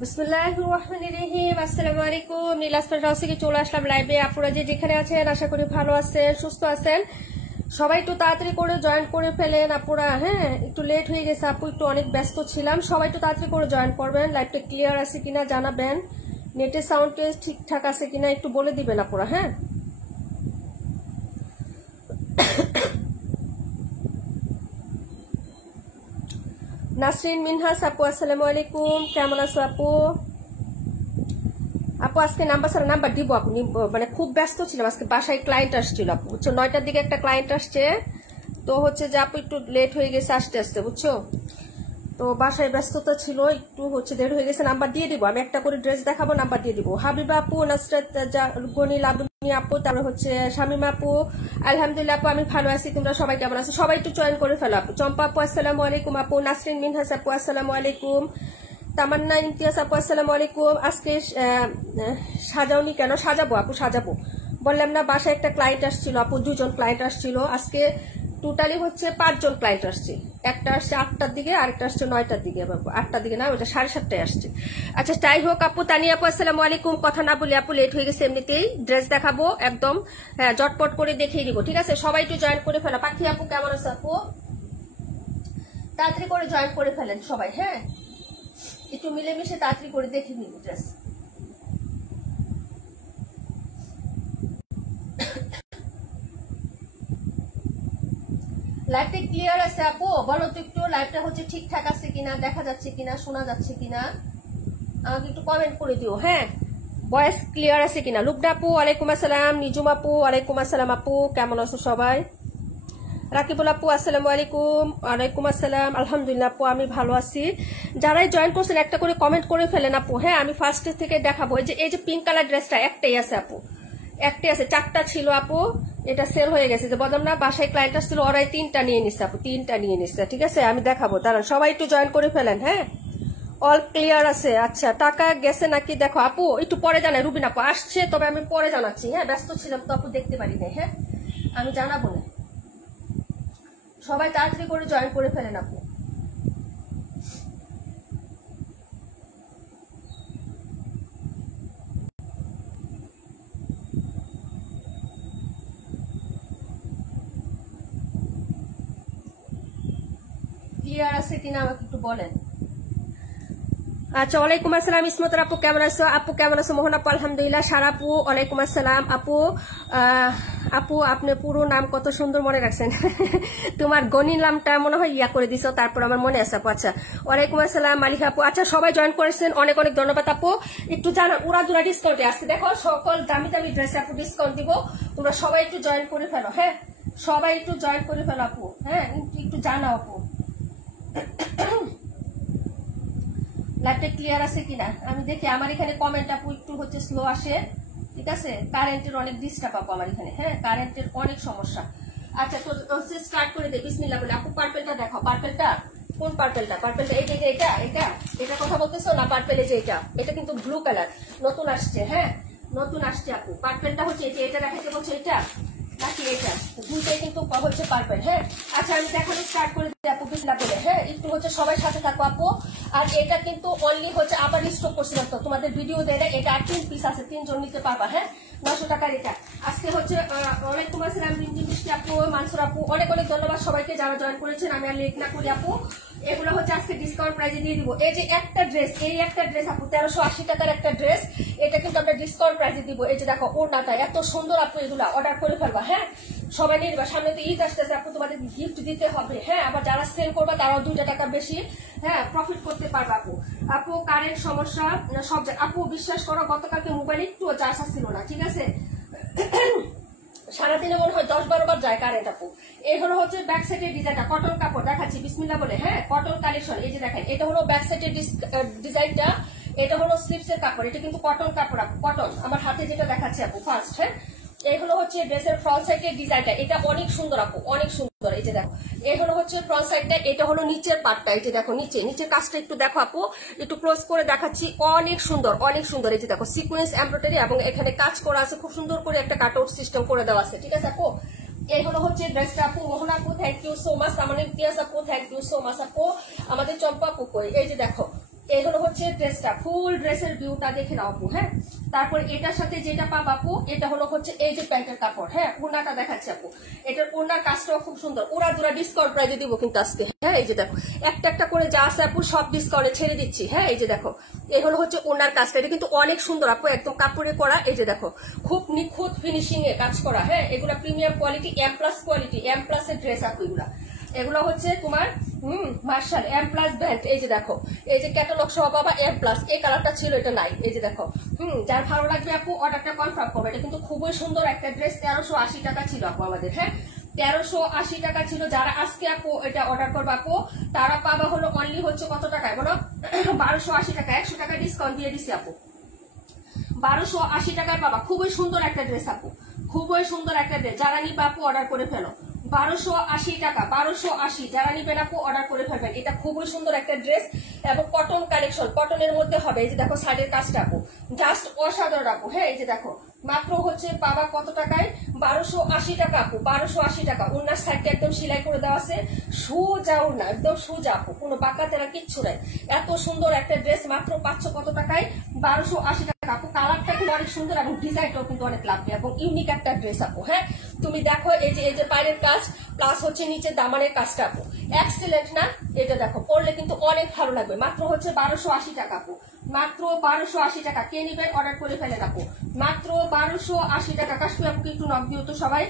বিসমিল্লাহিররহমানিররহিম। আসসালামু আলাইকুম। নীলাস্তার হাউস থেকে চলে আসলাম লাইভে। আপনারা যে যেখানে আছেন আশা করি ভালো আছেন, সুস্থ আছেন। সবাই একটু তাড়াতাড়ি করে জয়েন করে ফেলেন আপুরা। হ্যাঁ, একটু লেট হয়ে গেছে আপু, একটু অনেক ব্যস্ত ছিলাম। সবাই একটু তাড়াতাড়ি করে জয়েন করবেন। লাইভটা ক্লিয়ার আছে কিনা জানাবেন, নেটের সাউন্ড ঠিকঠাক আছে কিনা একটু বলে দিবেন আপুরা। হ্যাঁ, নাসরিন মিনহাস আপু আসসালামু আলাইকুম, কেমন আছো আপু? আপু আজকে নাম্বার ছাড়া নাম্বার দিব আপু, মানে খুব ব্যস্ত ছিলাম আজকে, বাসায় ক্লায়েন্ট আসছিল আপু, বুঝছো? 9টার দিকে একটা ক্লায়েন্ট আসছে, তো হচ্ছে যে আপু একটু লেট হয়ে গেছে আসতে আসতে, বুঝছো? তো বাসায় ব্যস্ততা ছিল, একটু হচ্ছে দেরি হয়ে গেছে। নাম্বার দিয়ে দিব, আমি একটা করে ড্রেস দেখাবো, নাম্বার দিয়ে দিব। হাবিবা আপু, নাসরাত গনি, লাবণী আপু, তারপর হচ্ছে শামিমা আপু, আলহামদুলিল্লাহ আপু আমি ভালো আছি। তোমরা সবাই কেমন আছো? সবাই একটু জয়েন করে ফেলো আপু। চম্পা আপু আসসালামু আলাইকুম আপু, নাসরিন মিনহাস আপু আসসালামু আলাইকুম, তামান্না ইমতিয়াজ আপু আসসালামু আলাইকুম। আজকে সাজাওনি কেন? সাজাবো আপু, সাজাবো। বললাম না বাসায় একটা ক্লায়েন্ট আসছিল আপু, 2জন ক্লায়েন্ট আসছিল আজকে, টোটালি হচ্ছে 5জন ক্লায়েন্ট আসছে। একটা আসছে 8টার দিকে, আরেকটা আসছে 9টার দিকে। 8টার দিকে না, ওটা 7:30টায় আসছে। আচ্ছা যাই হোক আপু, তানিয়া আপু আসসালামু আলাইকুম। কথা না বলি আপু, লেট হয়ে গেছে, এমনিতেই ড্রেস দেখাবো একদম, হ্যাঁ জটপট করে দেখিয়ে দিব, ঠিক আছে? সবাই একটু জয়েন করে ফেলো। পাখি আপু কেমন আছে আপু? তাড়াতাড়ি করে জয়েন করে ফেলেন সবাই। হ্যাঁ, একটু মিলেমিশে তাড়াতাড়ি করে দেখে নিব ড্রেস। লাইভটা ক্লিয়ার আছে আপু? বলো তো একটু, লাইভটা হচ্ছে ঠিকঠাক আছে কিনা, দেখা যাচ্ছে কিনা, শোনা যাচ্ছে কিনা, আমাকে একটু কমেন্ট করে দিও। হ্যাঁ, ভয়েস ক্লিয়ার আছে কিনা? লুকডা আপু ওয়ালাইকুম আসসালাম, নিজুম আপু ওয়ালাইকুম আসসালাম আপু, কেমন আছো সবাই? রাকিবুল আপু আসসালামু আলাইকুম। ওয়ালাইকুম আসসালাম, আলহামদুলিল্লাহ আপু আমি ভালো আছি। যারাই জয়েন করছেন একটা করে কমেন্ট করে ফেলেন আপু। হ্যাঁ, আমি ফার্স্ট থেকে দেখাবো। এই যে পিঙ্ক কালার ড্রেসটা একটাই আছে আপু, একটাই আছে, 4টা ছিল আপু, এটা সেল হয়ে গেছে। যে বললাম না বাসায় ক্লায়েন্ট আসছিল, ওরাই 3টা নিয়ে নিচ্ছে আপু, 3টা নিয়ে নিচ্ছে, ঠিক আছে? আমি দেখাবো, দাঁড়ান সবাই একটু জয়েন করে ফেলেন। হ্যাঁ, অল ক্লিয়ার আছে। আচ্ছা, টাকা গেছে নাকি দেখো আপু, একটু পরে জানাই। রুবিন আপু আসছে, তবে আমি পরে জানাচ্ছি। হ্যাঁ, ব্যস্ত ছিলাম তো আপু, দেখতে পারি না। হ্যাঁ, আমি জানাবো না। সবাই তাড়াতাড়ি করে জয়েন করে ফেলেন আপু। ক্লিয়ার আছে কিনা আমাকে একটু বলেন। আচ্ছা, ওয়ালাইকুম আসসালাম ইসমতার আপু, কেমন আছো? আপু কেমন আছো? মোহন আপু আলহামদুলিল্লাহ। সারা আপু ওয়ালাইকুম আসসালাম আপু। আপু আপনি পুরো নাম কত সুন্দর মনে রাখছেন। তোমার গণির নামটা মনে হয় ইয়া করে দিছো, তারপর আমার মনে আছে আপু। আচ্ছা, ওয়ালাইকুম আসসালাম মালিকা আপু। আচ্ছা, সবাই জয়েন করেছেন, অনেক অনেক ধন্যবাদ আপু। একটু জানা উড়াদুরা ডিসকাউন্টে আসছে, দেখো সকল দামি দামি ড্রেসে আপু ডিসকাউন্ট দিব, তোমরা সবাই একটু জয়েন করে ফেলো। হ্যাঁ, সবাই একটু জয়েন করে ফেলো আপু। হ্যাঁ, একটু জানাও আপু লাইভটা ক্লিয়ার আছে কিনা আমি দেখি। আমার এখানে কমেন্ট আপু একটু হচ্ছে স্লো আসে, ঠিক আছে? কারেন্টের অনেক ডিস্টার্ব আপু আমার এখানে। হ্যাঁ, কারেন্টের অনেক সমস্যা। আচ্ছা, তো স্টার্ট করে দে বিসমিল্লাহ বলে। আপু পার্পেলটা দেখাও। পার্পেলটা কোন পার্পেলটা? পার্পেলটা এই যে এটা এটা এটা কথা বলতেছো না? পার্পেল এই যে এটা কিন্তু ব্লু কালার, নতুন আসছে। হ্যাঁ, নতুন আসছে আপু। পার্পেলটা হচ্ছে এটা দেখাতে বলছে, এটা নাকি এটা? দুইটাই কিন্তু হচ্ছে পার্পেল। হ্যাঁ, আচ্ছা আমি দেখানো স্টার্ট করে দিই আপু বিসমিল্লাহ বলে। হ্যাঁ, একটু হচ্ছে সবাই সাথে থাকো আপু। আর এটা কিন্তু অনলি হচ্ছে আবার স্টক করছিলাম, তো তোমাদের ভিডিও দেয় এটা 3 পিস আছে, 3 জন নিতে পারবা। হ্যাঁ, 900 টাকার এটা আজকে হচ্ছে। ওয়ালাইকুম আসসালাম মিষ্টি আপু, মানসুর আপু, অনেক অনেক ধন্যবাদ সবাইকে যারা জয়েন করেছেন। আমি আর লেট না করি আপু, এগুলো হচ্ছে আজকে ডিসকাউন্ট প্রাইসে দিয়ে দিব। এই যে একটা ড্রেস, এই একটা ড্রেস আপু 1380 টাকার একটা ড্রেস, এটা কিন্তু আমরা ডিসকাউন্ট প্রাইসে দিব। এই যে দেখো ওড়নাটা এত সুন্দর আপু, এগুলা অর্ডার করে ফেলবা। হ্যাঁ, সবাই নিয়ে নিবা, সামনে তো ঈদ আসতেছে আপু, তোমাদের গিফট দিতে হবে। হ্যাঁ, আবার যারা সেল করবা তারাও 2 টাকা বেশি হ্যাঁ প্রফিট করতে পারবে আপু। আপু কারেন্ট সমস্যা সব আপু, বিশ্বাস করো গতকালকে মোবাইল একটু চার্জ আসছিল না, ঠিক আছে? সারাদিনে মনে হয় 10-12 বার যায় কারেন্ট আপু। এই হলো হচ্ছে ব্যাক সাইডের ডিজাইনটা, কটন কাপড় দেখাচ্ছি বিসমিল্লাহ বলে, হ্যাঁ কটন কালেকশন। এই যে দেখেন এটা হলো ব্যাক সাইডের ডিজাইনটা, এটা হলো স্লিপসের কাপড়, এটা কিন্তু কটন কাপড় আপু, কটন। আমার হাতে যেটা দেখাচ্ছি আপু ফার্স্ট, হ্যাঁ এই হলো হচ্ছে ড্রেসের ফ্রন্ট সাইডের ডিজাইনটা, এটা অনেক সুন্দর আপু, অনেক সুন্দর। এই যে দেখো এই হলো হচ্ছে ফ্রন্ট সাইডটা, এটা হলো নিচের পার্টটা, এই যে দেখো নিচের কাজটা একটু দেখো আপু, একটু ক্লোজ করে দেখাচ্ছি, অনেক সুন্দর অনেক সুন্দর। এই যে দেখো সিকোয়েন্স এমব্রয়ডারি এবং এখানে কাজ করা আছে, খুব সুন্দর করে একটা কাটআউট সিস্টেম করে দেওয়া আছে, ঠিক আছে আপু। এই হলো হচ্ছে ড্রেসটা আপু। মোহনা আপু থ্যাংক ইউ সো মাচ, আমার ইতিহাস আপু থ্যাংক ইউ সো মাচ আপু, আমাদের চম্পা আপু কই। এই যে দেখো এই হলো হচ্ছে ড্রেসটা, ফুল ড্রেসের ভিউটা দেখে নাও আপু, হ্যাঁ। তারপর এটার সাথে যেটা পাবো আপু, এটা হলো হচ্ছে এই যে প্যান্টের কাপড়, হ্যাঁ ওড়নাটা দেখাচ্ছি আপু, এটার ওড়নার কাজটাও খুব সুন্দর, ওরা দুরা ডিসকাউন্ট প্রাইজে দিব কিন্তু আজকে, হ্যাঁ। এই যে দেখো একটা একটা করে যা আছে আপু সব ডিসকাউন্টে ছেড়ে দিচ্ছি, হ্যাঁ। এই যে দেখো এই হলো হচ্ছে ওড়নার কাজটা, এটা কিন্তু অনেক সুন্দর আপু, একদম কাপড়ে করা। এই যে দেখো খুব নিখুঁত ফিনিশিং এ কাজ করা, হ্যাঁ এগুলা premium quality, quality, M plus এর ড্রেস আপু এগুলো হচ্ছে তোমার মার্শাল এম প্লাস ব্যান্ড। এই যে দেখো এই যে ক্যাটালগ সহ পাবা এম প্লাস, এই কালারটা ছিল এটা নাই। এই যে দেখো যার ভালো লাগবে আপু অর্ডারটা কনফার্ম করবে। এটা কিন্তু খুবই সুন্দর একটা ড্রেস, 1380 টাকা ছিল আপু আমাদের, হ্যাঁ 1380 টাকা ছিল। যারা আজকে আপু এটা অর্ডার করবে আপু তারা পাবা হলো অনলি হচ্ছে কত টাকায় বলো 1280 টাকা, 100 টাকা ডিসকাউন্ট দিয়ে দিছি আপু, 1280 টাকায় পাবা। খুবই সুন্দর একটা ড্রেস আপু, খুবই সুন্দর একটা ড্রেস, যারা নিবে আপু অর্ডার করে ফেলো। 1280 টাকা, 1280 যারা নিবেন আপু অর্ডার করে ফেলবেন। এটা খুবই সুন্দর একটা ড্রেস এবং কটন কালেকশন, কটনের মধ্যে হবে। এই যে দেখো সাইডের কাজটা আপু জাস্ট অসাধারণ আপু, হ্যাঁ এই যে দেখো মাত্র হচ্ছে পাবা কত টাকায় 1280 টাকা আপু, 1280 টাকা। ওনার সাইডটা একদম সেলাই করে দেওয়া আছে, সোজা ওনা একদম সোজা আপু, কোনো বাঁকা তেরা কিচ্ছু নাই। এত সুন্দর একটা ড্রেস মাত্র পাচ্ছ কত টাকায় 1280 টাকা আপু। কালারটা কিন্তু অনেক সুন্দর এবং ডিজাইনটাও কিন্তু অনেক লাগবে এবং ইউনিক একটা ড্রেস আপু, হ্যাঁ তুমি দেখো এই যে পায়ের কাজ প্লাস হচ্ছে নিচে দামানের কাজটা আপু এক্সেলেন্ট না? এটা দেখো পরলে কিন্তু অনেক ভালো লাগবে। মাত্র হচ্ছে 1280 টাকা আপু, মাত্র 1280 টাকা। কে নিবেন অর্ডার করে ফেলেন আপু, মাত্র 1280 টাকা। কাশ্মীর আপুকে একটু নক দিও তো সবাই।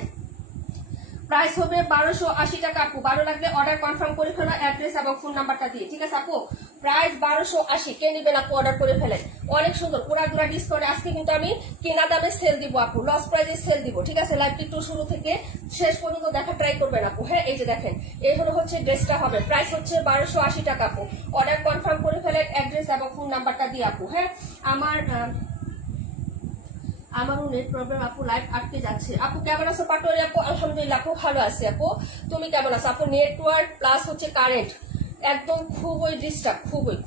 প্রাইস হবে 1280 টাকা আপু, ভালো লাগলে অর্ডার কনফার্ম করে ফেলো অ্যাড্রেস এবং ফোন নাম্বারটা দিয়ে, ঠিক আছে আপু। প্রাইস 1280, কে নিবেন আপু অর্ডার করে ফেলেন। অনেক সুন্দর পুরা দুরা ডিসকাউন্টে আজকে কিন্তু আমি কেনা দামে সেল দিব আপু, লস প্রাইজে সেল দিব, ঠিক আছে। লাইভটি একটু শুরু থেকে শেষ পর্যন্ত দেখা ট্রাই করবেন আপু, হ্যাঁ এই যে দেখেন এই হলো হচ্ছে ড্রেসটা হবে। প্রাইস হচ্ছে 1280 টাকা আপু, অর্ডার কনফার্ম করে ফেলেন অ্যাড্রেস এবং ফোন নাম্বারটা দিয়ে আপু, হ্যাঁ। আমারও নেট প্রবলেম আপু, লাইভ আটকে যাচ্ছে আপু। কেমন আছো পাটোয়ারি আপু? আলহামদুলিল্লাহ আপু ভালো আছি আপু, তুমি কেমন আছো আপু? নেটওয়ার্ক প্লাস হচ্ছে কারেন্ট একদম খুবই ডিস্টার্ব,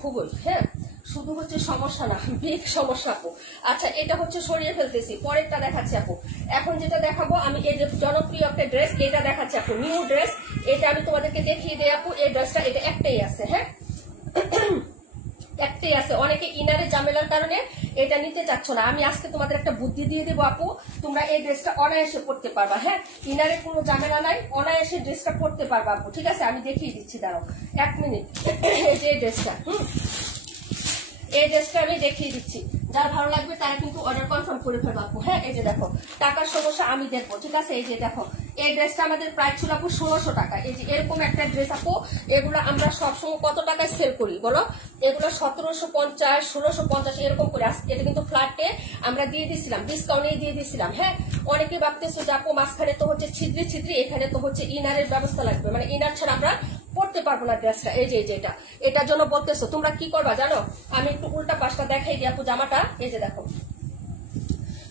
খুবই হ্যাঁ, শুধু হচ্ছে সমস্যা না বিগ সমস্যা আপু। আচ্ছা এটা হচ্ছে সরিয়ে ফেলতেছি, পরেরটা দেখাচ্ছি আপু। এখন যেটা দেখাবো আমি এই যে জনপ্রিয় একটা ড্রেস, এটা দেখাচ্ছি আপু, নিউ ড্রেস। এটা আমি তোমাদেরকে দেখিয়ে দিই আপু, এই ড্রেসটা এটা একটাই আছে, হ্যাঁ একটাই আছে। অনেকে ইনারের ঝামেলার কারণে এটা নিতে চাচ্ছ না, আমি আজকে তোমাদের একটা বুদ্ধি দিয়ে দেবো আপু, তোমরা এই ড্রেসটা অনায়াসে পড়তে পারবা, হ্যাঁ ইনারের কোনো ঝামেলা নাই, অনায়াসে ড্রেসটা পড়তে পারবা আপু, ঠিক আছে। আমি দেখিয়ে দিচ্ছি, দাঁড়াও 1 মিনিট। এই যে ড্রেসটা এই ড্রেসটা আমি দেখিয়ে দিচ্ছি, যার ভালো লাগবে তারা কিন্তু অর্ডার কনফার্ম করে ফেলবো আপু, হ্যাঁ এই যে দেখো টাকার সমস্যা আমি দেখবো, ঠিক আছে। এই যে দেখো এই ড্রেসটা আমাদের প্রাইস ছিল আপু 1600 টাকা। এই যে এরকম একটা ড্রেস আপু, এগুলো আমরা সবসময় কত টাকায় সেল করি বলো? এগুলো 1750, 1650 এরকম করে। এটা কিন্তু ফ্ল্যাটে আমরা দিয়ে দিচ্ছিলাম, ডিসকাউন্টে দিয়ে দিচ্ছিলাম, হ্যাঁ। অনেকে ভাবতেছো যে আপু মাঝখানে তো হচ্ছে ছিদ্রি, এখানে তো হচ্ছে ইনারের ব্যবস্থা লাগবে, মানে ইনার ছাড়া আমরা পড়তে পারবো না ড্রেসটা। এই যে এটার জন্য বলতেছো, তোমরা কি করবা জানো? আমি একটু উল্টা পাশটা দেখাই দিই আপু জামাটা। এই যে দেখো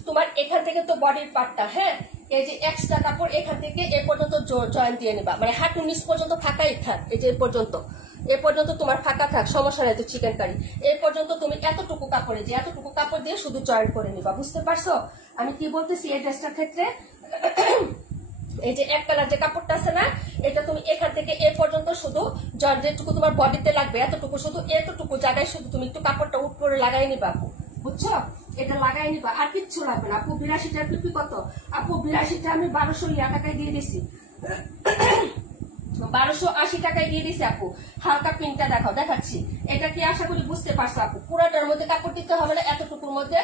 তোমার এখান থেকে তো বডির পার্টটা, হ্যাঁ এই যে এক্সট্রা কাপড় এখান থেকে এ পর্যন্ত জয়েন দিয়ে নিবা, মানে হাঁটু নিচ পর্যন্ত ফাঁকাই থাক। এই যে এ পর্যন্ত তোমার ফাঁকা থাক, সমস্যা নাই তো চিকেন কারি। এই পর্যন্ত তুমি এতটুকু কাপড়ে যে এতটুকু কাপড় দিয়ে শুধু জয়েন করে নিবা, বুঝতে পারছো আমি কি বলতেছি? এই ড্রেসটার ক্ষেত্রে এই যে এক কালার যে কাপড়টা আছে না, এটা তুমি এখান থেকে এ পর্যন্ত শুধু যেটুকু তোমার বডিতে লাগবে এতটুকু, শুধু এতটুকু জায়গায় শুধু তুমি একটু কাপড়টা উঠ করে লাগাই নিবা আপু, বুঝছো? এটা লাগাই নিবা, আর কিচ্ছু লাগবে না আপু। 82টার পিপি কত আপু? 82টা আমি 1200 টাকায় দিয়ে দিছি, 1280 টাকায় দিয়ে দিছি আপু। হালকা পিঙ্কটা দেখাচ্ছি, এটা কি আশা করি বুঝতে পারছো আপু। পুরাটার মধ্যে কাপড় দিতে হবে না, এতটুকুর মধ্যে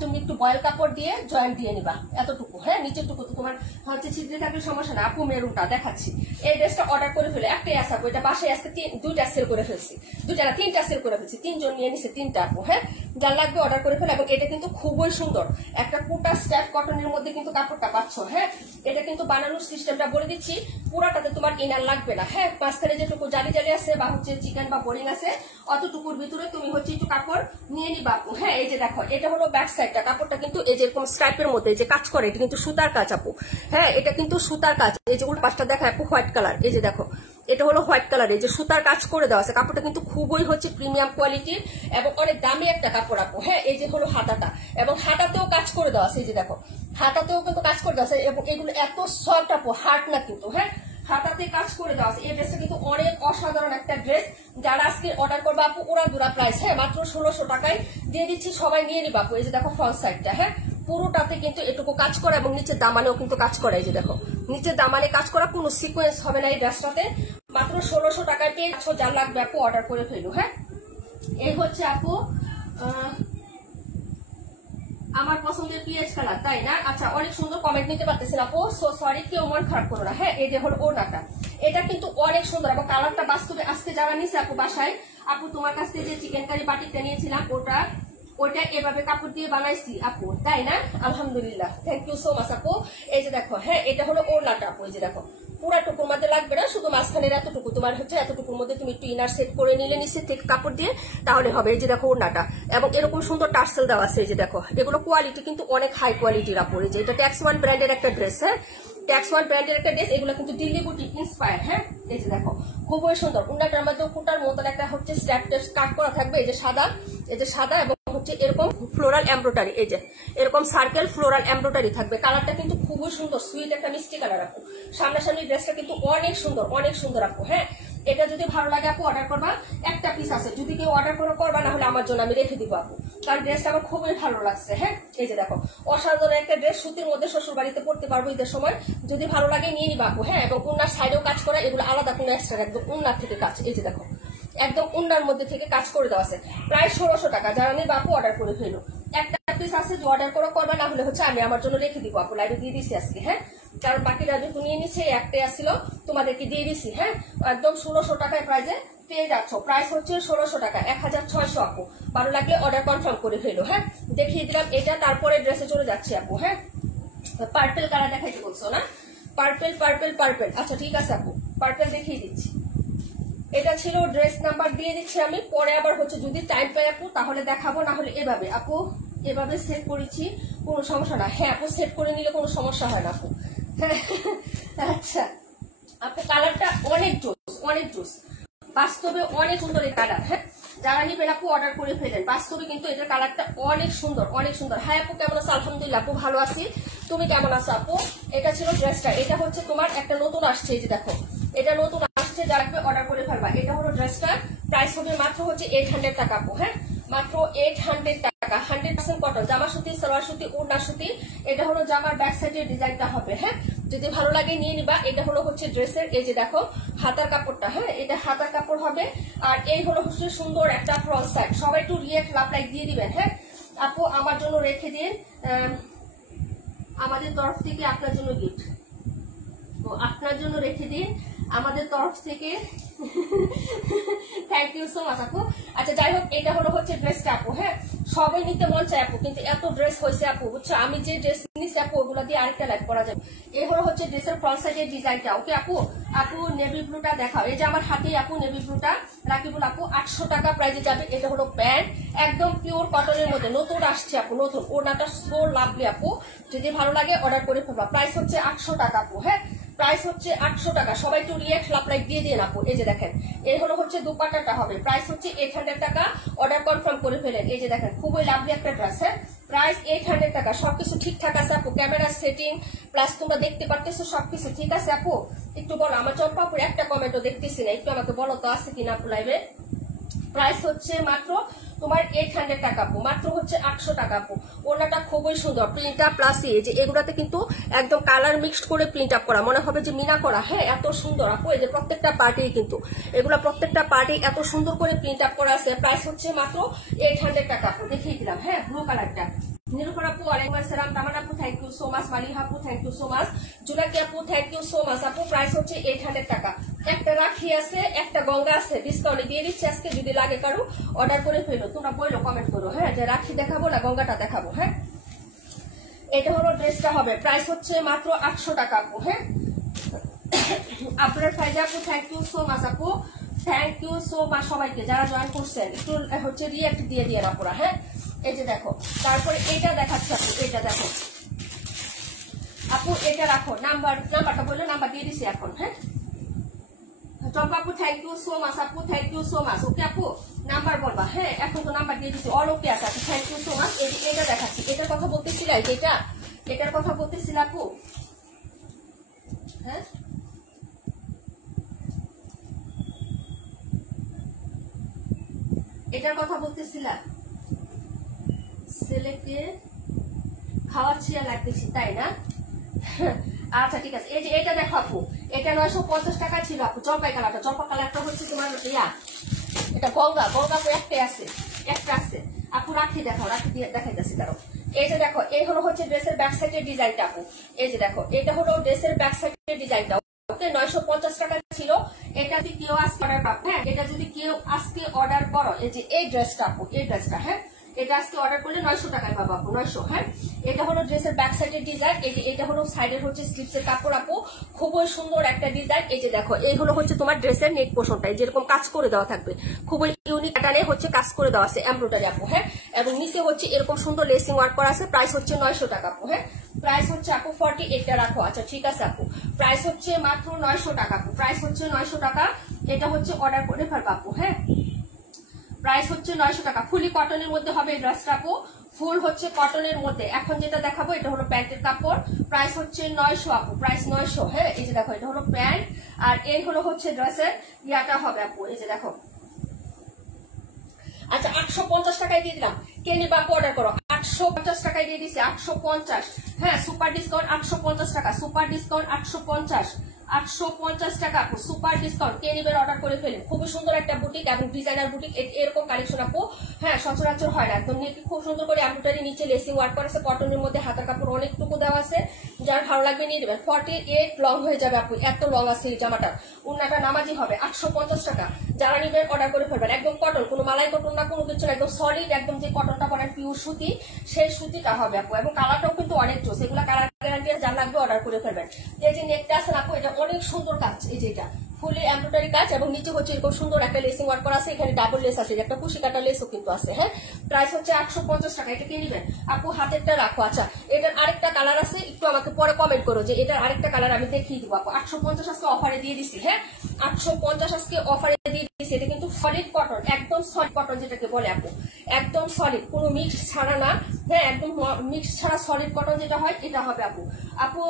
তুমি একটু বয়েল কাপড় দিয়ে জয়েন্ট দিয়ে নিবা এতটুকু, হ্যাঁ নিচেরটুকু তোমার হচ্ছে ছিদ্রে থাকলে সমস্যা না আপু। মেরুনটা দেখাচ্ছি, এই ড্রেসটা অর্ডার করে ফেলে একটাই আসা আপু, এটা বাসায় আজকে 2টা সেল করে ফেলছি, 2টা না 3টা সেল করে ফেলছি, 3 জন নিয়ে নিছে 3টা আপু, হ্যাঁ যার লাগবে অর্ডার করে ফেলো। এবং এটা কিন্তু খুবই সুন্দর একটা কোটা স্ট্যাপ কটনের মধ্যে কিন্তু কাপড়টা পাচ্ছ। হ্যাঁ, এটা কিন্তু বানানোর সিস্টেমটা বলে দিচ্ছি, পুরাটাতে তোমার ইনার লাগবে না। হ্যাঁ, মাঝখানে যেটুকু জালি জালি আছে বা হচ্ছে চিকেন বা বোরিং আছে অতটুকুর ভিতরে তুমি হচ্ছে একটু কাপড় নিয়ে নিবা। হ্যাঁ, এই যে দেখো এটা হলো ব্যাক সাইডটা, কাপড়টা কিন্তু এই যে এরকম স্ট্রাইপের মধ্যে যে কাজ করে, এটা কিন্তু সুতার কাজ আপু। হ্যাঁ, এটা কিন্তু সুতার কাজ। এই যে উল্টো পাশটা দেখা আপু হোয়াইট কালার, এই যে দেখো এটা হলো হোয়াইট কালার, এই যে সুতার কাজ করে দেওয়া আছে। কাপড়টা কিন্তু খুবই হচ্ছে প্রিমিয়াম কোয়ালিটির এবং অনেক দামি একটা কাপড় আপু। হ্যাঁ, এই যে হলো হাতাটা, এবং হাতাতেও কাজ করে দেওয়া আছে। এই যে দেখো হাতাতেও কিন্তু কাজ করে দেওয়া আছে, এবং এগুলো এত সফট আপু, হার্ড না কিন্তু। হ্যাঁ, হাতাতে কাজ করে দেওয়া আছে। এই ড্রেসটা কিন্তু অনেক অসাধারণ একটা ড্রেস। যারা আজকে অর্ডার করবে আপু ওরা দুরা প্রাইস। হ্যাঁ, মাত্র 1600 টাকায় দিয়ে দিচ্ছি, সবাই নিয়ে নিবা আপু। এই যে দেখো ফ্রন্ট সাইডটা, হ্যাঁ পুরোটাতে কিন্তু এটুকু কাজ করে এবং নিচের দামানেও কিন্তু কাজ করে। এই যে দেখো নিচের দামানে কাজ করা, কোনো সিকোয়েন্স হবে না এই ড্রেসটাতে। মাত্র 1600 টাকায় পেয়ে যাচ্ছ, যার লাগবে আপু অর্ডার করে ফেলু। হ্যাঁ, এই হচ্ছে আপু আমার পছন্দের পিএইচ কালার, তাই না? আচ্ছা, অনেক সুন্দর কমেন্ট নিতে পারতেছিল আপু, সো সরি, কেউ মন খারাপ করো না। হ্যাঁ, এই যে হলো ওড়নাটা, এটা কিন্তু অনেক সুন্দর এবং কালারটা বাস্তবে আজকে যারা নিছে আপু বাসায়, আপু তোমার কাছ থেকে যে চিকেন কারি বাটিকটা নিয়েছিলাম ওটা এভাবে কাপড় দিয়ে বানাইছি আপু, তাই না? আলহামদুলিল্লাহ, থ্যাংক ইউ সো মাচ আপু। এই যে দেখো, হ্যাঁ এটা হলো ওড়নাটা আপু। এই যে দেখো পুরাটুকুর মধ্যে লাগবে না, শুধু মাঝখানের এতটুকু তোমার হচ্ছে, এতটুকুর মধ্যে তুমি একটু ইনার সেট করে নিলে নিচে থেকে কাপড় দিয়ে, তাহলে হবে। এই যে দেখো ওড়নাটা, এবং এরকম সুন্দর টার্সেল দেওয়া আছে। এই যে দেখো এগুলো কোয়ালিটি কিন্তু অনেক হাই কোয়ালিটির আপু। এই যে এটা ট্যাক্স ওয়ান ব্র্যান্ডের একটা ড্রেস। হ্যাঁ, ট্যাক্স ওয়ান ব্র্যান্ডের একটা ড্রেস, এগুলো কিন্তু দিল্লি বুটি ইন্সপায়ার। হ্যাঁ, এই যে দেখো খুবই সুন্দর। ওড়নাটার মধ্যে কুটার মতন একটা হচ্ছে স্ট্র্যাপ কাট করা থাকবে। এই যে সাদা এবং হচ্ছে এরকম ফ্লোরাল এমব্রয়ডারি, এই যে এরকম সার্কেল ফ্লোরাল এমব্রয়ডারি থাকবে। কালারটা কিন্তু খুবই সুন্দর, সুইট একটা মিষ্টি কালার আপু। সামনাসামনি ড্রেসটা কিন্তু অনেক সুন্দর আপু। হ্যাঁ, এটা যদি ভালো লাগে আপু অর্ডার করবা, একটা পিস আছে, যদি কেউ অর্ডার করবা না হলে আমার জন্য আমি রেখে দিব আপু, কারণ ড্রেসটা আমার খুবই ভালো লাগছে। হ্যাঁ, এই যে দেখো অসাধারণ একটা ড্রেস, সুতির মধ্যে শ্বশুর বাড়িতে পড়তে পারবো ঈদের সময়, যদি ভালো লাগে নিয়ে নিবা আপু। হ্যাঁ, এবং উন্নার সাইডেও কাজ করা, এগুলো আলাদা কোনো এক্সট্রা, একদম উন্নার থেকে কাজ। এই যে দেখো একদম উন্নার মধ্যে থেকে কাজ করে দেওয়া আছে, প্রায় 1600 টাকা। যারা নিবা আপু অর্ডার করে ফেলো, একটা পিস আছে, যে অর্ডার করবা না হলে হচ্ছে আমি আমার জন্য রেখে দিব আপু, লাইভে দিয়ে দিচ্ছি আজকে। হ্যাঁ, কারণ বাকিরা যেহেতু নিয়ে নিচ্ছে, একটাই আসছিল, তোমাদেরকে দিয়ে দিচ্ছি। হ্যাঁ, একদম 1600 টাকায় প্রাইজে পেয়ে যাচ্ছ। প্রাইস হচ্ছে 1600 টাকা, 1600 আপু। ভালো লাগলে অর্ডার কনফার্ম করে ফেলো। হ্যাঁ, দেখিয়ে দিলাম এটা, তারপরে ড্রেসে চলে যাচ্ছি আপু। হ্যাঁ, পার্পেল কালার দেখাইতে বলছো না? পার্পেল, আচ্ছা ঠিক আছে আপু, পার্পেল দেখিয়ে দিচ্ছি। এটা ছিল ড্রেস নাম্বার, দিয়ে দিচ্ছি আমি। পরে আবার হচ্ছে যদি টাইম পাই আপু তাহলে দেখাবো, না হলে এভাবে আপু এভাবে সেট করেছি, কোনো সমস্যা না। হ্যাঁ আপু, সেট করে নিলে কোনো সমস্যা হয় না আপু। হ্যাঁ, আচ্ছা আপু কালারটা অনেক জোস, বাস্তবে অনেক সুন্দর এই কালার। হ্যাঁ, যারা নিবেন আপু অর্ডার করে ফেলেন, বাস্তবে কিন্তু এটার কালারটা অনেক সুন্দর। হ্যাঁ আপু, কেমন আছো? আলহামদুলিল্লাহ আপু, ভালো আছি, তুমি কেমন আছো আপু? এটা ছিল ড্রেসটা, এটা হচ্ছে তোমার একটা নতুন আসছে। এই যে দেখো এটা নতুন আসছে, যারা অর্ডার করে ফেলবা। এটা হলো ড্রেসটা, প্রাইস হবে মাত্র হচ্ছে 800 টাকা আপু। হ্যাঁ, মাত্র 800 টাকা, 100% কটন, জামা সুতি, সালোয়ার সুতি, ওড়না সুতি। এটা হলো জামার ব্যাক সাইডের ডিজাইনটা হবে। হ্যাঁ, যদি ভালো লাগে নিয়ে নিবা। এটা হলো হচ্ছে ড্রেসের, এই যে দেখো হাতার কাপড়টা। হ্যাঁ, এটা হাতার কাপড় হবে, আর এই হলো হচ্ছে সুন্দর একটা ফ্রন্ট সাইড। সবাই একটু রিয়েক্ট লাভ লাইক দিয়ে দিবেন। হ্যাঁ আপু, আমার জন্য রেখে দিন, আমাদের তরফ থেকে আপনার জন্য গিফট, আপনার জন্য রেখে দিন আমাদের তরফ থেকে। থ্যাংক ইউ সো মাচ আপু। আচ্ছা যাই হোক, এটা হলো হচ্ছে ড্রেসটা আপু। হ্যাঁ, সবাই নিতে মন চায় আপু, কিন্তু এত ড্রেস হয়েছে আপু, বুঝছো? আমি যে ড্রেস নিচ্ছি আপু ওগুলো দিয়ে আরেকটা লাইভ করা যাবে। এই হলো হচ্ছে ড্রেসের ফ্রন্ট সাইডের ডিজাইনটা। ওকে আপু, নেভি ব্লুটা দেখাও। এই যে আমার হাতে আপু নেভি ব্লুটা, রাকিবুল আপু 800 টাকা প্রাইজে যাবে। এটা হলো প্যান্ট, একদম পিওর কটনের মধ্যে, নতুন আসছে আপু, নতুন। ওড়নাটা সো লাভলি আপু, যদি ভালো লাগে অর্ডার করে ফেলবা। প্রাইস হচ্ছে 800 টাকা আপু। হ্যাঁ, প্রাইস হচ্ছে 800 টাকা। সবাই একটু রিয়েক্ট লাভ লাইক দিয়ে দিন আপু। এই যে দেখেন, এই হলো হচ্ছে দুপাট্টাটা হবে, প্রাইস হচ্ছে 800 টাকা। অর্ডার কনফার্ম করে ফেলেন। এই যে দেখেন খুবই লাভলি একটা ড্রেস। হ্যাঁ, প্রাইস 800 টাকা। সবকিছু ঠিকঠাক আছে আপু, ক্যামেরা সেটিং প্লাস তোমরা দেখতে পারতেছো সবকিছু ঠিক আছে আপু? একটু বলো, আমার চম্পাপুর একটা কমেন্টও দেখতেছি না, একটু আমাকে বলো তো আছে কিনা আপু লাইভে। প্রাইস হচ্ছে মাত্র তোমার 800 টাকা আপু, মাত্র হচ্ছে 800 টাকা আপু। ওনাটা খুবই সুন্দর, প্রিন্ট আপ প্লাস এই যে এগুলাতে কিন্তু একদম কালার মিক্সড করে প্রিন্ট আপ করা, মনে হবে যে মিনা করা। হ্যাঁ, এত সুন্দর আপু, এই যে প্রত্যেকটা পার্টি কিন্তু এগুলা প্রত্যেকটা পার্টি এত সুন্দর করে প্রিন্ট আপ করা আছে। প্রাইস হচ্ছে মাত্র 800 টাকা আপু, দেখিয়ে দিলাম। হ্যাঁ, ব্লু কালারটা নিরুপর আপু ওয়ালাইকুম আসসালাম, তামান আপু thank you so much, Maliha আপু thank you so much, Junaki আপু থ্যাংক ইউ সো মাচ। আপু প্রাইস হচ্ছে 800 টাকা। একটা রাখি আছে, একটা গঙ্গা আছে, ডিসকাউন্টে দিয়ে দিচ্ছি আজকে, যদি লাগে কারো অর্ডার করে ফেলো, তোমরা বললো কমেন্ট করো হ্যাঁ, যে রাখি দেখাবো না গঙ্গাটা দেখাবো। হ্যাঁ, এটা হলো ড্রেসটা হবে, প্রাইস হচ্ছে মাত্র 800 টাকা আপু। হ্যাঁ, আপনার ফাইজা আপু থ্যাংক ইউ সো মাচ আপু, থ্যাংক ইউ সো মাচ সবাইকে যারা জয়েন করছেন, একটু হচ্ছে রিঅ্যাক্ট দিয়ে দিয়ে আপুরা। হ্যাঁ, এই যে দেখো, তারপরে এটা দেখাচ্ছে আপু, এটা দেখো আপু, এটা রাখো, নাম্বারটা বললো, নাম্বার দিয়ে দিছি এখন। হ্যাঁ, চম্পা আপু থ্যাংক ইউ সো মাচ আপু, থ্যাংক ইউ সো মাচ। ওকে আপু নাম্বার বলবা, হ্যাঁ এখন তো নাম্বার দিয়ে দিচ্ছি, অল ওকে আছে। Thank you so much. এটা দেখাচ্ছি, এটার কথা বলতেছিল, এটার কথা বলতেছিল আপু। হ্যাঁ, এটার কথা বলতেছিলাম, ছেলেকে খাওয়াচ্ছি আর লাগতেছি, তাই না? আচ্ছা ঠিক আছে, এই যে এটা দেখো আপু, এটা 950 টাকা ছিল আপু, জলপাই কালারটা, জলপাই কালারটা হচ্ছে তোমার এটা গঙ্গা একটাই আছে, একটা আছে আপু। রাখি দেখাও, রাখি দিয়ে দেখাইতেছি দাঁড়ো। এই যে দেখো, এই হলো হচ্ছে ড্রেসের ব্যাক সাইডের ডিজাইনটা আপু, এই যে দেখো, এটা হলো ড্রেসের ব্যাক সাইডের ডিজাইনটা। 950 টাকা ছিল। এটা যদি কেউ আজকে অর্ডার পাবো, হ্যাঁ এটা যদি কেউ আজকে অর্ডার করো, এই যে এই ড্রেসটা আপু, এই ড্রেসটা, হ্যাঁ এটা আজকে অর্ডার করলে 900 টাকায় পাবো আপু, 900। হ্যাঁ, এটা হলো ড্রেসের ব্যাক সাইডের ডিজাইন, এটা হলো সাইডের হচ্ছে স্লিপসের কাপড় আপু, খুবই সুন্দর একটা ডিজাইন। এই যে দেখো, এই হলো হচ্ছে তোমার ড্রেসের নেক পোর্শনটা, যেরকম কাজ করে দেওয়া থাকবে, খুবই ইউনিক প্যাটার্নে হচ্ছে কাজ করে দেওয়া আছে, এমব্রয়ডারি আপু। হ্যাঁ, এবং নিচে হচ্ছে এরকম সুন্দর লেসিং ওয়ার্ক করা আছে। প্রাইস হচ্ছে 900 টাকা আপু। হ্যাঁ, প্রাইস হচ্ছে আপু 48টা রাখো। আচ্ছা ঠিক আছে আপু, প্রাইস হচ্ছে মাত্র 900 টাকা আপু, প্রাইস হচ্ছে 900 টাকা। এটা হচ্ছে অর্ডার করে ফেলবো আপু। হ্যাঁ, প্রাইস হচ্ছে 900 টাকা। ফুলি কটনের মধ্যে হবে এই ড্রেসটা আপু, ফুল হচ্ছে কটনের মধ্যে। এখন যেটা দেখাবো এটা হলো প্যান্টের কাপড়, প্রাইস হচ্ছে 900 আপু, প্রাইস 900। হ্যাঁ, এই যে দেখো, এটা হলো প্যান্ট, আর এই হলো হচ্ছে ড্রেসের ইয়াটা হবে আপু, এই যে দেখো। আচ্ছা 850 টাকায় দিয়ে দিলাম, কে নিবা আপু অর্ডার করো। 850 টাকায় দিয়ে দিচ্ছি, 850। হ্যাঁ, সুপার ডিসকাউন্ট 850 টাকা, সুপার ডিসকাউন্ট 850, 850 টাকা আপু, সুপার ডিসকাউন্ট। কে নিবেন অর্ডার করে ফেলেন। খুবই সুন্দর একটা বুটিক এবং ডিজাইনার বুটিক, এরকম কালেকশন আপু হ্যাঁ সচরাচর হয় না। একদম খুব সুন্দর করে এমব্রয়ডারি, নিচে লেসিং ওয়ার্ক করা আছে, কটনের মধ্যে হাতার কাপড় অনেকটুকু দেওয়া আছে, যার ভালো লাগবে নিয়ে নেবেন। 48 লং হয়ে যাবে আপু, এত লং আছে এই জামাটার, উন্নাটা নামাজি হবে। 850 টাকা, যারা নিবেন অর্ডার করে ফেলবেন। একদম কটন, কোনো মালাই কটন না, কোনো কিছু না, একদম সলিড, একদম যে কটনটা করেন পিওর সুতি, সেই সুতিটা হবে আপু। এবং কালারটাও কিন্তু অনেক জোস, এগুলো কালার গ্যারান্টি, যার লাগবে অর্ডার করে ফেলবেন। এই যে নেকটা আছে আপু, এটা অনেক সুন্দর কাজ, এই যে এটা ফুলি এমব্রয়ডারি কাজ, এবং নিচে হচ্ছে এরকম সুন্দর একটা লেসিং ওয়ার্ক করা আছে, এখানে ডাবল লেস আছে, একটা কুশি কাটা লেসও কিন্তু আছে। হ্যাঁ, প্রাইস হচ্ছে 850 টাকা। এটা কে নিবেন আপু, হাতেরটা রাখো। আচ্ছা, এটার আরেকটা কালার আছে, একটু আমাকে পরে কমেন্ট করো যে এটার আরেকটা কালার আমি দেখিয়ে দিব আপু। 850 আজকে অফারে দিয়ে দিছি। হ্যাঁ, 850 আজকে অফারে দিয়ে দিছি। এটা কিন্তু সলিড কটন, একদম সলিড কটন যেটাকে বলে আপু, একদম সলিড, কোনো মিক্স ছাড়া না। হ্যাঁ, একদম মিক্স ছাড়া সলিড কটন যেটা হয় এটা হবে আপু। আপু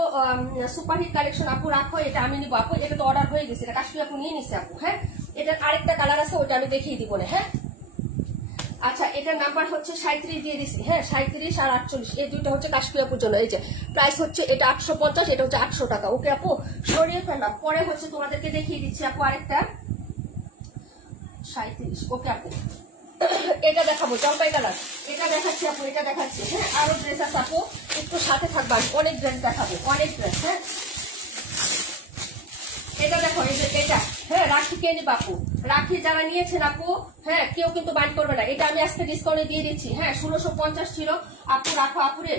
সুপারহিট কালেকশন আপু রাখো, এটা আমি নিবো আপু, এটা তো অর্ডার হয়ে গেছে, এটা কাশ্মীর আপু নিয়ে নিচ্ছে আপু। হ্যাঁ, এটার আরেকটা কালার আছে, ওটা আমি দেখিয়ে দিব না। হ্যাঁ, আচ্ছা এটার নাম্বার হচ্ছে 37 দিয়ে দিছি। হ্যাঁ, 37 আর 48, এই দুইটা হচ্ছে কাশ্মীর আপুর জন্য। এই যে প্রাইস হচ্ছে এটা 850, এটা হচ্ছে 800 টাকা। ওকে আপু, সরিয়ে ফেললাম, পরে হচ্ছে তোমাদেরকে দেখিয়ে দিচ্ছি আপু আরেকটা 37। ওকে আপু, এটা দেখাবো জলপাই কালার, এটা দেখাচ্ছি আপু, এটা দেখাচ্ছি। হ্যাঁ, আরো ড্রেস আছে আপু, একটু সাথে থাকবা, অনেক ড্রেস দেখাবো, অনেক ড্রেস। হ্যাঁ, এটা দেখো, এই যে এটা, হ্যাঁ রাখি কে নিবা আপু, রাখি যারা নিয়েছেন আপু, হ্যাঁ কেউ কিন্তু বাইন্ড করবে না, এটা আমি আজকে ডিসকাউন্টে দিয়ে দিচ্ছি। হ্যাঁ, 1650 ছিল আপু, রাখো আপুরে,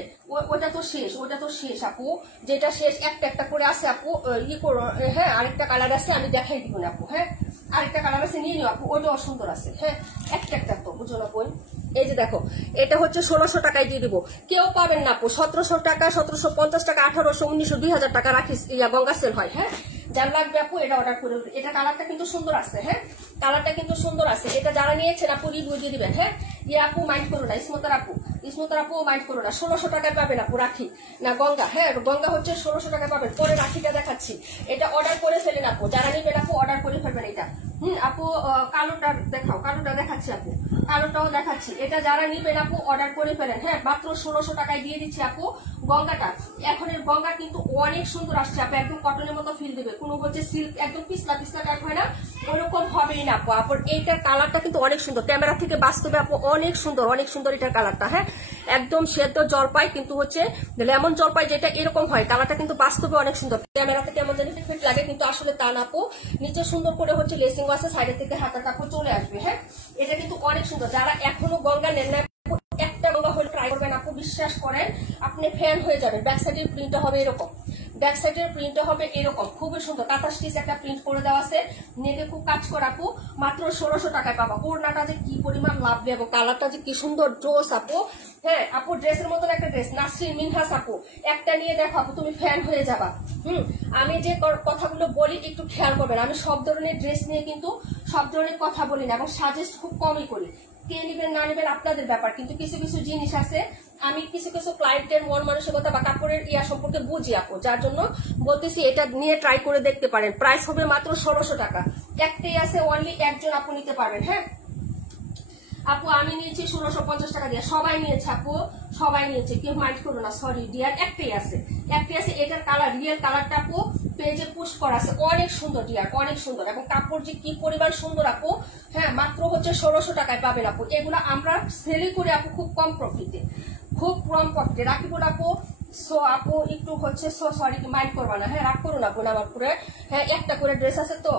ওটা তো শেষ, ওটা তো শেষ আপু, যেটা শেষ একটা একটা করে আছে আপু, ই করো। হ্যাঁ, আরেকটা কালার আছে, আমি দেখাই দিব না আপু। হ্যাঁ, আরেকটা কালার আছে, নিয়ে নিও আপু, ওটাও সুন্দর আছে। হ্যাঁ, একটা একটা তো বুঝো না বই। এই যে দেখো, এটা হচ্ছে 1600 টাকায় দিয়ে দিব, কেউ পাবেন না আপু। 1700 টাকা, 1750 টাকা, 1800, 1900, 2000 টাকা রাখি গঙ্গা সেল হয়। হ্যাঁ, যার লাগবে আপু এটা অর্ডার করে, এটা কালারটা কিন্তু সুন্দর আছে। হ্যাঁ, কালারটা কিন্তু সুন্দর আছে, এটা যারা নিয়েছেন আপু রিভিউ দিয়ে দিবেন। হ্যাঁ, ইয়ে আপু মাইন্ড করো না, ইসমতার আপু মাইন্ড করো না, 1600 টাকায় পাবেন আপু রাখি, না গঙ্গা। হ্যাঁ, গঙ্গা হচ্ছে 1600 টাকায় পাবেন। পরে রাখিটা দেখাচ্ছি, এটা অর্ডার করে ফেলেন আপু, যারা নিবেন আপু অর্ডার করে ফেলবেন এটা। আপু কালোটা দেখাও, কালোটা দেখাচ্ছি আপু, আরোটাও দেখাচ্ছি, এটা যারা নিবেন আপু অর্ডার করে ফেলেন। হ্যাঁ, মাত্র 1600 টাকায় দিয়ে দিচ্ছি আপু গঙ্গাটা। এখন এর গঙ্গা কিন্তু অনেক সুন্দর আসছে আপু, একদম কটনের মতো ফিল দেবে, কোনো হচ্ছে সিল্ক একদম পিছলা পিছলা টাইপ হয় না, ওরকম হবেই না আপু। আপু এইটার কালারটা কিন্তু অনেক সুন্দর, ক্যামেরা থেকে বাস্তবে আপু অনেক সুন্দর এটার কালারটা। হ্যাঁ, একদম সেদ্ধ জলপাই কিন্তু হচ্ছে লেমন জলপাই যেটা এরকম হয়, কালারটা কিন্তু বাস্তবে অনেক সুন্দর। ক্যামেরাতে কেমন জানি ফিট লাগে, কিন্তু আসলে তা না আপু। নিচে সুন্দর করে হচ্ছে লেসিং আছে, সাইডের থেকে হাতাটা আপু চলে আসবে। হ্যাঁ, এটা কিন্তু অনেক সুন্দর। যারা এখনো গঙ্গা নেন না, একটা গঙ্গা হলে ট্রাই করবেন আপু, বিশ্বাস করেন আপনি ফ্যান হয়ে যাবেন। ব্যাক সাইডের প্রিন্টটা হবে এরকম, ব্যাক সাইডের প্রিন্টটা হবে এরকম, খুবই সুন্দর। কাঁথা স্টিচ একটা প্রিন্ট করে দেওয়া আছে, নেটে খুব কাজ করা আপু, মাত্র 1600 টাকায় পাবা। ওড়নাটা যে কি পরিমাণ লাভবে এবং কালারটা যে কি সুন্দর ড্রেস আপু। হ্যাঁ আপু, ড্রেসের মতন একটা ড্রেস, নাসরিন মিনহাস আপু, একটা নিয়ে দেখো আপু, তুমি ফ্যান হয়ে যাবা। আমি যে কথাগুলো বলি একটু খেয়াল করবেন, আমি সব ধরনের ড্রেস নিয়ে কিন্তু সব ধরনের কথা বলি না এবং সাজেস্ট খুব কমই করি। কে নিবেন না নিবেন আপনাদের ব্যাপার, কিন্তু কিছু কিছু জিনিস আছে আমি কিছু কিছু ক্লায়েন্টের মন মানসিকতা বা কাপড়ের ইয়া সম্পর্কে বুঝি আপু, যার জন্য বলতেছি এটা নিয়ে ট্রাই করে দেখতে পারেন। প্রাইস হবে মাত্র 1600 টাকা, একটাই আছে, অনলি একজন আপু নিতে পারবেন। হ্যাঁ আপু, আমি নিয়েছি 1650 টাকা দিয়ে, সবাই নিয়েছে আপু, সবাই নিয়েছে, কেউ মাইন্ড করো না, সরি ডিয়ার। একটাই আছে, এটার কালার রিয়েল কালারটা আপু পেজে পুশ করা আছে, অনেক সুন্দর ডিয়ার, অনেক সুন্দর, এবং কাপড় যে কি পরিমাণ সুন্দর আপু। হ্যাঁ, মাত্র হচ্ছে 1600 টাকায় পাবেন আপু। এগুলো আমরা সেলই করে আপু খুব কম প্রফিটে, রাখিব আপু। সো আপু একটু হচ্ছে সরি, মাইন্ড করবা না। হ্যাঁ, রাগ করো না বোন আমার পুরো। হ্যাঁ, একটা করে ড্রেস আছে তো,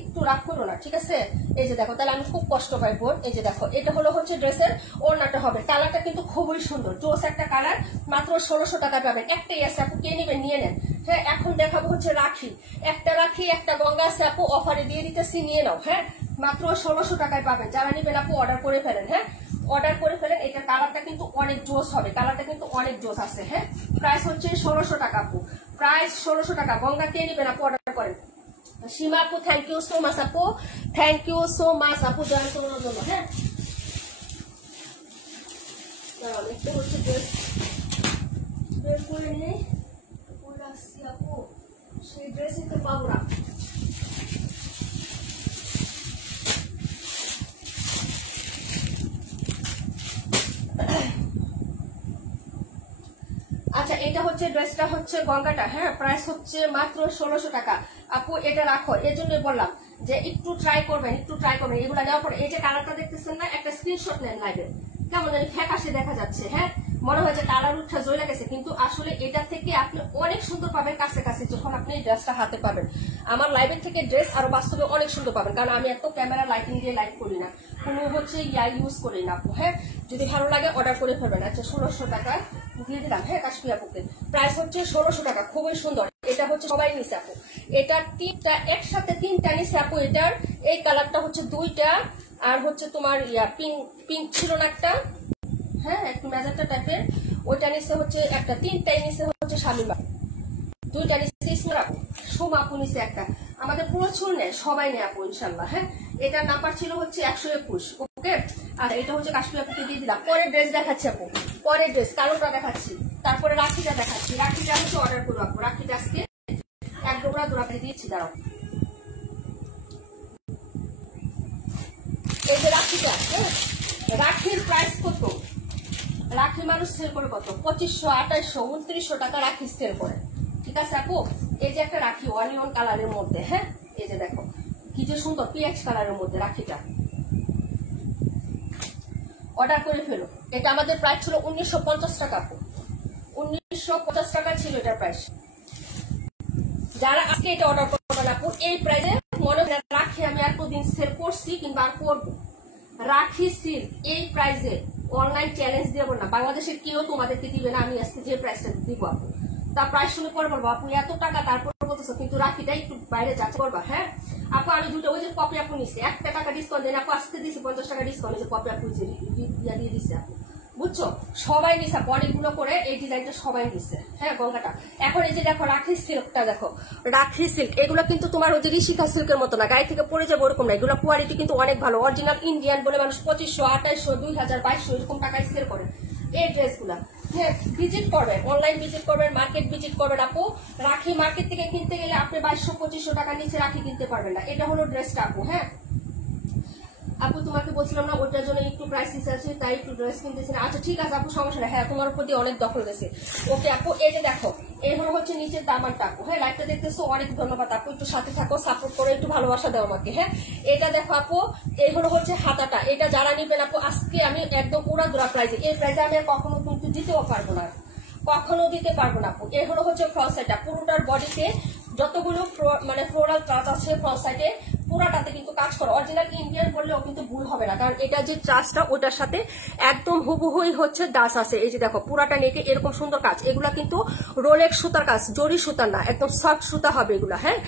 একটু রাগ করো না, ঠিক আছে। এই যে দেখো, তাহলে আমি খুব কষ্ট পাই বোন। এই যে দেখো, এটা হলো হচ্ছে ড্রেসের ওড়নাটা হবে, কালারটা কিন্তু খুবই সুন্দর, জোস একটা কালার, মাত্র 1600 টাকা পাবেন। একটাই আছে আপু, কে নেবেন নিয়ে নেন। হ্যাঁ, এখন দেখাবো হচ্ছে রাখি, একটা গঙ্গা আছে আপু, অফারে দিয়ে দিতেছি, নিয়ে নাও। হ্যাঁ, মাত্র 1600 টাকায় পাবেন। যারা নেবেন আপু অর্ডার করে ফেলেন। হ্যাঁ, অর্ডার করে ফেলেন, এটার কালারটা কিন্তু অনেক জোস হবে, কালারটা কিন্তু অনেক জোস আছে। হ্যাঁ, প্রাইস হচ্ছে 1600 টাকা আপু, প্রাইস 1600 টাকা। গঙ্গা কে নেবেন আপু অর্ডার করেন। সীমা আপু, থ্যাংক ইউ সো মাচ আপু, থ্যাংক ইউ সো মাচ আপু জয়েন করার জন্য। হ্যাঁ, একটু হচ্ছে ড্রেস করে নিয়ে আসছি আপু, সেই ড্রেসই তো পাবো না। আচ্ছা, এটা হচ্ছে ড্রেসটা হচ্ছে গঙ্গাটা। হ্যাঁ, প্রাইস হচ্ছে মাত্র 1600 টাকা আপু। এটা রাখো, এর জন্য বললাম যে একটু ট্রাই করবেন, এগুলা নেওয়ার পরে। এই যে কালারটা দেখতেছেন না, একটা স্ক্রিনশট নেন লাইভে, কেমন জানি ফ্যাকাশে দেখা যাচ্ছে। হ্যাঁ, মনে হয় যে কালার উঠা জ্বলে গেছে, কিন্তু আসলে এটা থেকে আপনি অনেক সুন্দর পাবেন কাছে যখন আপনি এই ড্রেসটা হাতে পাবেন। আমার লাইভের থেকে ড্রেস আরো বাস্তবে অনেক সুন্দর পাবেন, কারণ আমি এত ক্যামেরা লাইটিং দিয়ে লাইভ করি না, কোনো হচ্ছে ইউজ করি না আপু। হ্যাঁ, যদি ভালো লাগে অর্ডার করে ফেলবেন। আচ্ছা, 1600 টাকা দিয়ে দিলাম। হ্যাঁ, কাশ্মীর আপুকে প্রাইস হচ্ছে 1600 টাকা, খুবই সুন্দর। এটা হচ্ছে সবাই নিছে আপু, এটা তিনটা একসাথে তিনটা নিছে আপু। এটার এই কালারটা হচ্ছে দুইটা, আর হচ্ছে তোমার পিঙ্ক ছিল না একটা, হ্যাঁ একটু ম্যাজেন্টা টাইপের, ওইটা নিচে হচ্ছে একটা, তিনটাই নিচে হচ্ছে শামিমা, দুইটা নিচে ইসমা আপু, সোমা আপু নিচে একটা। আমাদের প্রচুর নেয়, সবাই নেয় আপু ইনশাল্লাহ। হ্যাঁ, এটার নাম্বার ছিল হচ্ছে 121। ওকে, আর এটা হচ্ছে কাশ্মীর আপুকে দিয়ে দিলাম। পরের ড্রেস দেখাচ্ছি আপু, পরের ড্রেস কালোটা দেখাচ্ছি, তারপরে রাখিটা দেখাচ্ছি। রাখিটা হচ্ছে অর্ডার করবো আপু, রাখিটা আজকে এক ডোবরা দোড়াতে দিয়েছি, দাঁড়াও। এই যে রাখিটা, হ্যাঁ রাখির প্রাইস কত, রাখি মানুষ সেল করে কত, 2500, 2800, 2900 টাকা রাখি সেল করে, ঠিক আছে আপু। এই যে একটা রাখি অনিয়ন কালারের মধ্যে, হ্যাঁ এই যে দেখো কি যে সুন্দর পিএক্স কালারের মধ্যে রাখিটা, অর্ডার করে ফেলো। এটা আমাদের প্রাইস ছিল 1950 টাকা আপু, 1950 টাকা ছিল এটার প্রাইস। যারা আজকে এটা অর্ডার করবেন আপু এই প্রাইসে, মনে হয় রাখি আমি এতদিন সেল করছি কিংবা আর করবো, রাখি সিল্ক এই প্রাইসে অনলাইন চ্যালেঞ্জ দেবো না, বাংলাদেশের কেউ তোমাদেরকে দিবে না। আমি আজকে যে প্রাইসটা দিব আপু, তার প্রাইস শুনে পরে বলবো আপু এত টাকা, তারপর বলতেছো কিন্তু রাখিটা একটু বাইরে যাচ্ছে করবা। হ্যাঁ আপু, আমি দুটো ওই যে কপি আপু নিচ্ছে, 1 টাকা ডিসকাউন্ট দেন আপু, আজকে দিচ্ছি 50 টাকা ডিসকাউন্ট, যে কপি আপু দিয়ে দিচ্ছে আপু, বুঝছো সবাই নিচ্ছে আপু, অনেকগুলো করে এই ডিজাইনটা সবাই নিচ্ছে। হ্যাঁ গঙ্গাটা। এখন এই যে দেখো রাখি সিল্কটা দেখো, রাখি সিল্ক এগুলো কিন্তু তোমার ওই যে ঋষিকা সিল্কের মতো না, গায়ে থেকে পড়ে যাবে ওরকম না, এগুলো কোয়ালিটি কিন্তু অনেক ভালো, অরিজিনাল ইন্ডিয়ান বলে মানুষ 2500, 2800, 2000, 2200 এরকম টাকায় সেল করে এই ড্রেসগুলা। হ্যাঁ, ভিজিট করবেন, অনলাইন ভিজিট করবেন, মার্কেট ভিজিট করবেন আপু। রাখি মার্কেট থেকে কিনতে গেলে আপনি 2200, 2500 টাকার নিচে রাখি কিনতে পারবেন না। এটা হলো ড্রেসটা আপু। হ্যাঁ আপু তোমাকে বলছিলাম না ওইটার জন্য একটু প্রাইস আছে, তাই একটু ড্রেস কিনতেছি না। আচ্ছা ঠিক আছে আপু, সমস্যা নেই। হ্যাঁ তোমার উপর দিয়ে অনেক দখল গেছে। ওকে আপু, এই যে দেখো এই হলো হচ্ছে নিচের দামানটা আপু। হ্যাঁ লাইভটা দেখতেছো, অনেক ধন্যবাদ আপু, একটু সাথে থাকো, সাপোর্ট করো, একটু ভালোবাসা দাও আমাকে। হ্যাঁ এটা দেখো আপু, এই হলো হচ্ছে হাতাটা। এটা যারা নিবেন আপু, আজকে আমি একদম পুরা দোড়া প্রাইজে, এই প্রাইজে আমি আর কখনো কিন্তু দিতেও পারবো না, কখনো দিতে পারবো না আপু। এই হলো হচ্ছে ফ্রন্ট সাইডটা, পুরোটার বডিতে যতগুলো মানে ফ্লোরাল কাজ আছে ফ্রন্ট সাইডে পুরাটাতে কিন্তু কাজ করো। অরিজিনাল ইন্ডিয়ান বললেও কিন্তু ভুল হবে না, কারণ এটা যে ট্রাস্টটা ওটার সাথে একদম হুবহুই হচ্ছে দাস আছে। এই যে দেখো পুরাটা নেকে এরকম সুন্দর কাজ, এগুলা কিন্তু রোলেক্স সুতার কাজ, জরি সুতার না, একদম সফট সুতা হবে এগুলা। হ্যাঁ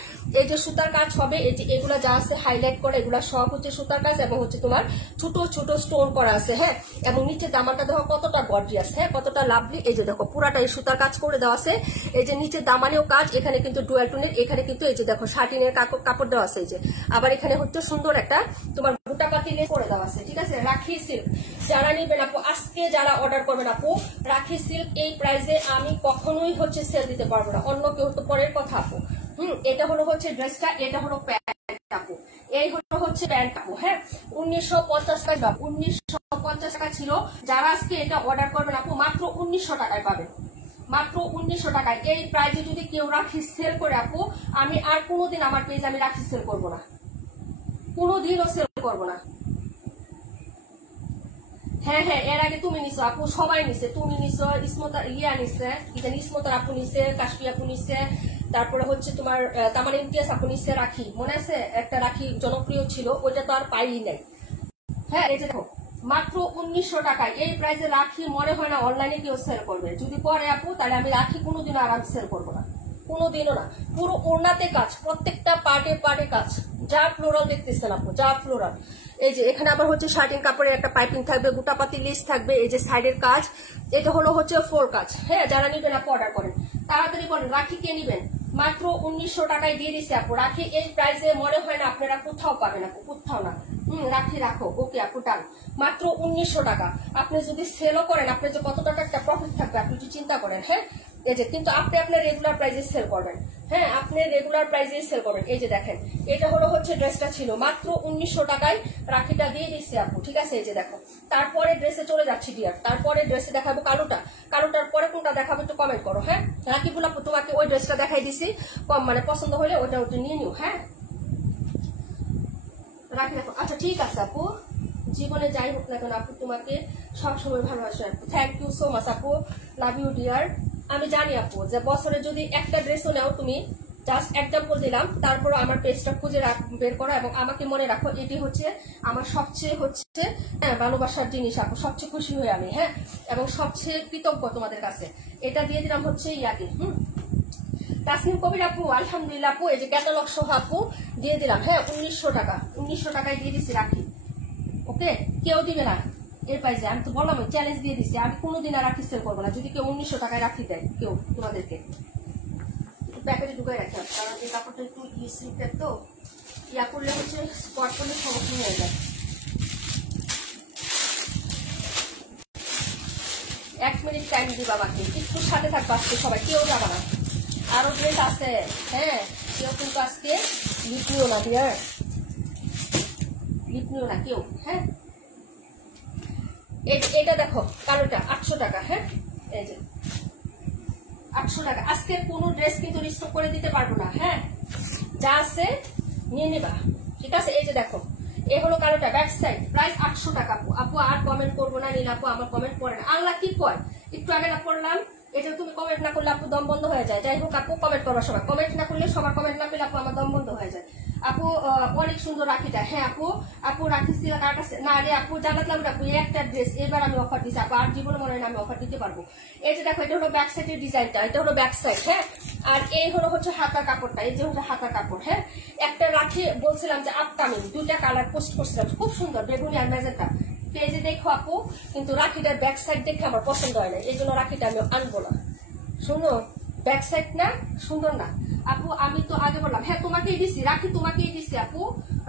এই যে সুতার কাজ হবে, এই যে এগুলা যা আছে হাইলাইট করে, এগুলা সব হচ্ছে সুতার কাজ এবং হচ্ছে তোমার ছোট ছোট স্টোন করা আছে। হ্যাঁ এবং নিচে দামানটা দেখো কতটা গর্জিয়াস, হ্যাঁ কতটা লাভলি। এই যে দেখো পুরাটা এই সুতার কাজ করে দেওয়া আছে। এই যে নিচে দামানেও কাজ, এখানে কিন্তু ডুয়াল টোনের, এখানে কিন্তু এই যে দেখো শাটিনের কাপড় দেওয়া আছে। এই যে আবার এখানে হচ্ছে সুন্দর একটা তোমার বুটা পাতি লেস করে দেওয়া আছে। ঠিক আছে, রাখি সিল্ক যারা নিবেন আপু, আজকে যারা অর্ডার করবেন আপু, রাখি সিল্ক এই প্রাইসে আমি কখনোই হচ্ছে সেল দিতে পারবো না, অন্য কেউ তো পরের কথা আপু। এটা হলো হচ্ছে ড্রেসটা, এটা হলো প্যান্ট আপু, এই হলো হচ্ছে প্যান্ট আপু। হ্যাঁ 1950 টাকা, 1950 টাকা ছিল। যারা আজকে এটা অর্ডার করবেন আপু, মাত্র 1900 টাকায় পাবেন, মাত্র 1900 টাকায়। এই প্রাইজে যদি কেউ রাখি সেল করে আপু, আমি আর কোনোদিন আমার পেজ আমি রাখি সেল করবো না, কোনোদিনও সেল করবো না। হ্যাঁ হ্যাঁ এর আগে তুমি নিছো আপু, সবাই নিছে, তুমি নিছো, ইসমতা ইয়া নিছে, ইসমতার আপু নিছে, কাশফি আপু নিছে, তারপরে হচ্ছে তোমার তামার ইমতিয়াজ আপু নিছে। রাখি মনে আছে একটা রাখি জনপ্রিয় ছিল, ওইটা তো আর পাইই নাই। হ্যাঁ এই যে দেখো মাত্র 1900 টাকায় এই প্রাইসে রাখি মনে হয় না অনলাইনে কেউ সেল করবে। যদি করে আপু তাহলে আমি রাখি কোনোদিনও আর আমি সেল করবো না, কোনোদিনও না। পুরো ওড়নাতে কাজ, প্রত্যেকটা পার্টে পার্টে কাজ, যা ফ্লোরাল দেখতেছেন আপু, যা ফ্লোরাল। এই যে এখানে আবার হচ্ছে শার্টিং কাপড়ের একটা পাইপিং থাকবে, গোটাপাতি লিস থাকবে। এই যে সাইডের কাজ, এটা হলো হচ্ছে ফ্লোর কাজ। হ্যাঁ যারা নিবেন আপু অর্ডার করেন, তাড়াতাড়ি করেন। রাখি কে নিবেন, মাত্র 1900 টাকায় দিয়ে দিছে আপু। রাখি এই প্রাইসে মনে হয় না আপনারা কোথাও পাবেন আপু, কোথাও না। রাখি রাখো, ওকে আপু টান, মাত্র 1900 টাকা। আপনি যদি সেলও করেন, আপনার যে কত টাকা একটা প্রফিট থাকবে আপনি একটু চিন্তা করেন। হ্যাঁ এই যে কিন্তু আপনি আপনার রেগুলার প্রাইসে সেল করবেন। হ্যাঁ আপনি রেগুলার প্রাইসে সেল করবেন। এই যে দেখেন এটা হলো হচ্ছে ড্রেসটা ছিল মাত্র 1900 টাকায়, রাখিটা দিয়ে দিচ্ছে আপু। ঠিক আছে এই যে দেখো, তারপরে ড্রেসে চলে যাচ্ছি ডিয়ার, তারপরে ড্রেসে দেখাবো কালোটা, কালোটার পরে কোনটা দেখাবো একটু কমেন্ট করো। হ্যাঁ রাকিবুল আপু তোমাকে ওই ড্রেসটা দেখাই দিছি, কম মানে পছন্দ হলে ওটা ওটা নিয়ে নিও। হ্যাঁ রাখি রাখো। আচ্ছা ঠিক আছে আপু, জীবনে যাই হোক না কেন আপু তোমাকে সবসময় ভালোবাসো আপু। থ্যাংক ইউ সো মাচ আপু, লাভ ইউ ডিয়ার। আমি জানি আপু যে বছরে যদি একটা ড্রেসও নাও তুমি, জাস্ট এক্সাম্পল দিলাম, তারপর আমার পেজটা খুঁজে বের করো এবং আমাকে মনে রাখো, এটি হচ্ছে আমার সবচেয়ে হচ্ছে ভালোবাসার জিনিস আপু, সবচেয়ে খুশি হই আমি। হ্যাঁ এবং সবচেয়ে কৃতজ্ঞ তোমাদের কাছে। এটা দিয়ে দিলাম হচ্ছে ইয়াকে তাসনিম কবির আপু, আলহামদুলিল্লাহ আপু। এই যে ক্যাটালগ সহ আপু দিয়ে দিলাম। হ্যাঁ 1900 টাকা, 1900 টাকায় দিয়ে দিচ্ছি রাখি। ওকে কেউ দিবে না এর প্রাইসে, আমি তো বললাম চ্যালেঞ্জ দিয়ে দিচ্ছি, আমি কোনোদিন আর রাখি সেল করবো না যদি কেউ 1900 টাকায় রাখি দেয় কেউ তোমাদেরকে। প্যাকেটে ঢুকাই রাখি, কারণ এই কাপড়টা একটু সিল্কের তো, ইয়া করলে হচ্ছে স্পট করলে সমস্যা হয়ে যায়। 1 মিনিট টাইম দিবা আমাকে, একটু সাথে থাকবো আজকে সবাই, কেউ যাবা না, আরো ড্রেস আছে। হ্যাঁ কেউ কিন্তু আজকে লিপ নিও না ডিয়ার, লিপ নিও না কেউ। হ্যাঁ এটা দেখো কালোটা 800 টাকা। হ্যাঁ এই যে 800 টাকা। আজকে কোনো ড্রেস কিন্তু রিস্টক করে দিতে পারবো না। হ্যাঁ যা আছে নিয়ে নিবা। ঠিক আছে এই যে দেখো এ হলো কালোটা, ব্যাক সাইড, প্রাইস 800 টাকা আপু। আপু আর কমেন্ট করবো না, নীল আপু আমার কমেন্ট পড়ে না, আল্লাহ কি কয় একটু আগে না পড়লাম, এটা তুমি কমেন্ট না করলে আপু দম বন্ধ হয়ে যায়। যাই হোক আপু কমেন্ট করবা সবাই, কমেন্ট না করলে সবার কমেন্ট না পেলে আপু আমার দম বন্ধ হয়ে যায়। আপু অনেক সুন্দর রাখিটা। হ্যাঁ আপু, আপু রাখি ছিল কার কাছে না রে আপু, জানাতলাম আপু একটা ড্রেস এবার আমি অফার দিচ্ছি আপু, আর জীবনে মনে হয় না আমি অফার দিতে পারবো। এই যে দেখো এটা হলো ব্যাক সাইডের ডিজাইনটা, এটা হলো ব্যাক সাইড। হ্যাঁ আর এই হলো হচ্ছে হাতার কাপড়টা, এই যে হচ্ছে হাতার কাপড়। হ্যাঁ একটা রাখি বলছিলাম যে আপকামিং, 2টা কালার পোস্ট করছিলাম, খুব সুন্দর বেগুনি আর ম্যাজেন্টা, পেজে দেখো আপু। কিন্তু রাখিটার ব্যাক সাইড দেখে আমার পছন্দ হয় না, এই জন্য রাখিটা আমি আনবো না। শুনো ব্যাক সাইড না সুন্দর না আপু, আমি তো আগে বললাম। হ্যাঁ তোমাকেই দিছি রাখি, তোমাকেই দিছি আপু,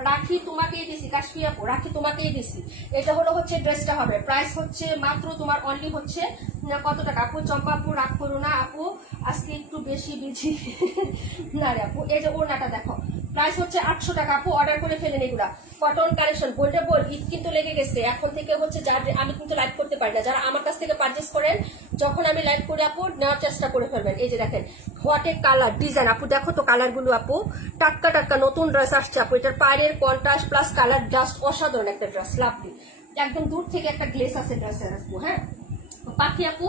রাখি তোমাকেই দিছি, কাশফি আপু রাখি তোমাকেই দিছি। এটা হলো হচ্ছে ড্রেসটা হবে, প্রাইস হচ্ছে মাত্র তোমার অনলি হচ্ছে কত টাকা আপু? চম্পা আপু রাগ করো না আপু, আজকে একটু বেশি বিজি না রে আপু। এই যে ওড়নাটা দেখো, প্রাইস হচ্ছে 800 টাকা আপু, অর্ডার করে ফেলেন এগুলা। কটন কালেকশন বোল্ডেবল, ঈদ কিন্তু লেগে গেছে, এখন থেকে হচ্ছে আমি কিন্তু লাইভ করতে পারি না, যারা আমার কাছ থেকে পারচেস করেন যখন আমি লাইভ করি আপু নেওয়ার চেষ্টা করে ফেলবেন। এই যে দেখেন হোয়াট এ কালার ডিজাইন আপু, দেখো তো কালার গুলো আপু, টাটকা টাটকা নতুন ড্রেস আসছে আপু। এটার পায়ের কন্ট্রাস্ট প্লাস কালার জাস্ট অসাধারণ একটা ড্রেস, লাভলি, একদম দূর থেকে একটা গ্লেস আছে ড্রেসের আপু। হ্যাঁ পাখি আপু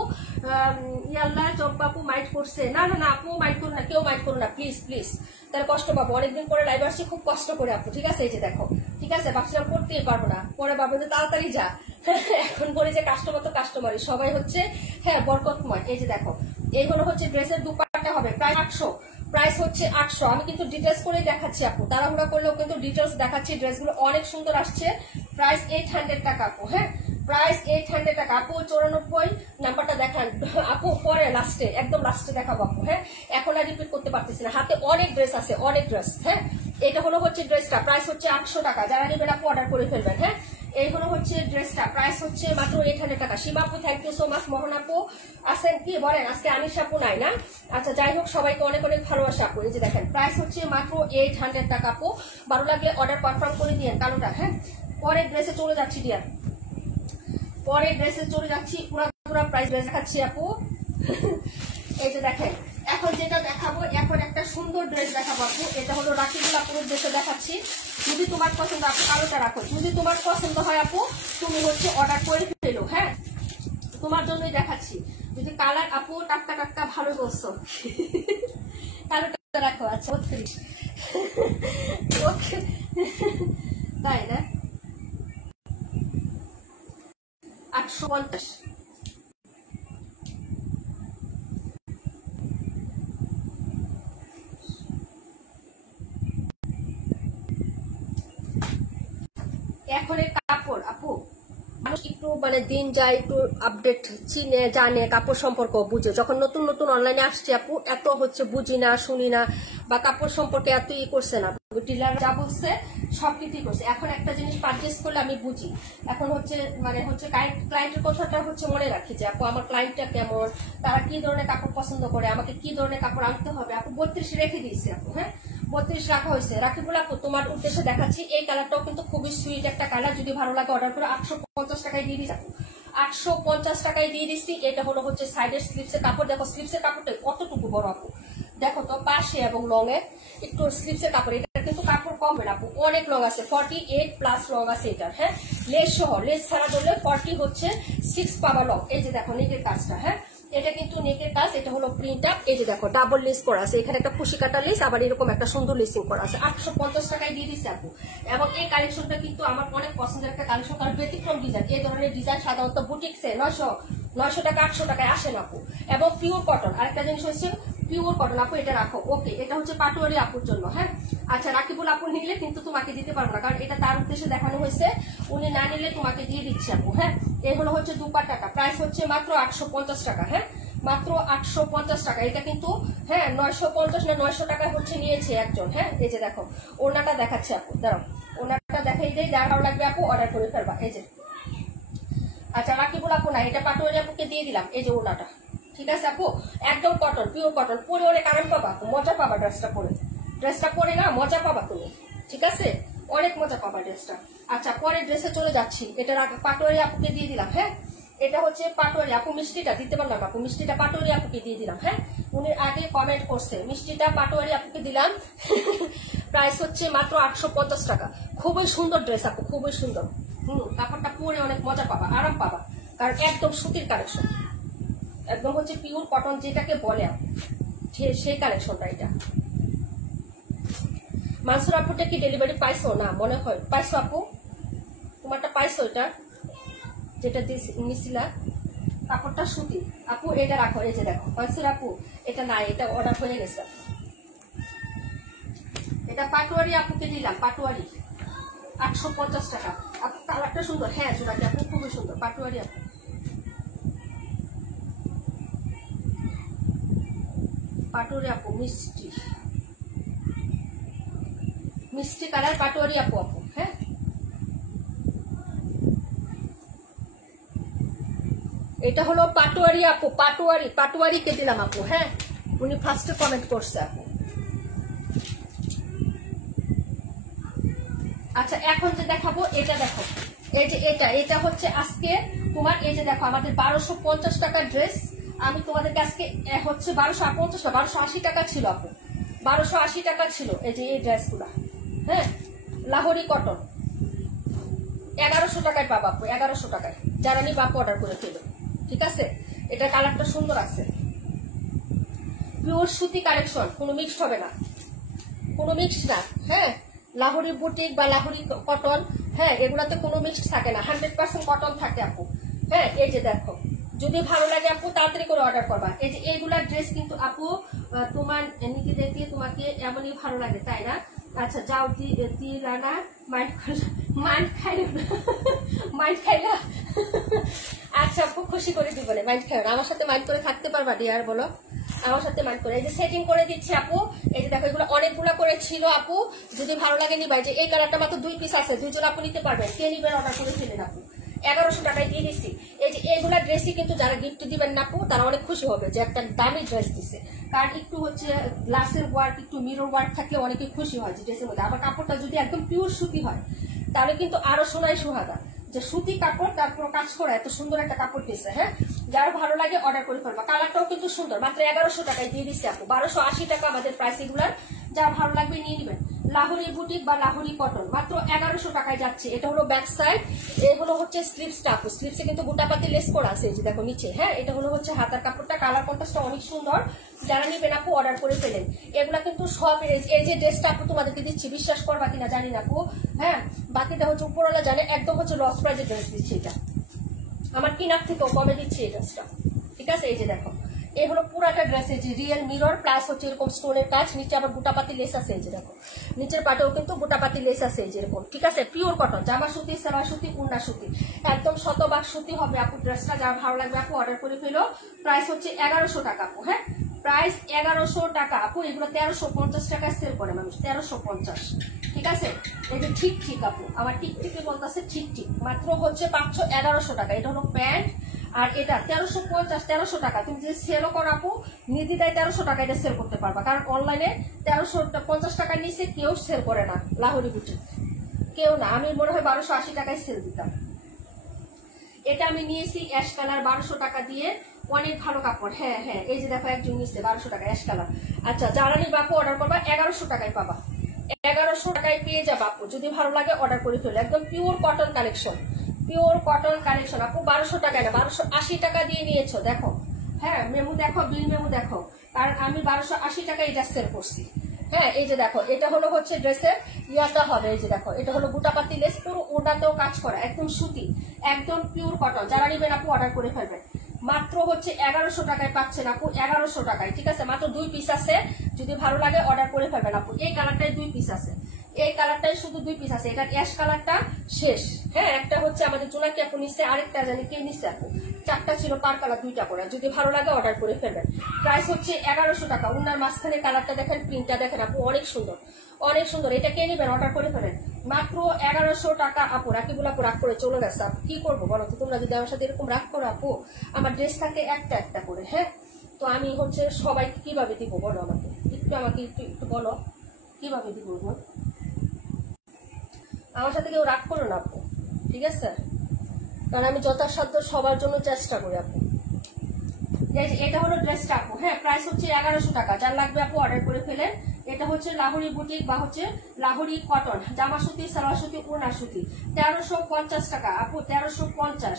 ইয়াল্লা চম্পা আপু মাইন্ড করছে, না না না আপু মাইন্ড করুন না, কেউ মাইন্ড করুন না প্লিজ প্লিজ, তাহলে কষ্ট পাবো, অনেকদিন পরে লাইভ আসছি খুব কষ্ট করে আপু, ঠিক আছে। এই যে দেখো, ঠিক আছে, ভাবছিলাম করতেই পারবো না, পরে ভাববো যে তাড়াতাড়ি যা, এখন বলি যে কাস্টমার তো কাস্টমারই, সবাই হচ্ছে হ্যাঁ বরকতময়। এই যে দেখো এইগুলো হচ্ছে ড্রেসের দুপাট্টা হবে প্রায় 800, প্রাইস হচ্ছে 800। আমি কিন্তু ডিটেলস করে দেখাচ্ছি আপু, তাড়াহুড়া করলেও কিন্তু ডিটেলস দেখাচ্ছি, ড্রেসগুলো অনেক সুন্দর আসছে। প্রাইস 800 টাকা আপু, হ্যাঁ প্রাইস 800 টাকা আপু। 94 নাম্বারটা দেখান আপু, পরে লাস্টে একদম লাস্টে দেখাবো আপু। হ্যাঁ এখন আর রিপিট করতে পারতেছি না, হাতে অনেক ড্রেস আছে, অনেক ড্রেস। হ্যাঁ এটা হলো হচ্ছে ড্রেসটা, প্রাইস হচ্ছে 800 টাকা, যারা নেবেন আপু অর্ডার করে ফেলবেন। হ্যাঁ এই হলো হচ্ছে ড্রেসটা, প্রাইস হচ্ছে মাত্র 800 টাকা। সীমা আপু থ্যাংক ইউ সো মাচ। মোহন আপু আসেন কি বলেন, আজকে আনিস আপু নাই না, আচ্ছা যাই হোক সবাইকে অনেক অনেক ভালোবাসা আপু। এই যে দেখেন প্রাইস হচ্ছে মাত্র 800 টাকা আপু, ভালো লাগলে অর্ডার কনফার্ম করে দিয়েন কালোটা। হ্যাঁ পরের ড্রেসে চলে যাচ্ছি ডিয়ার, পরের ড্রেসে চলে যাচ্ছি, পুরা পুরা প্রাইস ড্রেস দেখাচ্ছি আপু। এই যে দেখেন এখন যেটা দেখাবো, এখন একটা সুন্দর ড্রেস দেখাবো আপু, এটা হলো রাখিবুল আপুর ড্রেসে দেখাচ্ছি। যদি তোমার পছন্দ আপু কালোটা রাখো, যদি তোমার পছন্দ হয় আপু তুমি হচ্ছে অর্ডার করে ফেলো। হ্যাঁ তোমার জন্যই দেখাচ্ছি, যদি কালার আপু টাটকা টাটকা ভালো বলছো কালোটা রাখো। আচ্ছা 32 ওকে তাই না, 850। এখন এই কাপড় আপু মানুষ একটু মানে দিন যায়, একটু আপডেট চিনে জানে, কাপড় সম্পর্ক বুঝে। যখন নতুন নতুন অনলাইনে আসছে আপু এত হচ্ছে বুঝি না শুনি না, বা কাপড় সম্পর্কে এত ই করছে না, ডিলার যা বলছে সব কিছুই করছে। এখন একটা জিনিস পারচেস করলে আমি বুঝি, এখন হচ্ছে মানে হচ্ছে ক্লায়েন্টের কথাটা হচ্ছে মনে রাখি যে আপু আমার ক্লায়েন্টটা কেমন, তারা কি ধরনের কাপড় পছন্দ করে, আমাকে কি ধরনের কাপড় আনতে হবে। আপু 32 রেখে দিয়েছি আপু, হ্যাঁ 32 রাখা হয়েছে। রাখিবুল আপু তোমার উদ্দেশ্যে দেখাচ্ছি, এই কালারটাও কিন্তু খুবই সুইট একটা কালার, যদি ভালো লাগে অর্ডার করে 850 টাকায় দিয়ে দিচ্ছি, 850 টাকায় দিয়ে দিচ্ছি। এটা হলো হচ্ছে সাইডের স্লিপসের কাপড়, দেখো স্লিপসের কাপড়টা কতটুকু বড় আপু, দেখো তো পাশে এবং লং এ একটু স্লিপসের কাপড়, এটা কিন্তু কাপড় কম না আপু, অনেক লং আছে, 48 প্লাস লং আছে এটার। হ্যাঁ লেস সহ, লেস ছাড়া ধরলে 40 হচ্ছে 6 পাবা লং। এই যে দেখো নেকের কাজটা, হ্যাঁ এটা কিন্তু নেকের কাজ, এটা হলো প্রিন্ট আপ। এই যে দেখো ডাবল লেস করা আছে, এখানে একটা খুশি কাটা লেস, আবার এরকম একটা সুন্দর লেসিং করা আছে। 850 টাকায় দিয়ে দিচ্ছে আপু। এবং এই কালেকশনটা কিন্তু আমার অনেক পছন্দের একটা কালেকশন, কারণ ব্যতিক্রম ডিজাইন, এই ধরনের ডিজাইন সাধারণত বুটিক্সে 900 টাকা 800 টাকায় আসে না আপু। এবং পিওর কটন, আরেকটা জিনিস হচ্ছে পিওর কটন আপু, এটা রাখো। ওকে এটা হচ্ছে পাটোয়ারি আপুর জন্য। হ্যাঁ আচ্ছা রাকিবুল আপু নিলে কিন্তু তোমাকে দিতে পারবো না, কারণ এটা তার উদ্দেশ্যে দেখানো হয়েছে, উনি না নিলে তোমাকে দিয়ে দিচ্ছে আপু। হ্যাঁ এই হলো হচ্ছে দুপাট্টাটা, প্রাইস হচ্ছে মাত্র 850 টাকা। হ্যাঁ মাত্র 850 টাকা, এটা কিন্তু হ্যাঁ 950 না 900 টাকা হচ্ছে নিয়েছে একজন। হ্যাঁ এই যে দেখো ওনাটা দেখাচ্ছে আপু, দাঁড়াও ওনাটা দেখাই দেয়, যার ভালো লাগবে আপু অর্ডার করে ফেলবা। এই যে আচ্ছা রাকিবুল আপু না, এটা পাটোয়ারি আপুকে দিয়ে দিলাম। এই যে ওনাটা, ঠিক আছে আপু একদম কটন, পিওর কটন, পরে অনেক আরাম পাবা আপু, মজা পাবা ড্রেসটা পরে না মজা পাবা তুমি, ঠিক আছে অনেক মজা পাবা ড্রেসটা। আচ্ছা পরের ড্রেসে চলে যাচ্ছি, এটা পাটোয়ারি আপুকে দিয়ে দিলাম। হ্যাঁ এটা হচ্ছে পাটোয়ারি আপু, মিষ্টিটা দিতে পারলাম আপু, মিষ্টিটা পাটোয়ারি আপুকে দিয়ে দিলাম। হ্যাঁ উনি আগে কমেন্ট করছে, মিষ্টিটা পাটোয়ারি আপুকে দিলাম। প্রাইস হচ্ছে মাত্র 850 টাকা। খুবই সুন্দর ড্রেস আপু, খুবই সুন্দর। কাপড়টা পরে অনেক মজা পাবা, আরাম পাবা, কারণ একদম সুতির কালেকশন, একদম হচ্ছে পিওর কটন যেটাকে বলে সেই কালেকশনটা। এটা মানসুর আপুটা কি ডেলিভারি পাইছো? না মনে হয় পাইছো আপু, তোমারটা পাইছো, এটা যেটা নিছিলা কাপড়টা সুতি আপু, এটা রাখো। এই যে দেখো মানসুর আপু এটা নাই, এটা অর্ডার হয়ে গেছে, এটা পাটোয়ারি আপুকে দিলাম, পাটোয়ারি 850 টাকা আপু, কালারটা সুন্দর। হ্যাঁ জোড়াটি আপু খুবই সুন্দর, পাটোয়ারি আপু, পাটোয়ারি আপু মিষ্টি মিষ্টি কালার পাটোয়ারি আপু। হ্যাঁ এটা হলো পাটোয়ারি আপু, পাটোয়ারিকে দিলাম আপু। হ্যাঁ উনি ফার্স্টে কমেন্ট করছে আপু, আচ্ছা এখন যে দেখাবো এটা দেখো, এই যে এটা হচ্ছে আজকে তোমার, এই যে দেখো আমাদের 1250 টাকার ড্রেস। আমি তোমাদেরকে আজকে হচ্ছে 1250 না 1280 টাকা ছিল আপু, 1280 টাকা ছিল এই যে এই ড্রেসগুলা। হ্যাঁ, লাহোরি কটন 1100 টাকায় পাবো আপু, 1100 টাকায়। যারা নিবা আপু অর্ডার করে ফেলো, ঠিক আছে। এটা কালারটা সুন্দর আছে, পিওর সুতি কালেকশন, কোনো মিক্সড হবে না, কোনো মিক্সড না। হ্যাঁ, লাহোরি বুটিক বা লাহোরি কটন, হ্যাঁ এগুলাতে কোনো মিক্সড থাকে না, 100% কটন থাকে আপু। হ্যাঁ, এই যে দেখো, যদি ভালো লাগে আপু তাড়াতাড়ি করে অর্ডার করবা। এই যে এইগুলার ড্রেস কিন্তু আপু তোমার নিতে দেখতে তোমাকে এমনই ভালো লাগে, তাই না? আচ্ছা যাও রানা মাইন্ড খাইলা। আচ্ছা আপু খুশি করে দিব, মাইন্ড খাই না, আমার সাথে মাইন্ড করে থাকতে পারবা ডিয়ার, বলো আমার সাথে মাইন্ড করে। এই যে সেটিং করে দিচ্ছি আপু, এই যে দেখো এগুলো অনেকগুলো করে ছিল আপু, যদি ভালো লাগে নিবা। যে এই কালারটা মাত্র 2 পিস আছে, 2 জন আপু নিতে পারবেন, কে নিবেন অর্ডার করে ফেলেন আপু। 1100 টাকায় দিয়ে দিচ্ছি। এই যে এইগুলা ড্রেসই কিন্তু যারা গিফট দিবেন না আপু তারা অনেক খুশি হবে যে একটা দামি ড্রেস দিচ্ছে, কারণ একটু হচ্ছে গ্লাসের ওয়ার্ক, একটু মিরর ওয়ার্ক থাকলে অনেকে খুশি হয় যে ড্রেসের মধ্যে। আবার কাপড়টা যদি একদম পিওর সুতি হয় তাহলে কিন্তু আরো সোনায় সোহাগা, যে সুতি কাপড় তারপর কাজ করা এত সুন্দর একটা কাপড় দিচ্ছে। হ্যাঁ, যারা ভালো লাগে অর্ডার করে ফেলবা। কালারটাও কিন্তু সুন্দর, মাত্র 1100 টাকায় দিয়ে দিচ্ছে আপু, 1280 টাকা আমাদের প্রাইস এগুলার। যারা ভালো লাগবে নিয়ে নিবেন। লাহোরি বুটিক বা লাহোরি কটন মাত্র 1100 টাকায় যাচ্ছে। এটা হলো ব্যাক সাইড, এই হলো হচ্ছে স্লিভসটা আপু, স্লিভসে কিন্তু গোটাপাতি লেস করা আছে, এই যে দেখো নিচে। হ্যাঁ, এটা হলো হচ্ছে হাতার কাপড়টা, কালার কন্ট্রাস্টটা অনেক সুন্দর। যারা নিবেন আপু অর্ডার করে ফেলেন। এগুলা কিন্তু সব এই যে ড্রেসটা আপু তোমাদেরকে দিচ্ছি, বিশ্বাস করবা কিনা জানি না আপু। হ্যাঁ, বাকিটা হচ্ছে উপরওয়ালা জানে, একদম হচ্ছে লস প্রাইজে ড্রেস দিচ্ছি, এটা আমার কিনার থেকেও কমে দিচ্ছি এই ড্রেসটা, ঠিক আছে। এই যে দেখো এই হলো পুরাটা ড্রেস, এই যে রিয়েল মিরর প্লাস হচ্ছে এরকম স্টোনের কাজ, নিচে আবার গোটাপাতি লেস আছে, এই যে দেখো নিচের পাটেও কিন্তু গোটাপাতি লেস আছে, এই যে এরকম, ঠিক আছে। পিওর কটন, জামা সুতি, সেলাই সুতি, উন্না সুতি, একদম শতভাগ সুতি হবে আপু ড্রেসটা। যারা ভালো লাগবে আপু অর্ডার করে ফেলো। প্রাইস হচ্ছে 1100 টাকা আপু। হ্যাঁ, প্রাইস 1100 টাকা আপু। এগুলো 1350 টাকায় সেল করে মানুষ, 1350, ঠিক আছে। এই যে ঠিক ঠিক আপু, আমার ঠিক ঠিকই বলতেছে, ঠিক ঠিক, মাত্র হচ্ছে 1100 টাকা। এটা হলো প্যান্ট, আর এটা 1350 টাকা। তুমি যদি সেলও করো আপু নির্দিদায় 1300 টাকা এটা সেল করতে পারবা, কারণ অনলাইনে 1350 টাকার নিচে কেউ সেল করে না, লাহোরি বুটিক কেউ না। আমি মনে হয় 1280 টাকায় সেল দিতাম। এটা আমি নিয়েছি অ্যাশ কালার 1200 টাকা দিয়ে, অনেক ভালো কাপড়। হ্যাঁ হ্যাঁ, এই যে দেখো একজন নিচ্ছে 1200 টাকা অ্যাশ কালার। আচ্ছা যারা নিবা আপু অর্ডার করবা 1100 টাকায় পাবা, 1100 টাকায় পেয়ে যাবা আপু। যদি ভালো লাগে অর্ডার করে ফেলো। একদম pure cotton collection, pure cotton collection আপু। 1200 টাকায় না, 1280 টাকা দিয়ে নিয়েছো, দেখো। হ্যাঁ, মেমু দেখো, বিল মেমু দেখো, কারণ আমি 1280 টাকায় এটা সেল করছি। হ্যাঁ, এই যে দেখো এটা হলো হচ্ছে ড্রেসের ইয়াটা হবে, এই যে দেখো এটা হলো গোটাপাতি লেস, পুরো ওটাতেও কাজ করা, একদম সুতি, একদম পিওর কটন। যারা নিবেন আপু অর্ডার করে ফেলবেন। মাত্র হচ্ছে 1100 টাকায় পাচ্ছেন আপু, 1100 টাকায়, ঠিক আছে। মাত্র 2 পিস আছে, যদি ভালো লাগে অর্ডার করে ফেলবেন আপু। এই কালারটাই 2 পিস আছে, এই কালারটাই শুধু 2 পিস আছে। এটার অ্যাশ কালারটা শেষ। হ্যাঁ, একটা হচ্ছে আমাদের জোনাকি আপু নিচ্ছে, আরেকটা জানি কে নিচ্ছে আপু, 4টা ছিল পার কালার, 2টা করে। যদি ভালো লাগে অর্ডার করে ফেলবেন। প্রাইস হচ্ছে 1100 টাকা। উনার মাঝখানে কালারটা দেখেন, প্রিন্টটা দেখেন আপু, অনেক সুন্দর, অনেক সুন্দর। এটা কে নিবেন অর্ডার করে ফেলেন, মাত্র 1100 টাকা আপু। রাকিবুল আপু রাগ করে চলে গেছে আপু, কি করবো বলো তো? তোমরা যদি আমার সাথে এরকম রাগ করো আপু, আমার ড্রেস থাকে একটা একটা করে। হ্যাঁ, তো আমি হচ্ছে সবাইকে কিভাবে দিব বলো, আমাকে একটু বলো কিভাবে দিব। আমার সাথে কেউ রাগ করো না আপু, ঠিক আছে, কারণ আমি যথাসাধ্য সবার জন্য চেষ্টা করি আপু। এটা হলো ড্রেসটা আপু। হ্যাঁ, প্রাইস হচ্ছে 1100 টাকা। যার লাগবে আপু অর্ডার করে ফেলেন। এটা হচ্ছে লাহোরি বুটিক বা হচ্ছে লাহোরি কটন, জামা সুতি, সালোয়ার সুতি, ওড়না সুতি, 1350 টাকা আপু, 1350।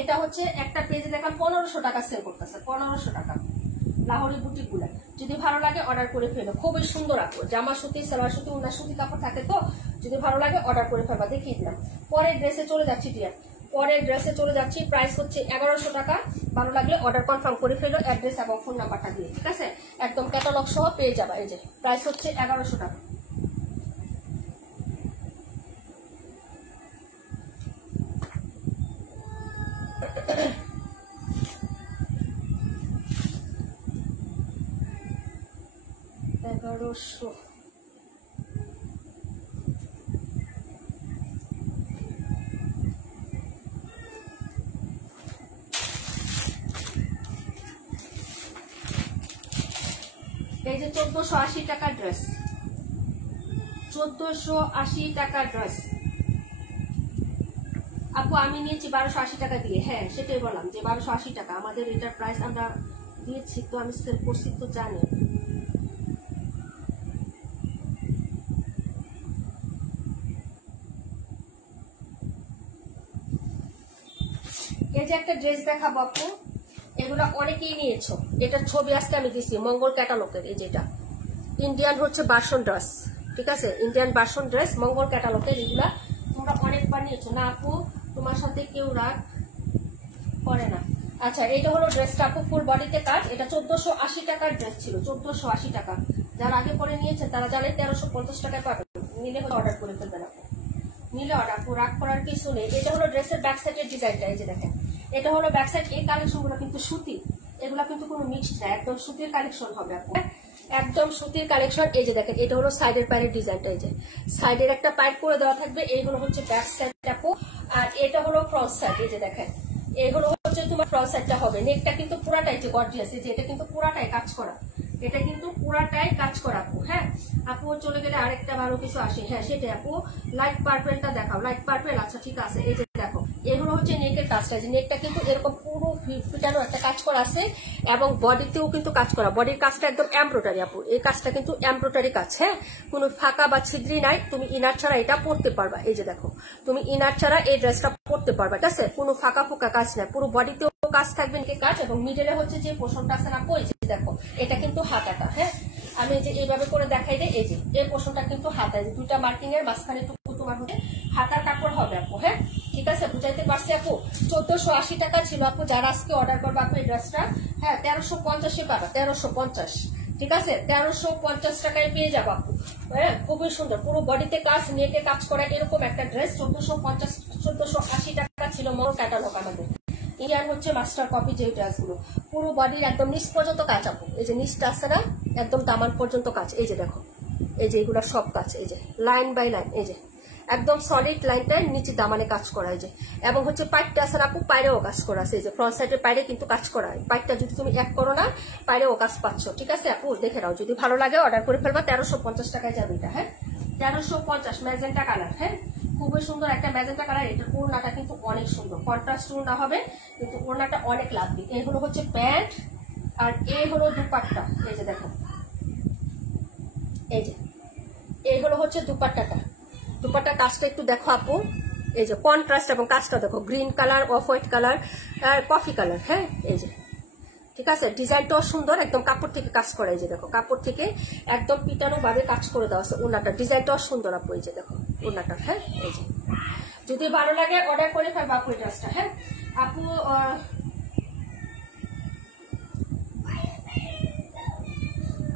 এটা হচ্ছে একটা পেজে দেখলাম 1500 টাকা সেল করতেছে, 1500 টাকা লাহোরি বুটিক গুলা। যদি ভালো লাগে অর্ডার করে ফেলো, খুবই সুন্দর আপু। জামা সুতি, সালোয়ার সুতি, ওড়না সুতি কাপড় থাকে, তো যদি ভালো লাগে অর্ডার করে ফেলবা। দেখিয়ে দিলাম। পরের ড্রেসে চলে যাচ্ছি ডিয়ার, পরের ড্রেসে চলে যাচ্ছি। প্রাইস হচ্ছে 1100 টাকা। ভালো লাগলে অর্ডার কনফার্ম করে ফেলো, অ্যাড্রেস এবং ফোন নাম্বারটা দিয়ে, ঠিক আছে। একদম ক্যাটালগ সহ পেয়ে যাবা। এই যে প্রাইস হচ্ছে 1100 টাকা। এই যে 1480 টাকার ড্রেস, 1480 টাকা ড্রেস আপু, আমি নিয়েছি 1280 টাকা দিয়ে। হ্যাঁ, সেটাই বললাম যে 1280 টাকা আমাদের এটার প্রাইস আমরা দিয়েছি, তো আমি সেল করছি তো জানি। এই যে একটা ড্রেস দেখাবো আপু, এগুলা অনেকেই নিয়েছো, এটার ছবি আজকে আমি দিচ্ছি মঙ্গল ক্যাটালগের। এই যেটা ইন্ডিয়ান হচ্ছে ভার্সন ড্রেস, ঠিক আছে, ইন্ডিয়ান ভার্সন ড্রেস মঙ্গল ক্যাটালগের। এগুলা তোমরা অনেকবার নিয়েছো না আপু, তোমার সাথে কেউ রাগ করে না। আচ্ছা, এটা হলো ড্রেসটা আপু, ফুল বডিতে কাজ। এটা 1480 টাকার ড্রেস ছিল, 1480 টাকা। যারা আগে পরে নিয়েছেন তারা জানেন 1350 টাকায় পাবেন। নিলে অর্ডার করে ফেলবেন আপু, নিলে অর্ডার রাগ করার কিছু নেই। এটা হলো ড্রেসের ব্যাক সাইডের ডিজাইনটা। এই যে দেখেন, এটা হলো ব্যাক সাইড। এই কালেকশনগুলো কিন্তু সুতি, এগুলা কিন্তু কোনো মিক্সড না, একদম সুতির কালেকশন হবে আপু, একদম সুতির কালেকশন। এই যে দেখেন, এটা হলো সাইডের পায়ের ডিজাইনটা। এই যে সাইডের একটা পাইপ করে দেওয়া থাকবে। এই হলো হচ্ছে ব্যাক সাইড আপু, আর এটা হলো ফ্রন্ট সাইড। এই যে দেখেন, এই হলো হচ্ছে তোমার ফ্রন্ট সাইডটা হবে। নেকটা কিন্তু পুরাটাই যে গর্জিয়াস, এই যে এটা কিন্তু পুরাটাই কাজ করা, এটা কিন্তু পুরাটাই কাজ করা আপু। হ্যাঁ আপু, চলে গেলে আরেকটা ভালো কিছু আসে। হ্যাঁ সেটাই আপু, লাইট পার্পেলটা দেখাও, লাইট পার্পেল। আচ্ছা ঠিক আছে, এই যে দেখো, এগুলো হচ্ছে নেকের কাজটা। যে নেকটা কিন্তু এরকম পুরো ফিটানো একটা কাজ করা আছে, এবং বডিতেও কিন্তু কাজ করা। বডির কাজটা একদম এমব্রয়ডারি আপু, এই কাজটা কিন্তু এমব্রয়ডারি কাজ। হ্যাঁ, কোনো ফাঁকা বা ছিদ্রি নাই, তুমি ইনার ছাড়া এটা পরতে পারবা। এই যে দেখো, তুমি ইনার ছাড়া এই ড্রেসটা পরতে পারবা, ঠিক আছে, কোনো ফাঁকা ফোকা কাজ নাই, পুরো বডিতেও কাজ থাকবে কাজ। এবং মিডলে হচ্ছে যে পোর্শনটা আছে না আপু, এই যে দেখো, এটা কিন্তু হাতাটা। হ্যাঁ, আমি যে এইভাবে করে দেখাই দিই, এই যে এই পোর্শনটা কিন্তু হাতা, দুইটা মার্কিং এর মাঝখানে টুকু তোমার হচ্ছে হাতার কাপড় হবে আপু। হ্যাঁ ঠিক আছে, বুঝাইতে পারছি আপু। 1480 টাকা ছিল আপু, যারা আজকে অর্ডার করবে আপু এই ড্রেসটা, হ্যাঁ 1350 পাবা, 1350, ঠিক আছে, 1350 টাকায় পেয়ে যাবো আপু। হ্যাঁ, খুবই সুন্দর, পুরো বডিতে কাজ, নেটে কাজ করা এরকম একটা ড্রেস 1480 টাকা ছিল মঙ্গল ক্যাটালগ আমাদের। ইন্ডিয়ান হচ্ছে মাস্টার কপি যে ড্রেসগুলো, পুরো বডির একদম নিচ পর্যন্ত কাজ আপু। এই যে নিচটা আছে না, একদম দামান পর্যন্ত কাজ। এই যে দেখো, এই যে এগুলো সব কাজ, এই যে লাইন বাই লাইন, এই যে একদম সলিড লাইনটায় নিচে দামানে কাজ করা। এই যে, এবং হচ্ছে পাইপটা আছে না আপু, পাইরেও কাজ করা আছে। এই যে ফ্রন্ট সাইডের পাইরে কিন্তু কাজ করা, পাইপটা যদি তুমি এক করো না, পাইরেও কাজ পাচ্ছ, ঠিক আছে আপু, দেখে নাও। যদি ভালো লাগে অর্ডার করে ফেলবা, 1350 টাকায় যাবে এটা। হ্যাঁ 1350, ম্যাজেন্টা কালার। হ্যাঁ, খুবই সুন্দর একটা ম্যাজেন্টা কালার। এটার ওড়নাটা কিন্তু অনেক সুন্দর, কন্ট্রাস্ট ওড়না হবে, কিন্তু ওড়নাটা অনেক লাগবে। এই হলো হচ্ছে প্যান্ট, আর এই হলো দুপাট্টা। এই যে দেখো, এই যে এই হলো হচ্ছে দুপাট্টাটা। দুপাট্টার কাজটা একটু দেখো আপু, এই যে কন্ট্রাস্ট, এবং কাজটা দেখো, green colour, off white colour, coffee colour. হ্যাঁ এই যে, ঠিক আছে, ডিজাইনটাও সুন্দর, একদম কাপড় থেকে কাজ করা। এই যে দেখো, কাপড় থেকে একদম পিটানো ভাবে কাজ করে দেওয়া আছে। ওনাটা ডিজাইনটাও সুন্দর আপু, এই যে দেখো ওনাটা। হ্যাঁ এই যে, যদি ভালো লাগে অর্ডার করে ফেলবা আপু এই ড্রেসটা। হ্যাঁ আপু,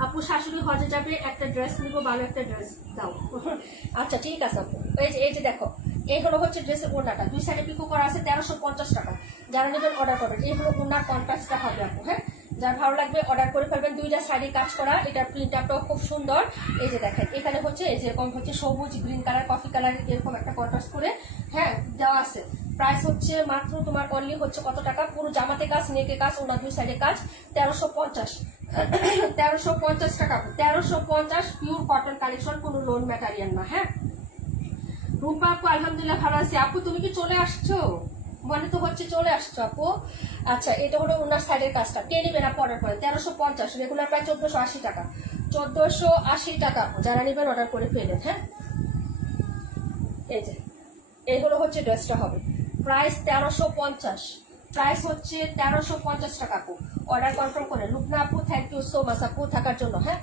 আপু শাশুড়ি হজে যাবে, একটা ড্রেস নিবো, ভালো একটা ড্রেস দাও। আচ্ছা ঠিক আছে আপু, এই যে দেখো, এই হলো হচ্ছে ড্রেসের ওড়নাটা, দুই সাইডে পিকো করা আছে, 1350 টাকা। যারা নেবেন অর্ডার করবেন। এই হলো ওড়নার কন্ট্রাস্টটা হবে আপু। হ্যাঁ, যার ভালো লাগবে অর্ডার করে ফেলবেন। দুইটা সাইডে কাজ করা, এটার প্রিন্ট আপটাও খুব সুন্দর। এই যে দেখেন, এখানে হচ্ছে এই যে এরকম হচ্ছে সবুজ, গ্রিন কালার, কফি কালার, এরকম একটা কন্ট্রাস্ট করে হ্যাঁ দেওয়া আছে। প্রাইস হচ্ছে মাত্র তোমার অনলি হচ্ছে কত টাকা, পুরো জামাতে কাজ, নেকে কাজ, ওনার দুই সাইডে কাজ, 1350, 1350 টাকা, 1350, পিওর কটন কালেকশন, কোনো লোন ম্যাটেরিয়াল না। হ্যাঁ রূপা আপু, আলহামদুলিল্লাহ ভালো আছি। আপু তুমি কি চলে আসছো? মনে তো হচ্ছে চলে আসছো আপু। আচ্ছা, এটা হলো ওনার সাইডের কাজটা। কে নেবেন আপু অর্ডার করে? 1350, রেগুলার প্রায় 1480 টাকা, 1480 টাকা আপু। যারা নেবেন অর্ডার করে ফেলেন। হ্যাঁ এই যে, এই হলো হচ্ছে ড্রেসটা হবে, প্রাইস 1350, প্রাইস হচ্ছে 1350 টাকা আপু। অর্ডার কনফার্ম করে। লুবনা আপু, থ্যাংক ইউ সো মাচ আপু থাকার জন্য। হ্যাঁ,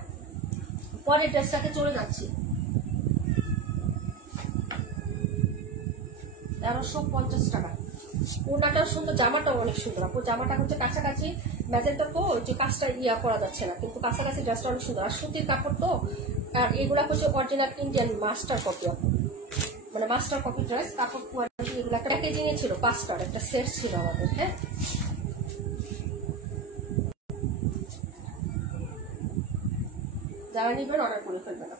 পরে ড্রেসটাতে চলে যাচ্ছি। 1350 টাকা। ওড়নাটাও সুন্দর, জামাটাও অনেক সুন্দর আপু। জামাটা হচ্ছে কাছাকাছি ম্যাজেন্টা, তো যে কাজটা ইয়া করা যাচ্ছে না, কিন্তু কাছাকাছি ড্রেসটা অনেক সুন্দর, আর সুতির কাপড় তো। আর এগুলা হচ্ছে অরিজিনাল ইন্ডিয়ান মাস্টার কপি আপু, মানে মাস্টার কপি ড্রেস, কাপড় কোয়ালিটি। এগুলো প্যাকেজিং এ ছিল, 5টার একটা সেট ছিল আমাদের। হ্যাঁ, যারা নিবেন অর্ডার করে ফেলবেন।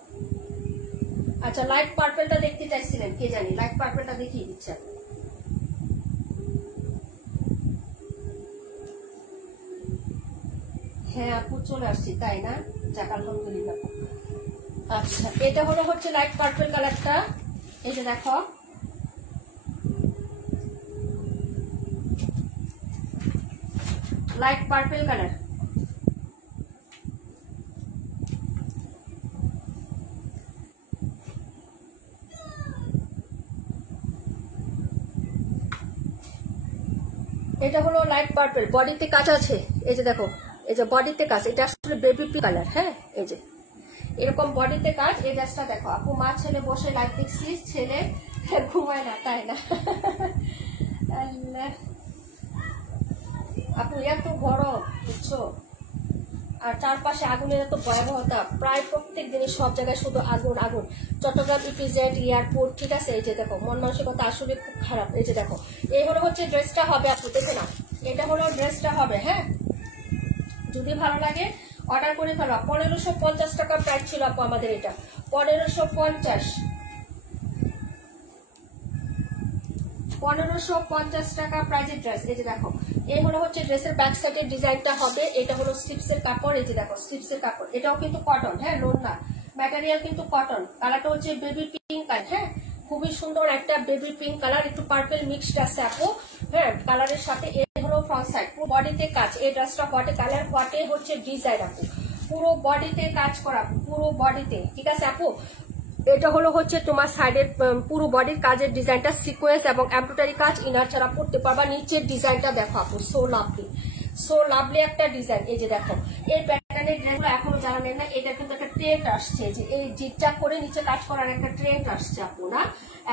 আচ্ছা, লাইট পার্পেলটা দেখতে চাইছিলেন, কে জানি, লাইট পার্পেলটা দেখিয়ে দিচ্ছে। হ্যাঁ আপু চলে আসছি, তাই না? যাক আলহামদুলিল্লাহ। আচ্ছা, এটা হলো হচ্ছে লাইট পার্পল কালারটা, এই যে দেখো লাইট পার্পল কালার। এটা হলো লাইট পার্পল, বডিতে কাজ আছে, এই যে দেখো, এই যে বডিতে কাজ, এটা আসলে বেবি পিঙ্ক কালার। হ্যাঁ, এই যে এরকম বডিতে কাজ। এই ড্রেসটা দেখো আপু, মা ছেলে বসে লাইট দেখছি, ছেলে ঘুমায় না, তাই না? আপু এত গরম বুঝছো, আর চারপাশে আগুনের এত ভয়াবহতা, প্রায় প্রত্যেক দিনই সব জায়গায় শুধু আগুন আগুন। চট্টগ্রাম ইপিজেড এয়ারপোর্ট, ঠিক আছে? এই যে দেখো মন মানসিকতা আসলে খুব খারাপ। এই যে দেখো, এই হলো হচ্ছে ড্রেসটা হবে আপু, দেখে না, এটা হলো ড্রেসটা হবে। হ্যাঁ, যদি ভালো লাগে অর্ডার করে ফেলো। 1550 টাকা প্রাইস ছিল আপু আমাদের, এটা 1550 টাকা প্রাইজের ড্রেস। এই যে দেখো, এই হলো হচ্ছে ড্রেসের ব্যাক সাইডের ডিজাইনটা হবে। এটা হলো স্লিপসের কাপড়, এই যে দেখো স্লিপসের কাপড়, এটাও কিন্তু কটন। হ্যাঁ, লোন না, ম্যাটেরিয়াল কিন্তু কটন। কালারটা হচ্ছে বেবি পিঙ্ক কালার। হ্যাঁ, খুবই সুন্দর একটা বেবি পিঙ্ক কালার, একটু পার্পল মিক্সড আছে আপু। হ্যাঁ, কালারের সাথে এই হলো ফ্রন্ট সাইড, পুরো বডিতে কাজ। এই ড্রেসটা হোয়াটে কালার, হোয়াটে হচ্ছে ডিজাইন আপু, পুরো বডিতে কাজ করা, পুরো বডিতে, ঠিক আছে আপু? এটা হলো হচ্ছে তোমার সাইডের পুরো বডির কাজের ডিজাইনটা, সিকোয়েন্স এবং এমব্রয়ডারি কাজ, ইনার ছাড়া পড়তে পারবা। নিচের ডিজাইনটা দেখো আপু, সো লাভলি, সো লাভলি একটা ডিজাইন। এই যে দেখো, এই প্যাটার্নের ড্রেসগুলো এখনো জানা নেই না, এটা কিন্তু একটা ট্রেন্ড আসছে, যে এই জিগজাগ করে নিচে কাজ করার একটা ট্রেন্ড আসছে আপু, না?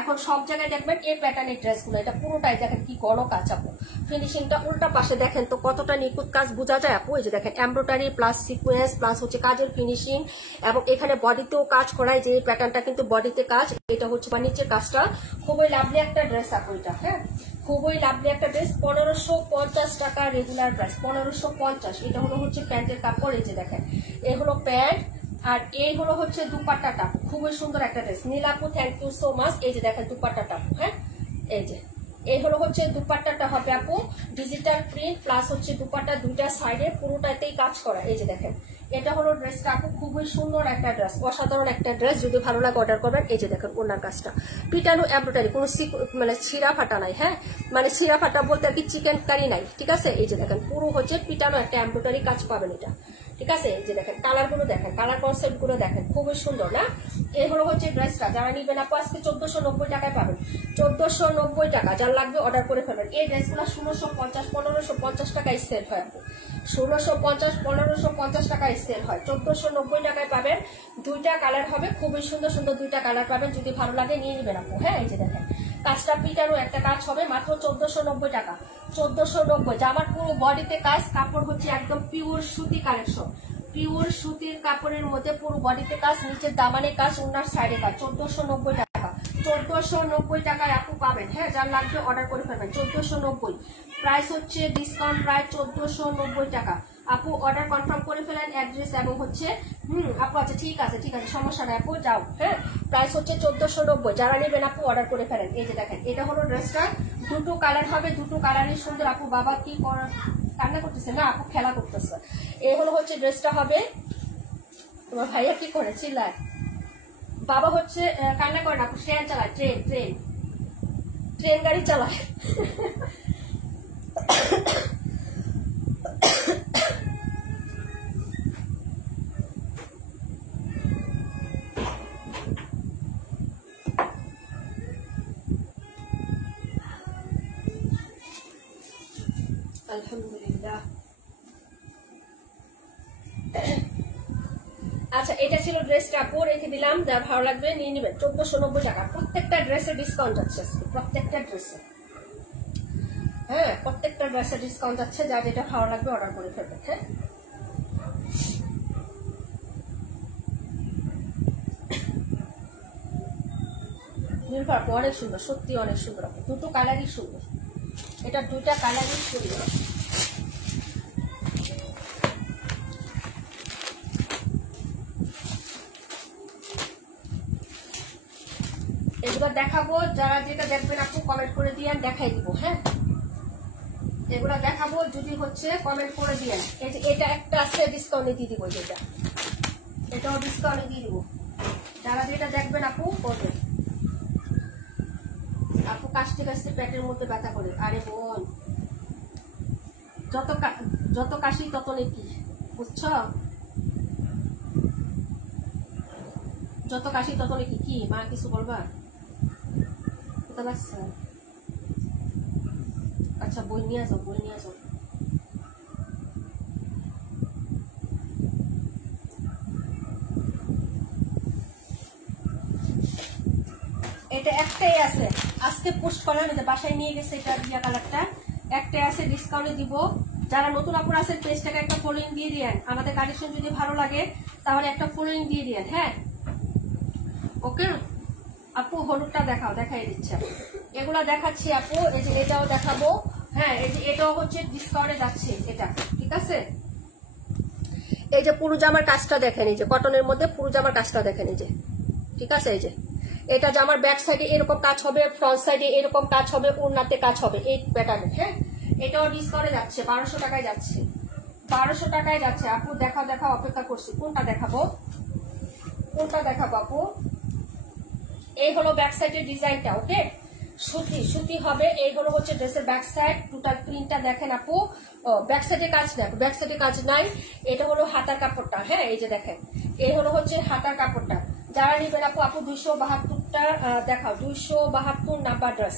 এখন সব জায়গায় দেখবেন এই প্যাটার্নের ড্রেসগুলো, এটা পুরোটাই দেখেন কি গড় কাজ আপু। ফিনিশিংটা উল্টা পাশে দেখেন তো কতটা নিখুঁত কাজ বোঝা যায় আপু। এই যে দেখেন এমব্রয়ডারি প্লাস সিকোয়েন্স প্লাস হচ্ছে কাজের ফিনিশিং, এবং এখানে বডিতেও কাজ করায়, যে প্যাটার্নটা কিন্তু বডিতে কাজ। এটা হচ্ছে বা নিচের কাজটা, খুবই লাভলি একটা ড্রেস আপু এটা। হ্যাঁ, খুবই লাভলি একটা ড্রেস, 1550 টাকা রেগুলার প্রাইস, 1550। এটা হলো হচ্ছে প্যান্টের কাপড়, এই যে দেখেন এই হলো প্যান্ট, আর এই হলো হচ্ছে দুপাট্টাটা, খুবই সুন্দর একটা ড্রেস। নীলাপু থ্যাংক ইউ সো মাচ। এই যে দেখেন দুপাট্টাটা, হ্যাঁ এই যে এই হলো হচ্ছে দুপাট্টাটা হবে আপু, ডিজিটাল প্রিন্ট প্লাস হচ্ছে দুপাট্টা দুইটা সাইডে পুরোটাতেই কাজ করা। এই যে দেখেন এটা হলো ড্রেসটা আপু, খুবই সুন্দর একটা ড্রেস, অসাধারণ একটা ড্রেস। যদি ভালো লাগে অর্ডার করবেন। এই যে দেখেন ওনার কাজটা পিটানো এমব্রয়ডারি, কোনো মানে ছিঁড়া ফাটা নাই। হ্যাঁ, মানে ছিঁড়া ফাটা বলতে আর কি চিকেন কারি নাই, ঠিক আছে? এই যে দেখেন পুরো হচ্ছে পিটানো একটা এমব্রয়ডারি কাজ পাবেন এটা, ঠিক আছে? এই যে দেখেন কালার গুলো দেখেন, কালার কনসেপ্ট গুলো দেখেন, খুবই সুন্দর না? এই হলো হচ্ছে ড্রেসটা, যারা নিবেন আপু আজকে 1490 টাকায় পাবেন, 1490 টাকা। যার লাগবে অর্ডার করে ফেলবেন। এই ড্রেসগুলো 1650 1550 টাকায় সেল হয় আপু, 1650 1550 টাকায় সেল হয়, 1490 টাকায় পাবেন। দুইটা কালার হবে, খুবই সুন্দর সুন্দর দুইটা কালার পাবেন। যদি ভালো লাগে নিয়ে নিবেন আপু। হ্যাঁ, এই যে দেখেন কাজটা পিটানো একটা কাজ হবে, মাত্র 1490 টাকা, 1490। জামার পুরো বডিতে কাজ, কাপড় হচ্ছে একদম পিওর সুতি কালেকশন, পিওর সুতির কাপড়ের মধ্যে পুরো বডিতে কাজ, নিচের দামানে কাজ, ওনার সাইডে কাজ, 1490 টাকা, 1490 টাকায় আপু পাবেন। হ্যাঁ, যার লাগবে অর্ডার করে ফেলবেন, 1490 প্রাইস হচ্ছে, ডিসকাউন্ট প্রাইস 1490 টাকা। আপু অর্ডার কনফার্ম করে ফেলেন, অ্যাড্রেস এবং হচ্ছে আপু। আচ্ছা ঠিক আছে ঠিক আছে, সমস্যা নাই আপু, যাও। হ্যাঁ, প্রাইস হচ্ছে 1490, যারা নেবেন আপু অর্ডার করে ফেলেন। এই যে দেখেন এটা হলো ড্রেসটা, দুটো কালার হবে, দুটো কালারই সুন্দর আপু। বাবা কি কান্না করতেছে? না আপু খেলা করতেছে। এই হলো হচ্ছে ড্রেসটা হবে। তোমার ভাইয়া কি করে চিল্লায়? বাবা হচ্ছে কান্না করে না আপু, ট্রেন চালায়, ট্রেন ট্রেন ট্রেন গাড়ি চালায়। আলহামদুলিল্লাহ। আচ্ছা, এটা ছিল ড্রেসটা আপু, রেখে দিলাম, যার ভালো লাগবে নিয়ে নেবেন। 1490 টাকা, প্রত্যেকটা ড্রেসে ডিসকাউন্ট আছে, প্রত্যেকটা ড্রেসে। হ্যাঁ, প্রত্যেকটা ড্রেসে ডিসকাউন্ট আছে, যার যেটা ভালো লাগবে অর্ডার করে ফেলবেন। হ্যাঁ, অনেক সুন্দর, সত্যি অনেক সুন্দর আপু, দুটো কালারই সুন্দর, এটা দুইটা কালারই সুন্দর। এগুলো দেখাবো, যারা যেটা দেখবেন আপু কমেন্ট করে দিয়ে দেখাই দিব। হ্যাঁ, এগুলো দেখাবো, যদি হচ্ছে কমেন্ট করে দিয়েন। এই যে এটা একটা আছে, ডিসকাউন্টে দিয়ে দিব, যেটা এটাও ডিসকাউন্টে দিয়ে দিব। যারা যেটা দেখবেন আপু করবেন। আপু কাশতে কাশতে পেটের মধ্যে ব্যথা করে। আরে বোন, যত কাশি তত নাকি, বুঝছ? যত কাশি তত নাকি। কি মা কিছু বলবা? কোথা লাগছে? আচ্ছা বই নিয়ে যাও, বই নিয়ে যাও। এটা একটাই আছে, আজকে পোস্ট করলাম, যে বাসায় নিয়ে গেছে এটা রিয়া কালারটা, একটাই আছে, ডিসকাউন্টে দিব। যারা নতুন আপুর আছে পেজটাকে একটা ফলোইং দিয়ে দিয়েন, আমাদের কালেকশন যদি ভালো লাগে তাহলে একটা ফলোইং দিয়ে দিয়েন। হ্যাঁ ওকে আপু, হলুদটা দেখাও, দেখাই দিচ্ছে। এগুলা দেখাচ্ছি আপু, এই যে এটাও দেখাবো। হ্যাঁ এই যে এটাও হচ্ছে ডিসকাউন্টে যাচ্ছে এটা, ঠিক আছে? এই যে পুরো জামার কাজটা দেখেন, এই যে কটনের মধ্যে পুরো জামার কাজটা দেখেন, এই যে ঠিক আছে? এই যে এটা জামার ব্যাক সাইডে এরকম কাজ হবে, ফ্রন্ট সাইডে এরকম কাজ হবে, ওড়নাতে কাজ হবে এই প্যাটার্নে। হ্যাঁ এটাও ডিসকাউন্টে যাচ্ছে, 1200 টাকায় যাচ্ছে, 1200 টাকায় যাচ্ছে। আপু দেখাও দেখাও, অপেক্ষা করছি। কোনটা দেখাবো, কোনটা দেখাবো আপু? এই হলো ব্যাক সাইডের ডিজাইনটা। ওকে সুতি সুতি হবে। এই হলো হচ্ছে ড্রেসের ব্যাক সাইড, টোটাল প্রিন্টটা দেখেন আপু। ব্যাক সাইডে কাজ না, ব্যাক সাইডে কাজ নাই। এটা হলো হাতার কাপড়টা। হ্যাঁ এই যে দেখেন, এই হলো হচ্ছে হাতার কাপড়টা। যারা নিবেন আপু, আপু 272টা দেখাও, 272 নাম্বার ড্রেস।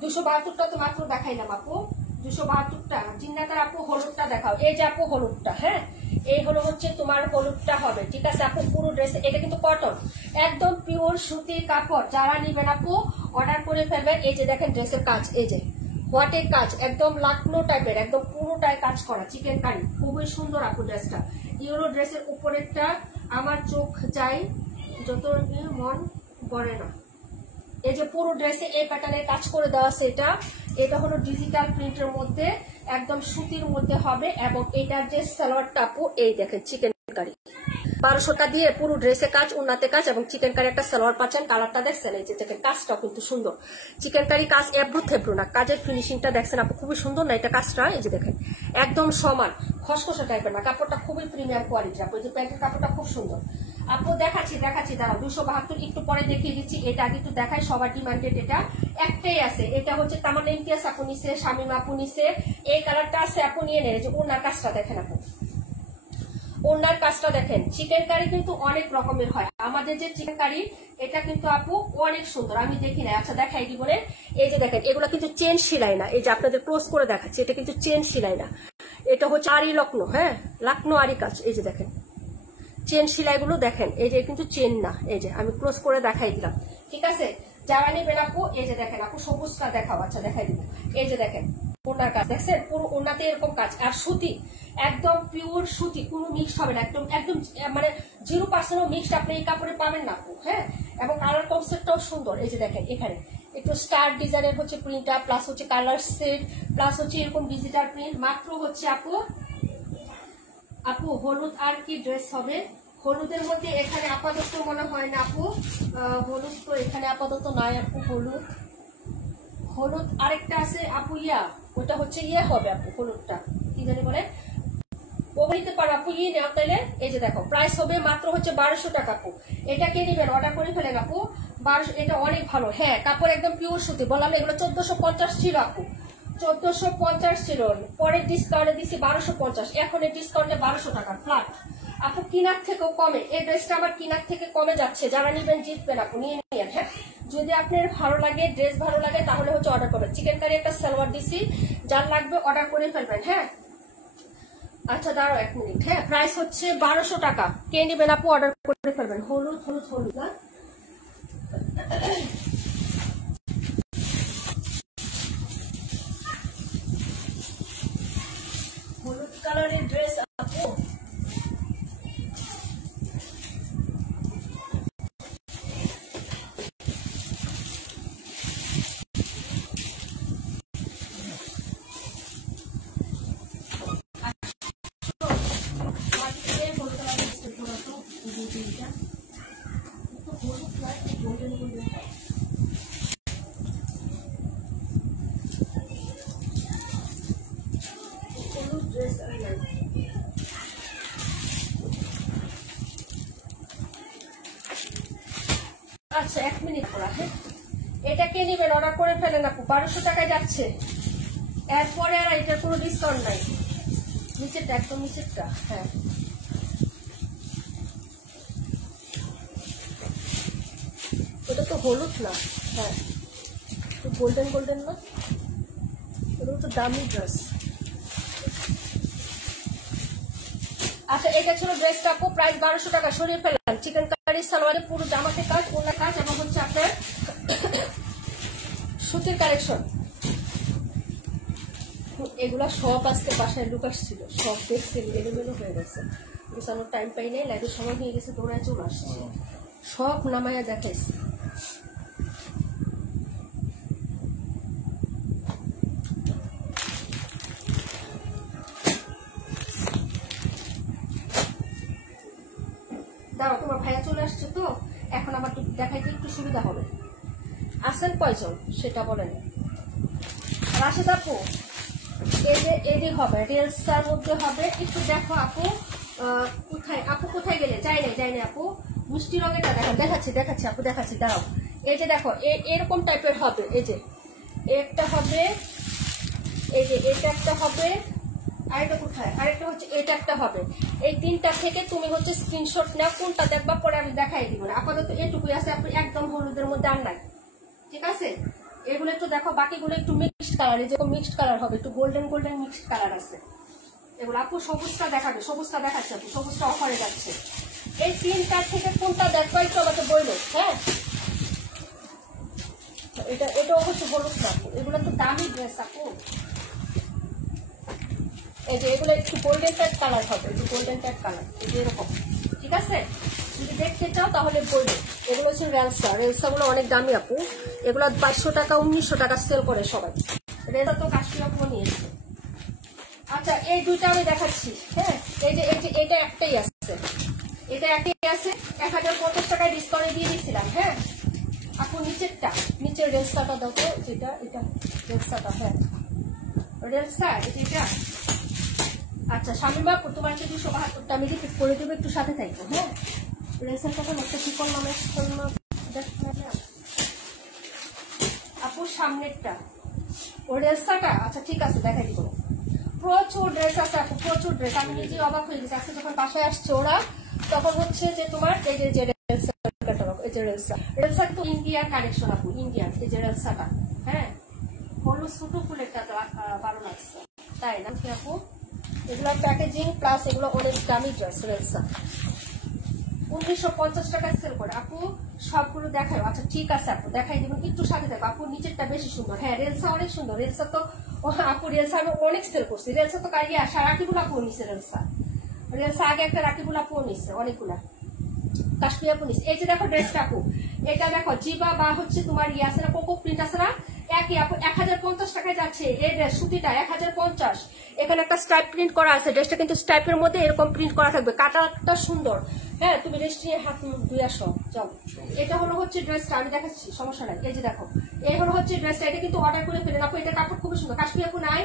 272টা তো মাত্র দেখাইলাম আপু, 272টা। জিন্নাতার আপু হলুদটা দেখাও। এই যে আপু হলুদটা, হ্যাঁ এই হলো হচ্ছে তোমার হলুদটা হবে, ঠিক আছে আপু? পুরো ড্রেস, এটা কিন্তু কটন, একদম পিওর সুতির কাপড়। যারা নিবেন আপু অর্ডার করে ফেলবেন। এই যে দেখেন ড্রেসের কাজ, এই যে হোয়াটের কাজ, একদম লাকনো টাইপের, একদম পুরোটাই কাজ করা, চিকেন কারি, খুবই সুন্দর আপু ড্রেসটা। ইউরো ড্রেসের উপরেরটা আমার চোখ যায়, যত মন ভরে না। এই যে পুরো ড্রেসে এই প্যাটার্নের কাজ করে দেওয়া আছে। এটা হলো ডিজিটাল প্রিন্টের মধ্যে, একদম সুতির মধ্যে হবে। এবং এটার যে সালোয়ারটা আপু, এই দেখেন চিকেন কারি, 1200 টাকা দিয়ে পুরো ড্রেসে কাজ, উন্নাতে কাজ এবং চিকেন কারি একটা সালোয়ার পাচ্ছেন। কালারটা দেখছেন, এই যে দেখেন কাজটাও কিন্তু সুন্দর। চিকেন কারি কাজ এবড়ো থেবড়ো না, কাজের ফিনিশিংটা দেখছেন আপু, খুবই সুন্দর না এটা কাজটা? এই যে দেখেন একদম সমান, খসখসে টাইপের না, কাপড়টা খুবই প্রিমিয়াম কোয়ালিটি আপু। এই যে প্যান্টের কাপড়টা খুব সুন্দর আপু। দেখাচ্ছি দাঁড়াও, 272 একটু পরে দেখিয়ে দিচ্ছি। এটা আগে একটু দেখাই, সবার ডিমান্ডেড এটা একটাই আছে। এটা হচ্ছে তামান্না ইমতিয়াজ আপু নিছে, শামিম আপু নিছে, এই কালারটা আছে আপু, নিয়ে নেন। যে ওনার কাজটা দেখেন আপু, ওনার কাজটা দেখেন। চিকেন কারি কিন্তু অনেক রকমের হয়, আমাদের যে চিকেন কারি এটা কিন্তু আপু অনেক সুন্দর, আমি দেখি না। আচ্ছা দেখাই দিব। এই যে দেখেন এগুলো কিন্তু চেন সেলাই না, এই যে আপনাদের ক্লোজ করে দেখাচ্ছি, এটা কিন্তু চেন সেলাই না, এটা হচ্ছে আরি লক্ষ্ণৌ। হ্যাঁ লক্ষ্ণৌ আরি কাজ। এই যে দেখেন চেন সেলাইগুলো দেখেন, এই যে কিন্তু চেন না, এই যে আমি ক্লোজ করে দেখাই দিলাম, ঠিক আছে? যারা নেবেন আপু, এই যে দেখেন আপু সবুজটা দেখাও। আচ্ছা দেখাই দিব। এই যে দেখেন ওনার কাজ দেখছেন, পুরো ওনাতে এরকম কাজ, আর সুতি একদম পিওর সুতি, কোনো মিক্সড হবে না, একদম একদম মানে 0% মিক্সড আপনি এই কাপড়ে পাবেন না আপু। হ্যাঁ এবং কালার কনসেপ্টটাও সুন্দর। এই যে দেখেন এখানে একটু স্টার ডিজাইনের হচ্ছে প্রিন্টটা, প্লাস হচ্ছে কালার সেট, প্লাস হচ্ছে এরকম ডিজিটাল প্রিন্ট। মাত্র হচ্ছে আপু হলুদ আর কি ড্রেস হবে? হলুদের মধ্যে এখানে আপাতত মনে হয় না আপু, হলুদ তো এখানে আপাতত নাই আপু। হলুদ আরেকটা আছে আপু, ওটা হচ্ছে হবে আপু, হলুদটা কি জানি বলে, ও নিতে পারো আপু। নেও তাইলে। এই যে দেখো প্রাইস হবে মাত্র হচ্ছে 1200 টাকা আপু। এটা কে নিবেন অর্ডার করে ফেলেন আপু, 1200। এটা অনেক ভালো, হ্যাঁ কাপড় একদম পিওর সুতি। বললাম এগুলো 1450 ছিল আপু, 1450 ছিল, পরে ডিসকাউন্টে দিচ্ছি 1250, এখন এই ডিসকাউন্টে 1200 টাকা ফ্ল্যাট আপু। কিনার থেকেও কমে, এই ড্রেসটা আমার কিনার থেকে কমে যাচ্ছে। যারা নিবেন জিতবেন আপু, নিয়ে নিন। হ্যাঁ যদি আপনার ভালো লাগে, ড্রেস ভালো লাগে, তাহলে হচ্ছে অর্ডার করবেন। চিকেন কারি একটা সালোয়ার দিছি, যার লাগবে অর্ডার করে ফেলবেন। হ্যাঁ আচ্ছা দাঁড়াও 1 মিনিট। হ্যাঁ প্রাইস হচ্ছে 1200 টাকা, কে নিবেন আপু অর্ডার করে ফেলবেন। হলুদ হলুদ হলুদ না, হলুদ কালারের ড্রেস আপু। আচ্ছা 1 মিনিট পড়া। হ্যাঁ, এটা কে নেবেন অর্ডার করে ফেলেন আপু, 1200 টাকায় যাচ্ছে। এরপরে আর এটার কোনো ডিসকাউন্ট নাই। নিচেরটা একদম নিচেরটা। হ্যাঁ, এটা তো হলুদ না, হ্যাঁ গোল্ডেন গোল্ডেন না, এটা তো দামি ড্রেস। আচ্ছা এটা ছিল ড্রেসটা আপু, প্রাইস 1200 টাকা। সরিয়ে ফেললাম। চিকেন কারি সালোয়ারে পুরো জামাতে কাজ, ওনার কাজ এবং হচ্ছে আপনার সুতির কালেকশন। এগুলা সব আজকে বাসায় লুক আসছিল, সব দেখছি এলোমেলো হয়ে গেছে, আমার টাইম পাই নাই, লাইটের সময় হয়ে গেছে, দৌড়ায় চলে আসছে, সব নামাইয়া দেখাইছে। দাঁড়াও, তোমার ভাইয়া চলে আসছে তো, এখন আমার দেখাইতে একটু সুবিধা হবে। আসেন কয়জন সেটা বলেন। রাশেদ আপু এডি হবে, রিলসটার মধ্যে হবে, একটু দেখো আপু। কোথায় আপু, কোথায় গেলে? যাই নাই আপু, মিষ্টি রঙেরটা দেখাচ্ছি আপু, দেখাচ্ছি দাঁড়াও। এই যে দেখো এরকম টাইপের হবে, এই যে একটা হবে, এই যে এটা একটা হবে, আরেকটা কোথায়, আরেকটা হচ্ছে এটা একটা হবে। এই তিনটা থেকে তুমি হচ্ছে স্ক্রিনশট নাও, কোনটা দেখবা পরে আমি দেখাই দিব না। আপাতত এটুকুই আছে, আপনি একদম হলুদের মধ্যে আর নাই, ঠিক আছে? এগুলো একটু দেখো, বাকিগুলো একটু মিক্সড কালার, যেরকম মিক্সড কালার হবে, একটু গোল্ডেন গোল্ডেন মিক্সড কালার আছে এগুলো। আপু সবুজটা দেখাবে, সবুজটা দেখাচ্ছে আপু, সবুজটা অফারে যাচ্ছে। এই তিনটার থেকে কোনটা দেখবা একটু আমাকে বললো। হ্যাঁ, এটা অবশ্যই হলুদ না আপু, এগুলো তো দামি ড্রেস আপু। এই যে এগুলো একটু গোল্ডেন টাইপ কালার হবে, একটু গোল্ডেন টাইপ কালার, এই যে এরকম, ঠিক আছে? যদি দেখতে চাও তাহলে বলবে। এগুলো হচ্ছে রেলসাগুলো অনেক দামি আপু, এগুলো 500 টাকা 1900 টাকা সেল করে সবাই। রেলসা তো কাশ্মীর আপু নিয়ে এসছে। আচ্ছা এই দুইটা আমি দেখাচ্ছি। হ্যাঁ, এই যে এটা একটাই আছে, এটা একটাই আছে, 1050 টাকায় ডিসকাউন্টে দিয়ে দিয়েছিলাম। হ্যাঁ আপু, নিচেরটা, নিচের রেলসাটা দাও তো, যেটা এটা রেলসাটা। হ্যাঁ রেলসা এটা। আচ্ছা শামিমা আপু, তোমার 272টা আমি রিপিট করে দেবো, একটু সাথে থাকবো। হ্যাঁ, রেলসার তখন একটা কি করলাম আপু, সামনেরটা ও রেলসাটা। আচ্ছা ঠিক আছে, দেখাই দিব। প্রচুর ড্রেস আছে আপু, প্রচুর ড্রেস। আমি নিজে অবাক হয়ে গেছি আজকে যখন বাসায় আসছে ওরা, তখন হচ্ছে যে তোমার এই যে রেলসা তো ইন্ডিয়ান কালেকশন আপু, ইন্ডিয়ান। এই যে রেলসাটা, হ্যাঁ হলুদ ছোটো ফুলেরটা ভালো লাগছে, তাই না আপু? এগুলো প্যাকেজিং প্লাস এগুলো অনেক দামি ড্রেস। রেলসা 1950 টাকায় সেল করে আপু, সবগুলো দেখায়। আচ্ছা ঠিক আছে আপু, দেখাই দেবেন, একটু সাথে থাকবো আপু। নিচেরটা বেশি সুন্দর। হ্যাঁ রেলসা অনেক সুন্দর। রেলসা তো আপু, রেলসা আমি অনেক সেল করছি। রেলসা তো কারিয়া রাখিগুলো আপু নিচ্ছে। রেলসা আগে একটা রাখিগুলো আপু নিচ্ছে, অনেকগুলা কাশ্মীর আপু নিচ্ছে। এই যে দেখো ড্রেসটা আপু, এটা দেখো জিবা বা হচ্ছে তোমার ইয়ে আছে না, কোকো প্রিন্ট আছে না, একই আপু 1050 টাকায় যাচ্ছে এই ড্রেস। সুতিটা 1050। এখানে একটা স্ট্রাইপ প্রিন্ট করা আছে, ড্রেসটা কিন্তু স্ট্রাইপের মধ্যে এরকম প্রিন্ট করা থাকবে, কাটাটা সুন্দর। হ্যাঁ তুমি ড্রেস নিয়ে হাত ধুয়ে আসো, যাও। এটা হলো হচ্ছে ড্রেসটা, আমি দেখাচ্ছি, সমস্যা নাই। এই যে দেখো, এই হলো হচ্ছে ড্রেসটা, এটা কিন্তু অর্ডার করে ফেলেন আপু। এটা কাপড় খুবই সুন্দর। কাশ্মীর আপু নাই?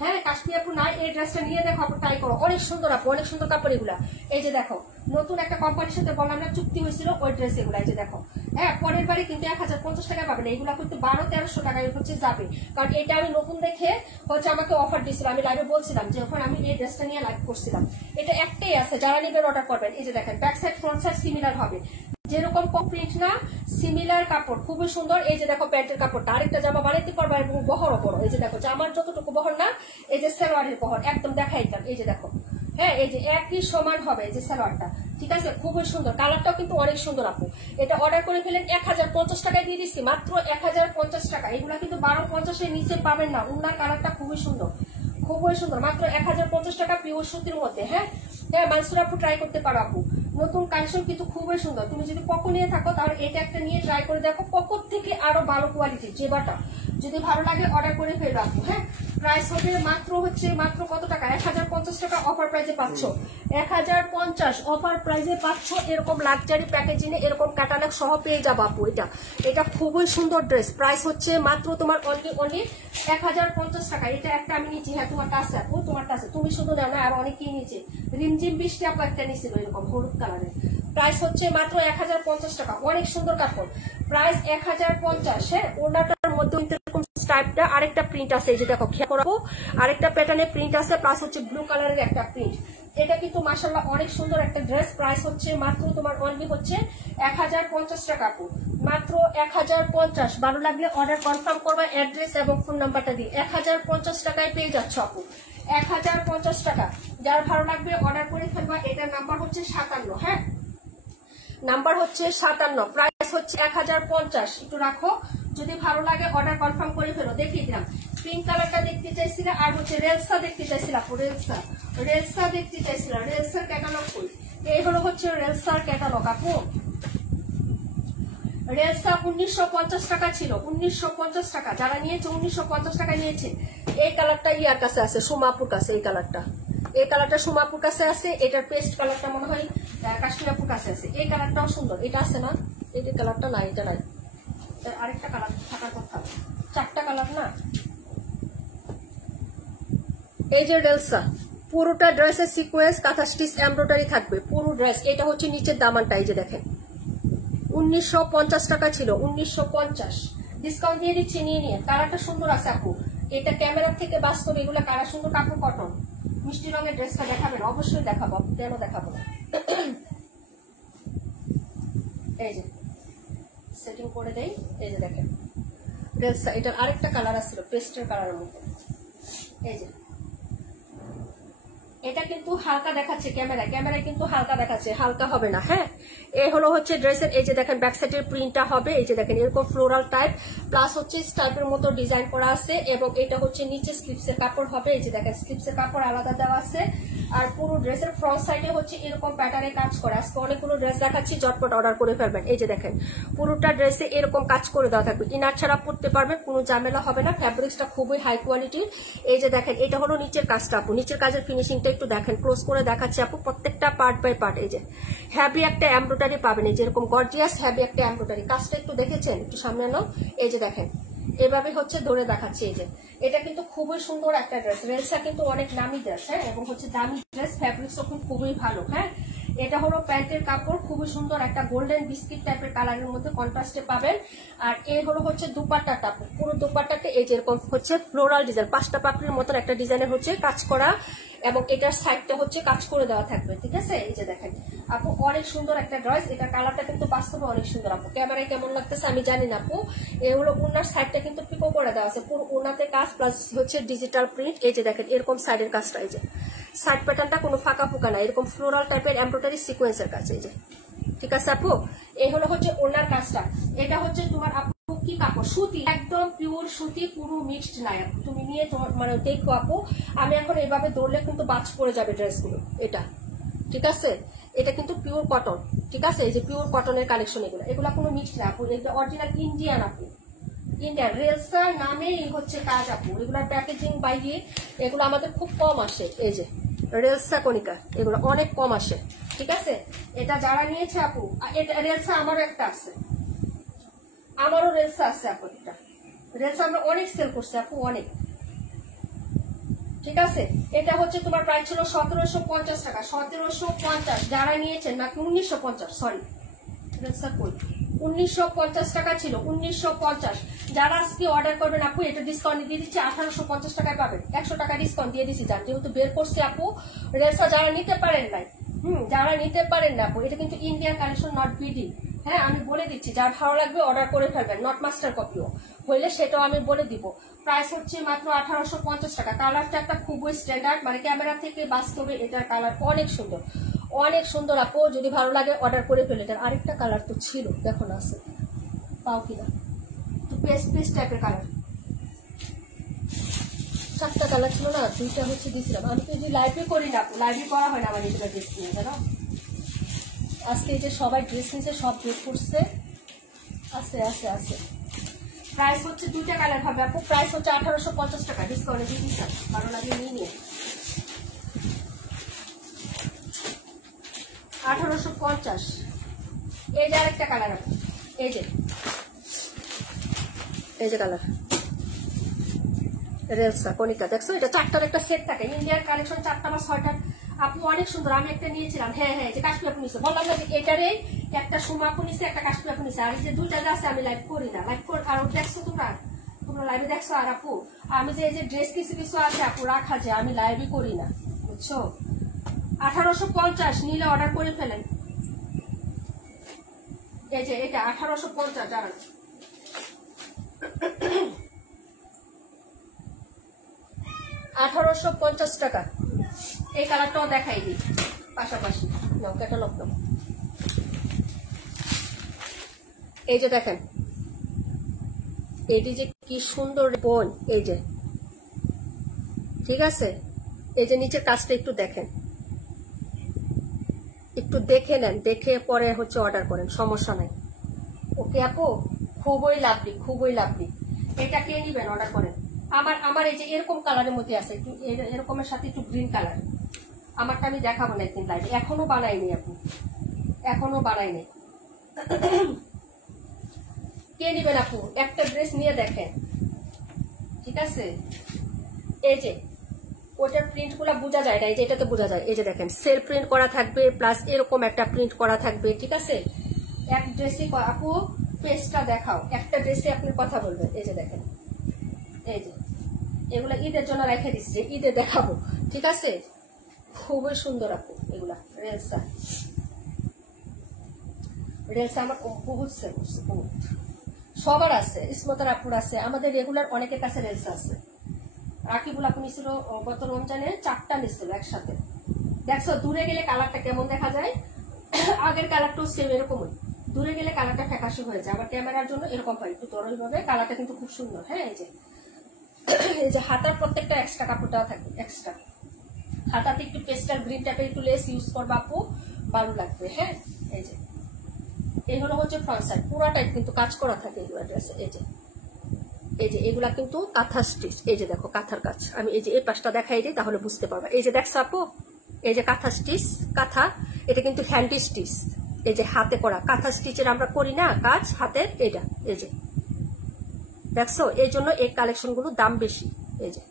হ্যাঁ কাশ্মীর আপু নাই? এই ড্রেসটা নিয়ে দেখো আপু, ট্রাই করো, অনেক সুন্দর আপু, অনেক সুন্দর কাপড় এগুলা। এই যে দেখো, নতুন একটা কোম্পানির সাথে বললাম না চুক্তি হয়েছিল, ওই ড্রেস এগুলা। এই যে দেখো, হ্যাঁ পরের বারে কিন্তু 1050 টাকায় পাবেন, এগুলা কিন্তু 1200-1300 টাকায় হচ্ছে যাবে। কারণ এটা আমি নতুন দেখে হচ্ছে আমাকে অফার দিয়েছিল, আমি লাইভে বলছিলাম যে যখন আমি এই ড্রেসটা নিয়ে লাইভ করছিলাম। এটা একটাই আছে, যারা নেবেন অর্ডার করবেন। এই যে দেখেন, back side front side similar হবে, যেরকম প্রিন্ট না, সিমিলার কাপড়, খুবই সুন্দর। এই যে দেখো প্যান্টের কাপড়টা, আরেকটা জামা বানাইতে পারবা এবং বহরও বড়। এই যে দেখো, জামার যতটুকু বহর না, এই যে সালোয়ারের বহর একদম দেখাই দিলাম। এই যে দেখো, হ্যাঁ এই যে একই সমান হবে এই যে সালোয়ারটা, ঠিক আছে? খুবই সুন্দর, কালারটাও কিন্তু অনেক সুন্দর আপু। এটা অর্ডার করে ফেলেন, 1050 টাকায় দিয়ে দিচ্ছি, মাত্র 1050 টাকা। এগুলা কিন্তু 1250-এর নিচে পাবেন না। উনার কালারটা খুবই সুন্দর, খুবই সুন্দর, মাত্র 1050 টাকা পিওর সুতির মধ্যে। হ্যাঁ হ্যাঁ মানসুর আপু, ট্রাই করতে পারো আপু, নতুন কালেকশন কিন্তু খুবই সুন্দর। তুমি যদি পকো নিয়ে থাকো তাহলে এটা একটা নিয়ে ট্রাই করে দেখো, পকোর থেকে আরো ভালো কোয়ালিটির জেবাটা। যদি ভালো লাগে অর্ডার করে ফেলবো আপু। হ্যাঁ প্রাইস হবে মাত্র কত টাকা? 1050 টাকা অফার প্রাইসে পাচ্ছ, 1050 অফার প্রাইসে পাচ্ছ। এরকম লাক্সারি প্যাকেজিং এ এরকম ক্যাটালগ সহ পেয়ে যাবো আপু। এটা খুবই সুন্দর ড্রেস, প্রাইস হচ্ছে মাত্র তোমার অনলি 1050 টাকা। এটা একটা আমি নিচ্ছি। হ্যাঁ তোমার কাছে আপু, তোমার কাছে তুমি শুধু নাও না, আর অনেকেই নিচে রিমঝিম বৃষ্টি আপু একটা নিচ্ছিল এরকম হলুদ কালারের, প্রাইস হচ্ছে মাত্র 1050 টাকা। অনেক সুন্দর কাপড়, প্রাইস 1050। হ্যাঁ, ওড়নাটার মধ্যে এরকম স্ট্রাইপটা আরেকটা প্রিন্ট আছে, এই যে দেখো খেয়াল করো, আরেকটা প্যাটার্নের প্রিন্ট আছে, প্লাস হচ্ছে ব্লু কালারের একটা প্রিন্ট। এটা কিন্তু মাশাআল্লাহ অনেক সুন্দর একটা ড্রেস। প্রাইস হচ্ছে মাত্র তোমার অনলি হচ্ছে 1050 টাকা আপু, মাত্র 1050। ভালো লাগলে অর্ডার কনফার্ম করবা অ্যাড্রেস এবং ফোন নাম্বারটা দিয়ে। 1050 টাকায় পেয়ে যাচ্ছ আপু, 1050 টাকা। যার ভালো লাগবে অর্ডার করে ফেলবা। এটার নাম্বার হচ্ছে 57। হ্যাঁ, নাম্বার হচ্ছে 57, প্রাইস হচ্ছে 1050। একটু রাখো, যদি ভালো লাগে অর্ডার কনফার্ম করে ফেলো। দেখিয়ে দিলাম পিঙ্ক কালারটা দেখতে চাইছিলা, আর হচ্ছে রেলসা দেখতে চাইছিলা, রেলসা দেখতে চাইছিলা। রেলসার ক্যাটালগ কই? এই হলো হচ্ছে রেলসার ক্যাটালগ আপু। রেলসা 1950 টাকা ছিল, 1950 টাকা। যারা নিয়েছে 1950 টাকা নিয়েছে। এই কালারটা ইয়ার কাছে আছে, সুমাপুর কাছে। এই কালারটা সুমাপুর কাছে আছে। এটার পেস্ট কালারটা মনে হয় কাশ্মীরাপুর কাছে আছে। এই কালারটাও সুন্দর, এটা আছে না? এই কালারটা না, এটা নাই, আরেকটা কালার থাকার কথা। 4টা কালার না। এই যে রেলসা, পুরোটা ড্রেসে সিকোয়েন্স কাঁথা স্টিচ এমব্রয়ডারি থাকবে পুরো ড্রেস। এটা হচ্ছে নিচের দামানটা, এই যে দেখেন 1950 টাকা ছিল, 1950। ডিসকাউন্ট দিয়ে দিচ্ছি, নিয়ে নিয়ে। কালারটা সুন্দর আছে আপু, এটা ক্যামেরার থেকে বাস্তব এগুলো কালার সুন্দর। কাপড় কটন, মিষ্টি রঙের ড্রেসটা দেখাবেন? অবশ্যই দেখাবো, কেন দেখাবো না। এই যে সেটিং করে দেই, এই যে দেখেন ড্রেসটা। এটার আরেকটা কালার আসছিল পেস্টের কালারের মধ্যে। এই যে এটা কিন্তু হালকা দেখাচ্ছে ক্যামেরায় কিন্তু হালকা দেখাচ্ছে, হালকা হবে না। হ্যাঁ, এই হলো হচ্ছে ড্রেসের। এই যে দেখেন ব্যাক সাইডের প্রিন্টটা হবে, এই যে দেখেন এরকম ফ্লোরাল টাইপ, প্লাস হচ্ছে স্টাইপের মতো ডিজাইন করা আছে। এবং এটা হচ্ছে নিচে স্লিপসের কাপড় হবে, এই যে দেখেন স্লিপসের কাপড় আলাদা দেওয়া আছে। আর পুরো ড্রেসের ফ্রন্ট সাইডে হচ্ছে এরকম প্যাটার্নে কাজ করে। আজকে অনেকগুলো ড্রেস দেখাচ্ছি, ঝটপট অর্ডার করে ফেলবেন। এই যে দেখেন পুরোটা ড্রেসে এরকম কাজ করে দেওয়া থাকবে, ইনার ছাড়া পরতে পারবেন, কোনো ঝামেলা হবে না। ফ্যাব্রিক্সটা খুবই হাই কোয়ালিটির। এই যে দেখেন এটা হলো নিচের কাজটা আপু, নিচের কাজের ফিনিশিংটা একটু দেখেন, ক্লোজ করে দেখাচ্ছি আপু, প্রত্যেকটা পার্ট বাই পার্ট। এই যে হ্যাভি একটা এমব্রয়ডারি পাবেন, এই যে এরকম গর্জিয়াস হ্যাভি একটা এমব্রয়ডারি কাজটা একটু দেখেছেন, একটু সামনে নাও। এই যে দেখেন এভাবে হচ্ছে ধরে দেখাচ্ছি। এই যে এটা কিন্তু খুবই সুন্দর একটা ড্রেস। রেলসা কিন্তু অনেক নামি ড্রেস। হ্যাঁ, এবং হচ্ছে দামি ড্রেস, ফ্যাব্রিক্সও কিন্তু খুবই ভালো। হ্যাঁ, এটা হলো প্যান্টের কাপড়, খুবই সুন্দর একটা গোল্ডেন বিস্কিট টাইপের কালারের মধ্যে কন্ট্রাস্টে পাবেন। আর এই হলো হচ্ছে দুপাট্টাটা, পুরো দুপাট্টাতে এই যেরকম হচ্ছে ফ্লোরাল ডিজাইন, 5টা পাপড়ির মতন একটা ডিজাইনের হচ্ছে কাজ করা, এবং এটার সাইডটা হচ্ছে কাজ করে দেওয়া থাকবে। ঠিক আছে, এই যে দেখেন আপু অনেক সুন্দর একটা ড্রেস। এটা কালারটা কিন্তু বাস্তবে অনেক সুন্দর আপু, ক্যামেরায় কেমন লাগতেছে আমি জানি না আপু। এই হলো ওনার সাইডটা কিন্তু পিকো করে দেওয়া আছে, পুরো ওনাতে কাজ প্লাস হচ্ছে ডিজিটাল প্রিন্ট। এই যে দেখেন এরকম সাইডের কাজটা, এই যে সাইড প্যাটার্নটা কোনো ফাঁকা ফুকা না, এরকম ফ্লোরাল টাইপের এমব্রয়ডারি সিকোয়েন্সের কাজ। এই যে ঠিক আছে আপু, এই হলো হচ্ছে ওনার কাজটা। এটা হচ্ছে তোমার আপু কি কাপড়? সুতি, একদম পিওর সুতি, পুরো মিক্সড নাই আপু। তুমি নিয়ে তোমার মানে দেখো আপু, আমি এখন এইভাবে দৌড়লে কিন্তু বাজ পড়ে যাবে ড্রেসগুলো। এটা ঠিক আছে, এটা কিন্তু পিওর কটন। ঠিক আছে, এই যে পিওর কটনের কালেকশন, এগুলো কোনো মিক্সড না আপু, এটা অরিজিনাল ইন্ডিয়ান আপু, ইন্ডিয়ান। রেলসা নামে হচ্ছে কাজ আপু, এগুলোর প্যাকেজিং বাইরে এগুলো আমাদের খুব কম আসে। এই যে রেলসা কণিকা, এগুলো অনেক কম আসে। ঠিক আছে, এটা যারা নিয়েছে আপু, এটা রেলসা আমারও একটা আছে, আমারও রেলসা আছে আপু। এটা রেলসা আমরা অনেক সেল করছি আপু, অনেক। ঠিক আছে, এটা হচ্ছে তোমার প্রাইস ছিল 1750 টাকা, 1750। যারা নিয়েছেন নাকি 1950, সরি রেলসা কই, 1950 টাকা ছিল, 1950। যারা আজকে অর্ডার করবেন আপু, এটা ডিসকাউন্ট দিয়ে দিচ্ছি, 1850 টাকায় পাবেন। 100 টাকা ডিসকাউন্ট দিয়ে দিচ্ছি, যান যেহেতু বের করছি আপু। রেলসা যারা নিতে পারেন নাই, যারা নিতে পারেন না আপু, এটা কিন্তু ইন্ডিয়ান কালেকশন, নট বিডি। হ্যাঁ, আমি বলে দিচ্ছি, যার ভালো লাগবে অর্ডার করে ফেলবেন, নট মাস্টার কপিও হইলে সেটাও আমি বলে দিব। প্রাইস হচ্ছে মাত্র 1850 টাকা। কালারটা একটা খুবই স্ট্যান্ডার্ড, মানে ক্যামেরা থেকে বাস্তবে এটার কালার অনেক সুন্দর, অনেক সুন্দর আপু। যদি ভালো লাগে অর্ডার করে ফেলে। এটার আরেকটা কালার তো ছিল, দেখো না আছে পাও কিনা, তো পেস্ট পেস্ট টাইপের কালার। 4টা কালার ছিল না, 2টা হচ্ছে দিয়েছিলাম। আমি তো যদি লাইভে করি না আপু, লাইভে করা হয় না আমার নিজেরা ড্রেস নিয়ে, জানো। আজকে এই যে সবাই ড্রেস নিচ্ছে, সব ড্রেস করছে, আছে আছে আছে। প্রাইস হচ্ছে 2টা কালার হবে আপু, প্রাইস হচ্ছে 1850 টাকা, ডিসকাউন্টে দিয়ে দিচ্ছি। ভালো লাগে নিয়ে নিয়ে 1850। এই যে আরেকটা কালার আছে, এই যে কালার রেলসা কণিকা, দেখছো এটা 4টার একটা সেট থাকে। ইন্ডিয়ান কালেকশন 4টা বা 6টা আপু অনেক সুন্দর, আমি একটা নিয়েছিলাম। হ্যাঁ হ্যাঁ, যে কাশ্মীর আপু নিচ্ছে, বললাম না যে এটারে একটা সুমা আপু নিচ্ছে, একটা কাশ্মীর আপু নিচ্ছে। আর এই যে দুইটা যে আছে আমি লাইভ করি না, লাইভ কর। আর দেখছো তোমরা লাইভে দেখছো। আর আপু আমি যে এই যে ড্রেস কিছু কিছু আছে আপু রাখা যায়, আমি লাইভই করি না, বুঝছো। 1850 নিলে অর্ডার করে ফেলেন। এই যে এটা 1850, জানান 1850 টাকা। এই কালারটাও দেখাই দিই পাশাপাশি, নাও ক্যাটালগ নাও। এই যে দেখেন, এটি যে কি সুন্দর বোন, এই যে ঠিক আছে। এই যে নিচের কাজটা একটু দেখেন, একটু দেখে নেন, দেখে পরে হচ্ছে অর্ডার করেন, সমস্যা নাই। ওকে আপু, খুবই লাভলি, খুবই লাভলি। এটা কে নিবেন অর্ডার করেন। আমার এই যে এরকম কালারের মধ্যে আছে, একটু এরকমের সাথে একটু গ্রিন কালার। আমারটা আমি দেখাবো না একদিন লাইভে, এখনো বানাইনি আপু, এখনো বানাইনি। কে নিবেন আপু, একটা ড্রেস নিয়ে দেখেন, ঠিক আছে। এই যে ওটার প্রিন্ট গুলা বোঝা যায় না, এই যে এটাতে বোঝা যায়। এই যে দেখেন, সেল প্রিন্ট করা থাকবে, প্লাস এরকম একটা প্রিন্ট করা থাকবে, ঠিক আছে। এক ড্রেসে আপু পেজটা দেখাও, একটা ড্রেসে আপনি কথা বলবেন। এই যে দেখেন, এই যে এগুলা ঈদের জন্য রেখে দিচ্ছি, যে ঈদে দেখাবো, ঠিক আছে। খুবই সুন্দর আপু এগুলা। রেলসা আমার বহুত সেল করছে, বহুত। সবার আছে, ইসমতার আপুর আছে, আমাদের রেগুলার অনেকের কাছে রেলসা আছে। রাকিবুল আপু নিছিল গত রমজানে 4টা নিছিল একসাথে। দেখছো দূরে গেলে কালারটা কেমন দেখা যায়, আগের কালারটাও সেম এরকমই। দূরে গেলে কালারটা ফ্যাকাশে হয়ে যায়, আবার ক্যামেরার জন্য এরকম হয় একটু তরল ভাবে। কালারটা কিন্তু খুব সুন্দর। হ্যাঁ, এই যে হাতার প্রত্যেকটা এক্সট্রা কাপড়টা থাকে, এক্সট্রা হাতাতে একটু পেস্টাল গ্রিন টাইপের একটু লেস ইউজ করবা আপু, ভালো লাগবে। হ্যাঁ, এই হলো হচ্ছে ফ্রন্ট সাইড, পুরাটাই কিন্তু কাজ করা থাকে এগুলো ড্রেসে। এই যে এগুলা কিন্তু কাঁথা স্টিচ। এই যে দেখো কাঁথার কাজ, আমি এই যে এই পাশটা দেখাই দিই তাহলে বুঝতে পারবা। এই যে দেখছো আপু, এই যে কাঁথা স্টিচ, কাঁথা এটা কিন্তু হ্যান্ডি স্টিচ। এই যে হাতে করা কাঁথা স্টিচের আমরা করি না কাজ হাতের, এটা এই যে দেখছো। এই জন্য এই কালেকশন গুলো দাম বেশি। এই যে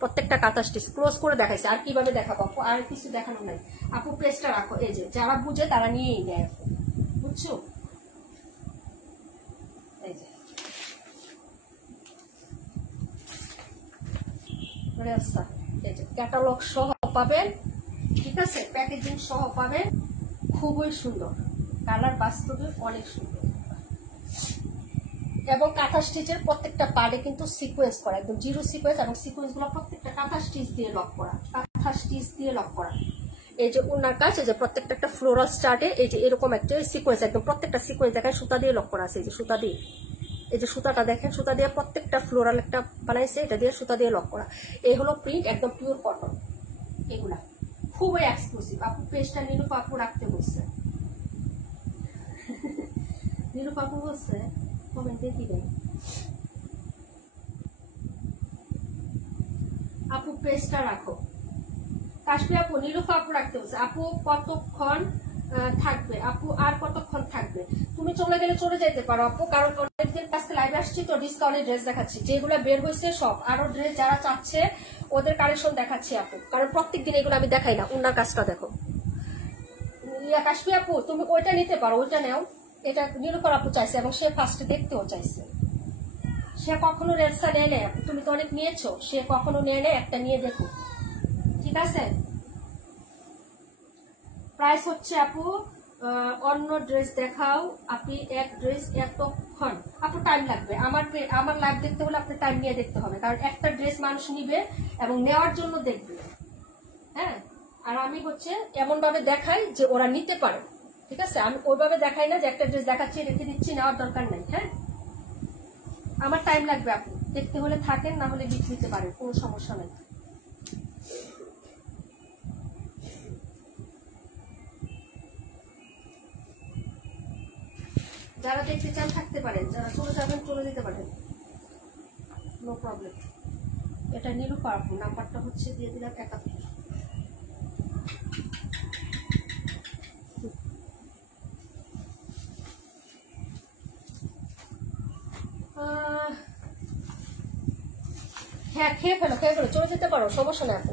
প্রত্যেকটা কাঁথা স্টিচ ক্লোজ করে দেখাইছে। আর কিভাবে দেখাবো আপু, আর কিছু দেখানো নাই আপু। প্রেসটা রাখো, এই যে যারা বুঝে তারা নিয়েই নেয় আপু, বুঝছো। এই যে ক্যাটালগ সহ পাবেন, ঠিক আছে, প্যাকেজিং সহ পাবেন। খুবই সুন্দর কালার, বাস্তবে অনেক সুন্দর। এবং কাঁথা স্টিচের প্রত্যেকটা পার্টে কিন্তু সিকোয়েন্স করা, একদম জিরো সিকোয়েন্স, এবং সিকোয়েন্স গুলো প্রত্যেকটা কাঁথা স্টিচ দিয়ে লক করা, কাঁথা স্টিচ দিয়ে লক করা। এই যে ওনার কাজ, এই যে প্রত্যেকটা একটা ফ্লোরাল স্টার্টে এই যে এরকম একটা সিকোয়েন্স, একদম প্রত্যেকটা সিকোয়েন্স দেখেন সুতা দিয়ে লক করা আছে। এই যে সুতা দিয়ে, এই যে সুতাটা দেখেন, সুতা দিয়ে প্রত্যেকটা ফ্লোরাল একটা বানাইছে, এটা দিয়ে সুতা দিয়ে লক করা। এই হলো প্রিন্ট, একদম পিওর কটন। এগুলা খুবই এক্সক্লুসিভ আপু। পেজটা নীলুফা আপু রাখতে বলছে, নীলুফা আপু বলছে কমেন্টে দিবেন আপু, পেজটা রাখো। কাশ্মীর আপু নীলুফা আপু রাখতে বলছে। আপু কতক্ষণ থাকবে আপু, আর কতক্ষণ থাকবে? তুমি চলে গেলে চলে যেতে পারো আপু, কারণ অনেকদিন আজকে লাইভে আসছি তো ডিসকাউন্টের ড্রেস দেখাচ্ছি, যেগুলো বের হয়েছে সব। আরো ড্রেস যারা চাচ্ছে ওদের কালেকশন দেখাচ্ছি আপু, কারণ প্রত্যেকদিন এগুলো আমি দেখাই না। উনার কাজটা দেখো। কাশ্মীর আপু তুমি ওইটা নিতে পারো, ওইটা নাও। এটা নীলুফা আপু চাইছে এবং সে ফার্স্টে দেখতেও চাইছে। সে কখনো রেলসা নেয় নেয় আপু, তুমি তো অনেক নিয়েছো, সে কখনো নেয় নেয়, একটা নিয়ে দেখো, ঠিক আছে। প্রাইস হচ্ছে আপু, অন্য ড্রেস দেখাও আপনি, এক ড্রেস এতক্ষণ আপু টাইম লাগবে। আমার লাইভ দেখতে হলে আপনি টাইম নিয়ে দেখতে হবে, কারণ একটা ড্রেস মানুষ নিবে এবং নেওয়ার জন্য দেখবে। হ্যাঁ, আর আমি হচ্ছে এমন ভাবে দেখাই যে ওরা নিতে পারে, ঠিক আছে। আমি ওইভাবে দেখাই না যে একটা ড্রেস দেখাচ্ছি রেখে দিচ্ছি, নেওয়ার দরকার নেই। হ্যাঁ, আমার টাইম লাগবে আপু, দেখতে হলে থাকেন, না হলে লিখ নিতে পারেন, কোনো সমস্যা নেই। যারা দেখতে চান থাকতে পারেন, যারা চলে যাবেন চলে যেতে পারেন, নো প্রবলেম। এটা নীলুফা আপু, নাম্বারটা হচ্ছে দিয়ে দিলাম 71। হ্যাঁ, খেয়ে ফেলো, চলে যেতে পারো, সমস্যা নেই আপু।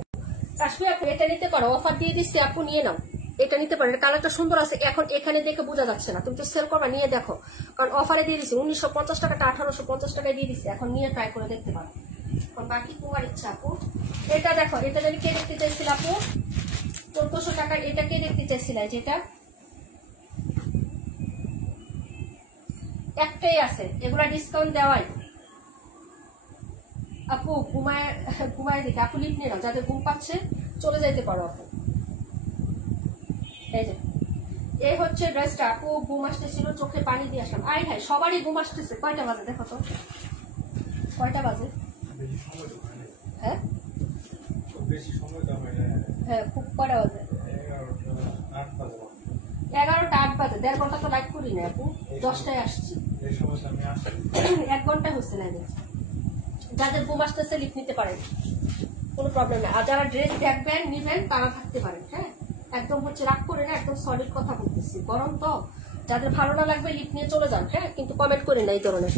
কাশ্মীর আপু এটা নিতে পারো, অফার দিয়ে দিচ্ছি আপু, নিয়ে নাও, এটা নিতে পারো, কালারটা সুন্দর আছে। এখন এখানে দেখে বোঝা যাচ্ছে না, তুমি তো সেল করবা, নিয়ে দেখো, কারণ অফারে দিয়ে দিচ্ছি 1950 টাকাটা 1850 টাকায় দিয়ে দিচ্ছি, এখন নিয়ে ট্রাই করে দেখতে পারো। বাকি তোমার ইচ্ছা আপু। এটা দেখো, এটা যদি কে দেখতে চাইছিল আপু 1400 টাকার, এটা কে দেখতে চাইছিল? যেটা একটাই আছে, এগুলা ডিসকাউন্ট দেওয়াই আপু। ঘুমায় দিকে আপু লিপ নিয়ে নাও, যাদের ঘুম পাচ্ছে চলে যাইতে পারো আপু। এই যে এই হচ্ছে ড্রেসটা আপু, ঘুম আসতেছিল, চোখে পানি দিয়ে আসলাম। আই হাই, সবারই ঘুম আসতেছে। কয়টা বাজে দেখো তো, কয়টা বাজে? হ্যাঁ হ্যাঁ, খুব কয়টা বাজে? 11টা 8 বাজে। 1.5 ঘন্টা তো লাইভ করি না আপু, 10টায় আসছি, 1 ঘন্টা হচ্ছে না। যাদের ঘুম আসতেছে লিপ নিতে পারেন, কোনো প্রবলেম নেই। আর যারা ড্রেস দেখবেন নিবেন তারা থাকতে পারেন। হ্যাঁ, একদম হচ্ছে রাগ করে না, একদম সলিড কথা বলতেছি, গরম তো। যাদের ভালো না লাগবে লিপ নিয়ে চলে যান। হ্যাঁ, কিন্তু কমেন্ট করেন না এই ধরনের।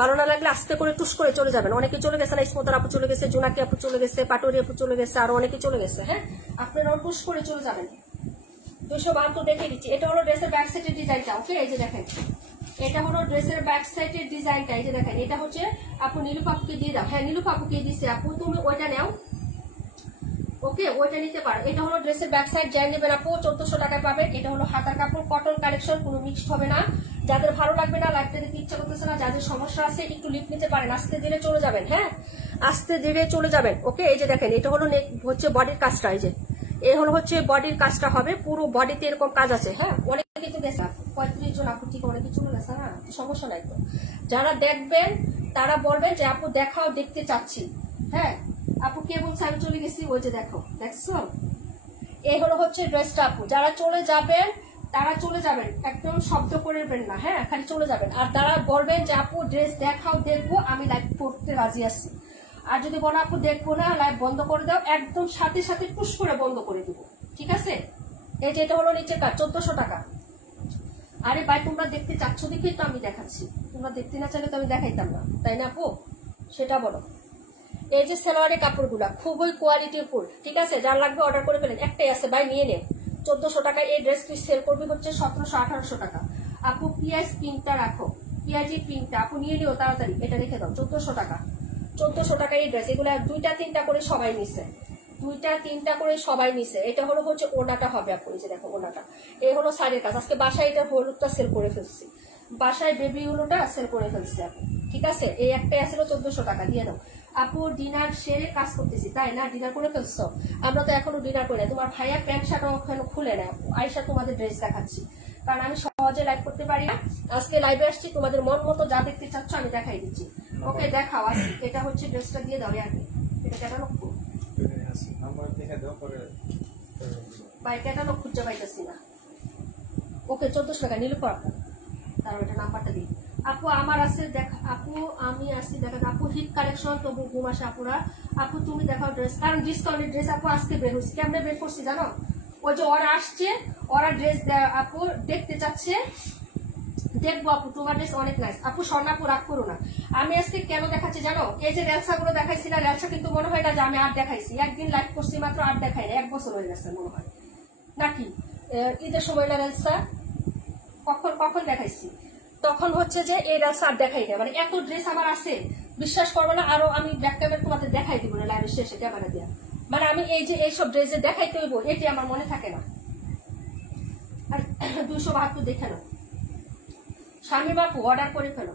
ভালো না লাগলে আস্তে করে টুস করে চলে যাবেন। অনেকে চলে গেছে না, ইসমতার আপু চলে গেছে, জোনাকি আপু চলে গেছে, পাটোরি আপু চলে গেছে, আরো অনেকে চলে গেছে। হ্যাঁ, আপনারাও টুস করে চলে যাবেন। 272 দেখে দিচ্ছি। এটা হলো ড্রেসের ব্যাক সাইডের ডিজাইনটা। ওকে, এই যে দেখেন, এটা হলো ড্রেসের ব্যাক সাইডের ডিজাইনটা। এই যে দেখেন, এটা হচ্ছে আপু নীলু পাপুকে দিয়ে দাও। হ্যাঁ, নীলু পাপুকে দিচ্ছে আপু, তুমি ওইটা নাও। ওকে, ওইটা নিতে পারো। এটা হলো ড্রেসের ব্যাক সাইড, যাই নেবেন আপু 1400 টাকায় পাবেন। এটা হলো হাতার কাপড়, কটন কালেকশন, কোনো মিক্সড হবে না। যাদের ভালো লাগবে না, লাইভটা দেখতে ইচ্ছা করতেছে না, যাদের সমস্যা আছে একটু লিপ নিতে পারেন, আস্তে ধীরে চলে যাবেন। হ্যাঁ, আস্তে ধীরে চলে যাবেন। ওকে, এই যে দেখেন, এটা হলো হচ্ছে বডির কাজটা। এই যে এই হলো হচ্ছে বডির কাজটা হবে, পুরো বডিতে এরকম কাজ আছে। হ্যাঁ, অনেকে কিন্তু গেছে 35 জন আপু, ঠিক অনেকে চলে গেছে না, সমস্যা নাই তো। যারা দেখবেন তারা বলবেন যে আপু দেখাও, দেখতে চাচ্ছি। হ্যাঁ আপু, কে বলছে আমি চলে গেছি? ওই যে দেখো, দেখছো, এই হলো হচ্ছে ড্রেসটা আপু। যারা চলে যাবেন তারা চলে যাবেন, একদম শব্দ করবেন না। হ্যাঁ, খালি চলে যাবেন। আর যারা বলবেন যে আপু ড্রেস দেখাও, দেখবো, আমি লাইভ করতে রাজি আছি। আর যদি বলো আপু দেখবো না, লাইভ বন্ধ করে দাও, একদম সাথে সাথে পুশ করে বন্ধ করে দিব। ঠিক আছে, এই যে এটা হলো নিচের কাজ, 1400 টাকা। আরে ভাই, তোমরা দেখতে চাচ্ছ দেখেই তো আমি দেখাচ্ছি, তোমরা দেখতে না চাইলে তো আমি দেখাইতাম না, তাই না আপু? সেটা বলো। এই যে সালোয়ারের কাপড়গুলা খুবই কোয়ালিটির ফুল। ঠিক আছে, যার লাগবে অর্ডার করে ফেলেন, একটাই আছে ভাই, নিয়ে নে। 1400 টাকা এই ড্রেস তুই সেল করবি হচ্ছে 1700-1800 টাকা। আপু পিয়াজ পিঙ্কটা রাখো, পিয়াজি পিঙ্কটা আপু নিয়ে নিও তাড়াতাড়ি, এটা রেখে দাও। 1400 টাকা, 1400 টাকা এই ড্রেস। এগুলো 2টা 3টা করে সবাই নিছে, 2টা 3টা করে সবাই নিছে। এটা হলো হচ্ছে ওনাটা হবে আপু, এই যে দেখো ওনাটা। এই হলো শাড়ির কাজ। আজকে বাসায় এটা হলুদটা সেল করে ফেলছি, বাসায় বেবি উলোটা সেল করে ফেলছি আপু। ঠিক আছে, এই একটাই আসলে 1400 টাকা, দিয়ে দাও আপু। ডিনার সেরে কাজ করতেছি, তাই না? ডিনার করে ফেলছো? আমরা তো এখনো ডিনার করি না। তোমার ভাইয়া প্যান্ট শার্ট ওখানে খুলে নেয় আপু, আয়সা তোমাদের ড্রেস দেখাচ্ছি, কারণ আমি সহজে লাইভ করতে পারি না। আজকে লাইভে আসছি, তোমাদের মন মতো যা দেখতে চাচ্ছ আমি দেখাই দিচ্ছি। ওকে, দেখাও। আসি, এটা হচ্ছে ড্রেসটা দিয়ে দাও। আগে এটা কেন ভাই, কেন খুঁজে পাইতেছি না। ওকে, 1400 টাকা নিল পর, তারপর এটা নাম্বারটা দিই আপু। আমার আছে দেখ আপু, আমি আসছি দেখেন আপু, হিট কালেকশন, তবু ঘুম আসে আপুরা। আপু তুমি দেখাও ড্রেস, কারণ ডিসকাউন্টের ড্রেস আপু আজকে বের হচ্ছে। কেমনে বের করছি জানো? ওই যে ওরা আসছে, ওরা ড্রেস আপু দেখতে চাচ্ছে, দেখবো আপু তোমার ড্রেস অনেক নাইস। আপু স্বর্ণাপু রাগ করো না, আমি আজকে কেন দেখাচ্ছি জানো? এই যে রেলসা গুলো দেখাইছি না, রেলসা কিন্তু মনে হয় না যে আমি আর দেখাইছি, একদিন লাইভ করছি মাত্র, আর দেখাই না, 1 বছর হয়ে গেছে মনে হয় নাকি। ঈদের সময় না রেলসা কখন কখন দেখাইছি, তখন হচ্ছে যে এই রেলসা আর দেখাই না। মানে এত ড্রেস আমার আছে, বিশ্বাস করবো না, আরো আমি ব্যাক ক্যামেরা তোমাদের দেখাই দিব না লাইভের শেষে ক্যামেরা দিয়া। মানে আমি এই যে এইসব ড্রেসে দেখাইতে হইব, এটি আমার মনে থাকে না। আর 272 দেখে নাও, স্বামী বাপু অর্ডার করে ফেলো।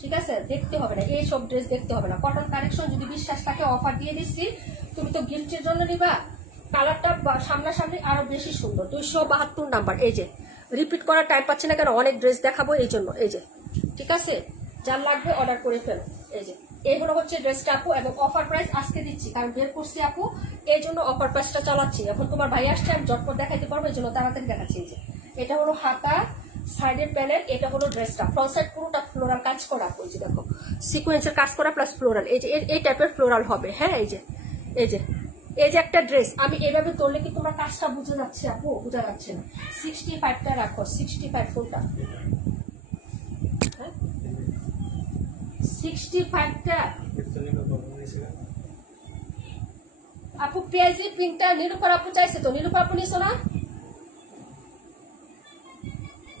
ঠিক আছে, দেখতে হবে না, এইসব ড্রেস দেখতে হবে না। কটন কালেকশন যদি বিশ্বাস থাকে, অফার দিয়ে দিচ্ছি, তুমি তো গিফটের জন্য নিবা। কালারটা সামনাসামনি আরো বেশি সুন্দর। 272 নাম্বার। এই যে রিপিট করার টাইম পাচ্ছি না কেন, অনেক ড্রেস দেখাবো এই জন্য। এই যে ঠিক আছে, যার লাগবে অর্ডার করে ফেলো। এই যে এই হলো হচ্ছে ড্রেসটা আপু, এবং অফার প্রাইস আজকে দিচ্ছি, কারণ বের করছি আপু, এই জন্য অফার প্রাইসটা চালাচ্ছি। এখন তোমার ভাই আসছে, আমি ঝটপট দেখাইতে পারবো, এই জন্য তাড়াতাড়ি দেখাচ্ছি। এই যে এটা হলো হাতা, সাইডের প্যানেল, এটা হলো ড্রেসটা। ফ্রন্ট সাইড পুরোটা ফ্লোরাল কাজ করা, ওই যে দেখো সিকোয়েন্সের কাজ করা প্লাস ফ্লোরাল। এই যে এই টাইপের ফ্লোরাল হবে। হ্যাঁ, এই যে এই যে এই যে একটা ড্রেস, আমি এভাবে তোললে কি তোমার কাজটা বুঝে যাচ্ছে আপু? বোঝা যাচ্ছে না। 65টা রাখো, 65 ফুলটা। হ্যাঁ, 65টা আপু পেঁয়াজি পিঙ্কটা নীলুফার আপু চাইছে তো, নীলুফার আপু নিছো না?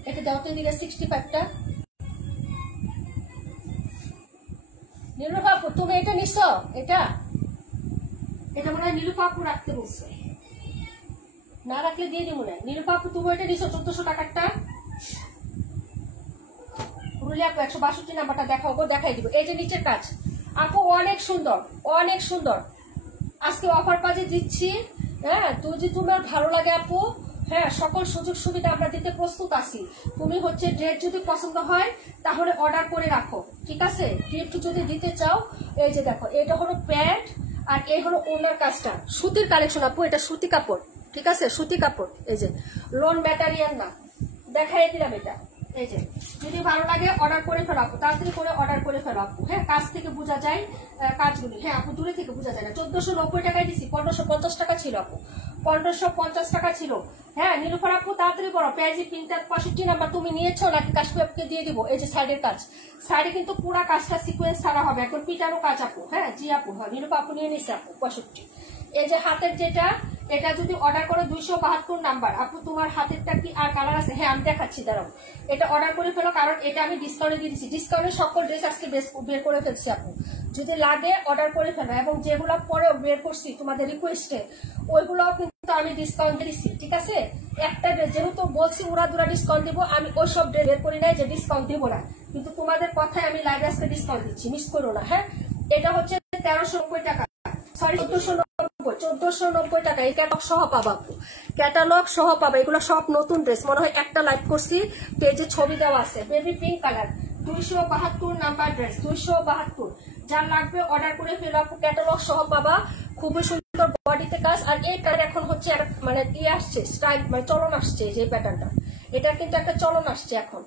এটা দাও তো দিকে 65টা। নীলুফা আপু তুমি এটা নিছো? এটা মনে হয় নীলুফা আপু রাখতে বলছে, না রাখলে দিয়ে দিব না। নীলুফা আপু তুমি এটা নিছো 1400 টাকারটা? রুলি আপু 162 নাম্বারটা দেখাও গো, দেখাই দিব। এই যে নিচের কাজ আপু অনেক সুন্দর, অনেক সুন্দর। আজকে অফার পাজে দিচ্ছি, হ্যাঁ যদি তোমার ভালো লাগে আপু, হ্যাঁ সকল সুযোগ সুবিধা আমরা দিতে প্রস্তুত আছি। তুমি হচ্ছে ড্রেস যদি পছন্দ হয় তাহলে অর্ডার করে রাখো, ঠিক আছে? গিফট যদি দিতে চাও, এই যে দেখো এটা হলো প্যান্ট আর এই হলো ওনার কাজটা, সুতির কালেকশন আপু, এটা সুতি কাপড়, ঠিক আছে? সুতি কাপড়, এই যে লন ম্যাটেরিয়াল না, দেখাই দিলাম এটা। এই যে যদি ভালো লাগে অর্ডার করে ফেলো আপু, তাড়াতাড়ি করে অর্ডার করে ফেলো আপু। হ্যাঁ কাজ থেকে বোঝা যায় কাজগুলি, হ্যাঁ আপু দূরে থেকে বোঝা যায় না। 1490 টাকায় দিচ্ছি, 1550 টাকা ছিল আপু, 1550 টাকা ছিল। হ্যাঁ নীলুফার আপু তাড়াতাড়ি করো। পেঁয়াজি প্রিন্টার 65 নাম্বার তুমি নিয়েছো নাকি কাশ্মীর আপুকে দিয়ে দিব? এই যে সাইডের কাজ, সাইডে কিন্তু পুরো কাজটা সিকোয়েন্স ছাড়া হবে, এখন পিটানো কাজ আপু। হ্যাঁ জি আপু, হ্যাঁ নীলুফা আপু নিয়ে নিছে আপু 65। এই যে হাতের যেটা, এটা যদি অর্ডার করো 272 নাম্বার আপু। তোমার হাতেরটা কি আর কালার আছে? হ্যাঁ আমি দেখাচ্ছি, দাঁড়াও। এটা অর্ডার করে ফেলো, কারণ এটা আমি ডিসকাউন্টে দিয়ে দিচ্ছি। ডিসকাউন্টে সকল ড্রেস আজকে বের করে ফেলছি আপু, যদি লাগে অর্ডার করে ফেলো। এবং যেগুলো পরেও বের করছি তোমাদের রিকোয়েস্টে, ওইগুলোও কিন্তু আমি ডিসকাউন্ট দিচ্ছি, ঠিক আছে? একটা ড্রেস যেহেতু বলছি উড়া দুরা ডিসকাউন্ট দিব, আমি ওই সব ড্রেস বের করি নাই যে ডিসকাউন্ট দিব না, কিন্তু তোমাদের কথায় আমি লাইভ আজকে ডিসকাউন্ট দিচ্ছি, মিস করো না। হ্যাঁ এটা হচ্ছে 1390 টাকা, সরি 1490 টাকা। এই ক্যাটালগ সহ পাবা আপু, ক্যাটালগ সহ পাবা। এগুলো সব নতুন ড্রেস, মনে হয় একটা লাইভ করছি, পেজে ছবি দেওয়া আছে। Baby pink colour 272 number dress, 272। যার লাগবে অর্ডার করে ফেলো আপু, ক্যাটালগ সহ পাবা। খুবই সুন্দর বডিতে কাজ। আর এই কালার এখন হচ্ছে মানে ইয়ে আসছে, স্টাইল মানে চলন আসছে, যে প্যাটার্নটা এটা কিন্তু একটা চলন আসছে এখন।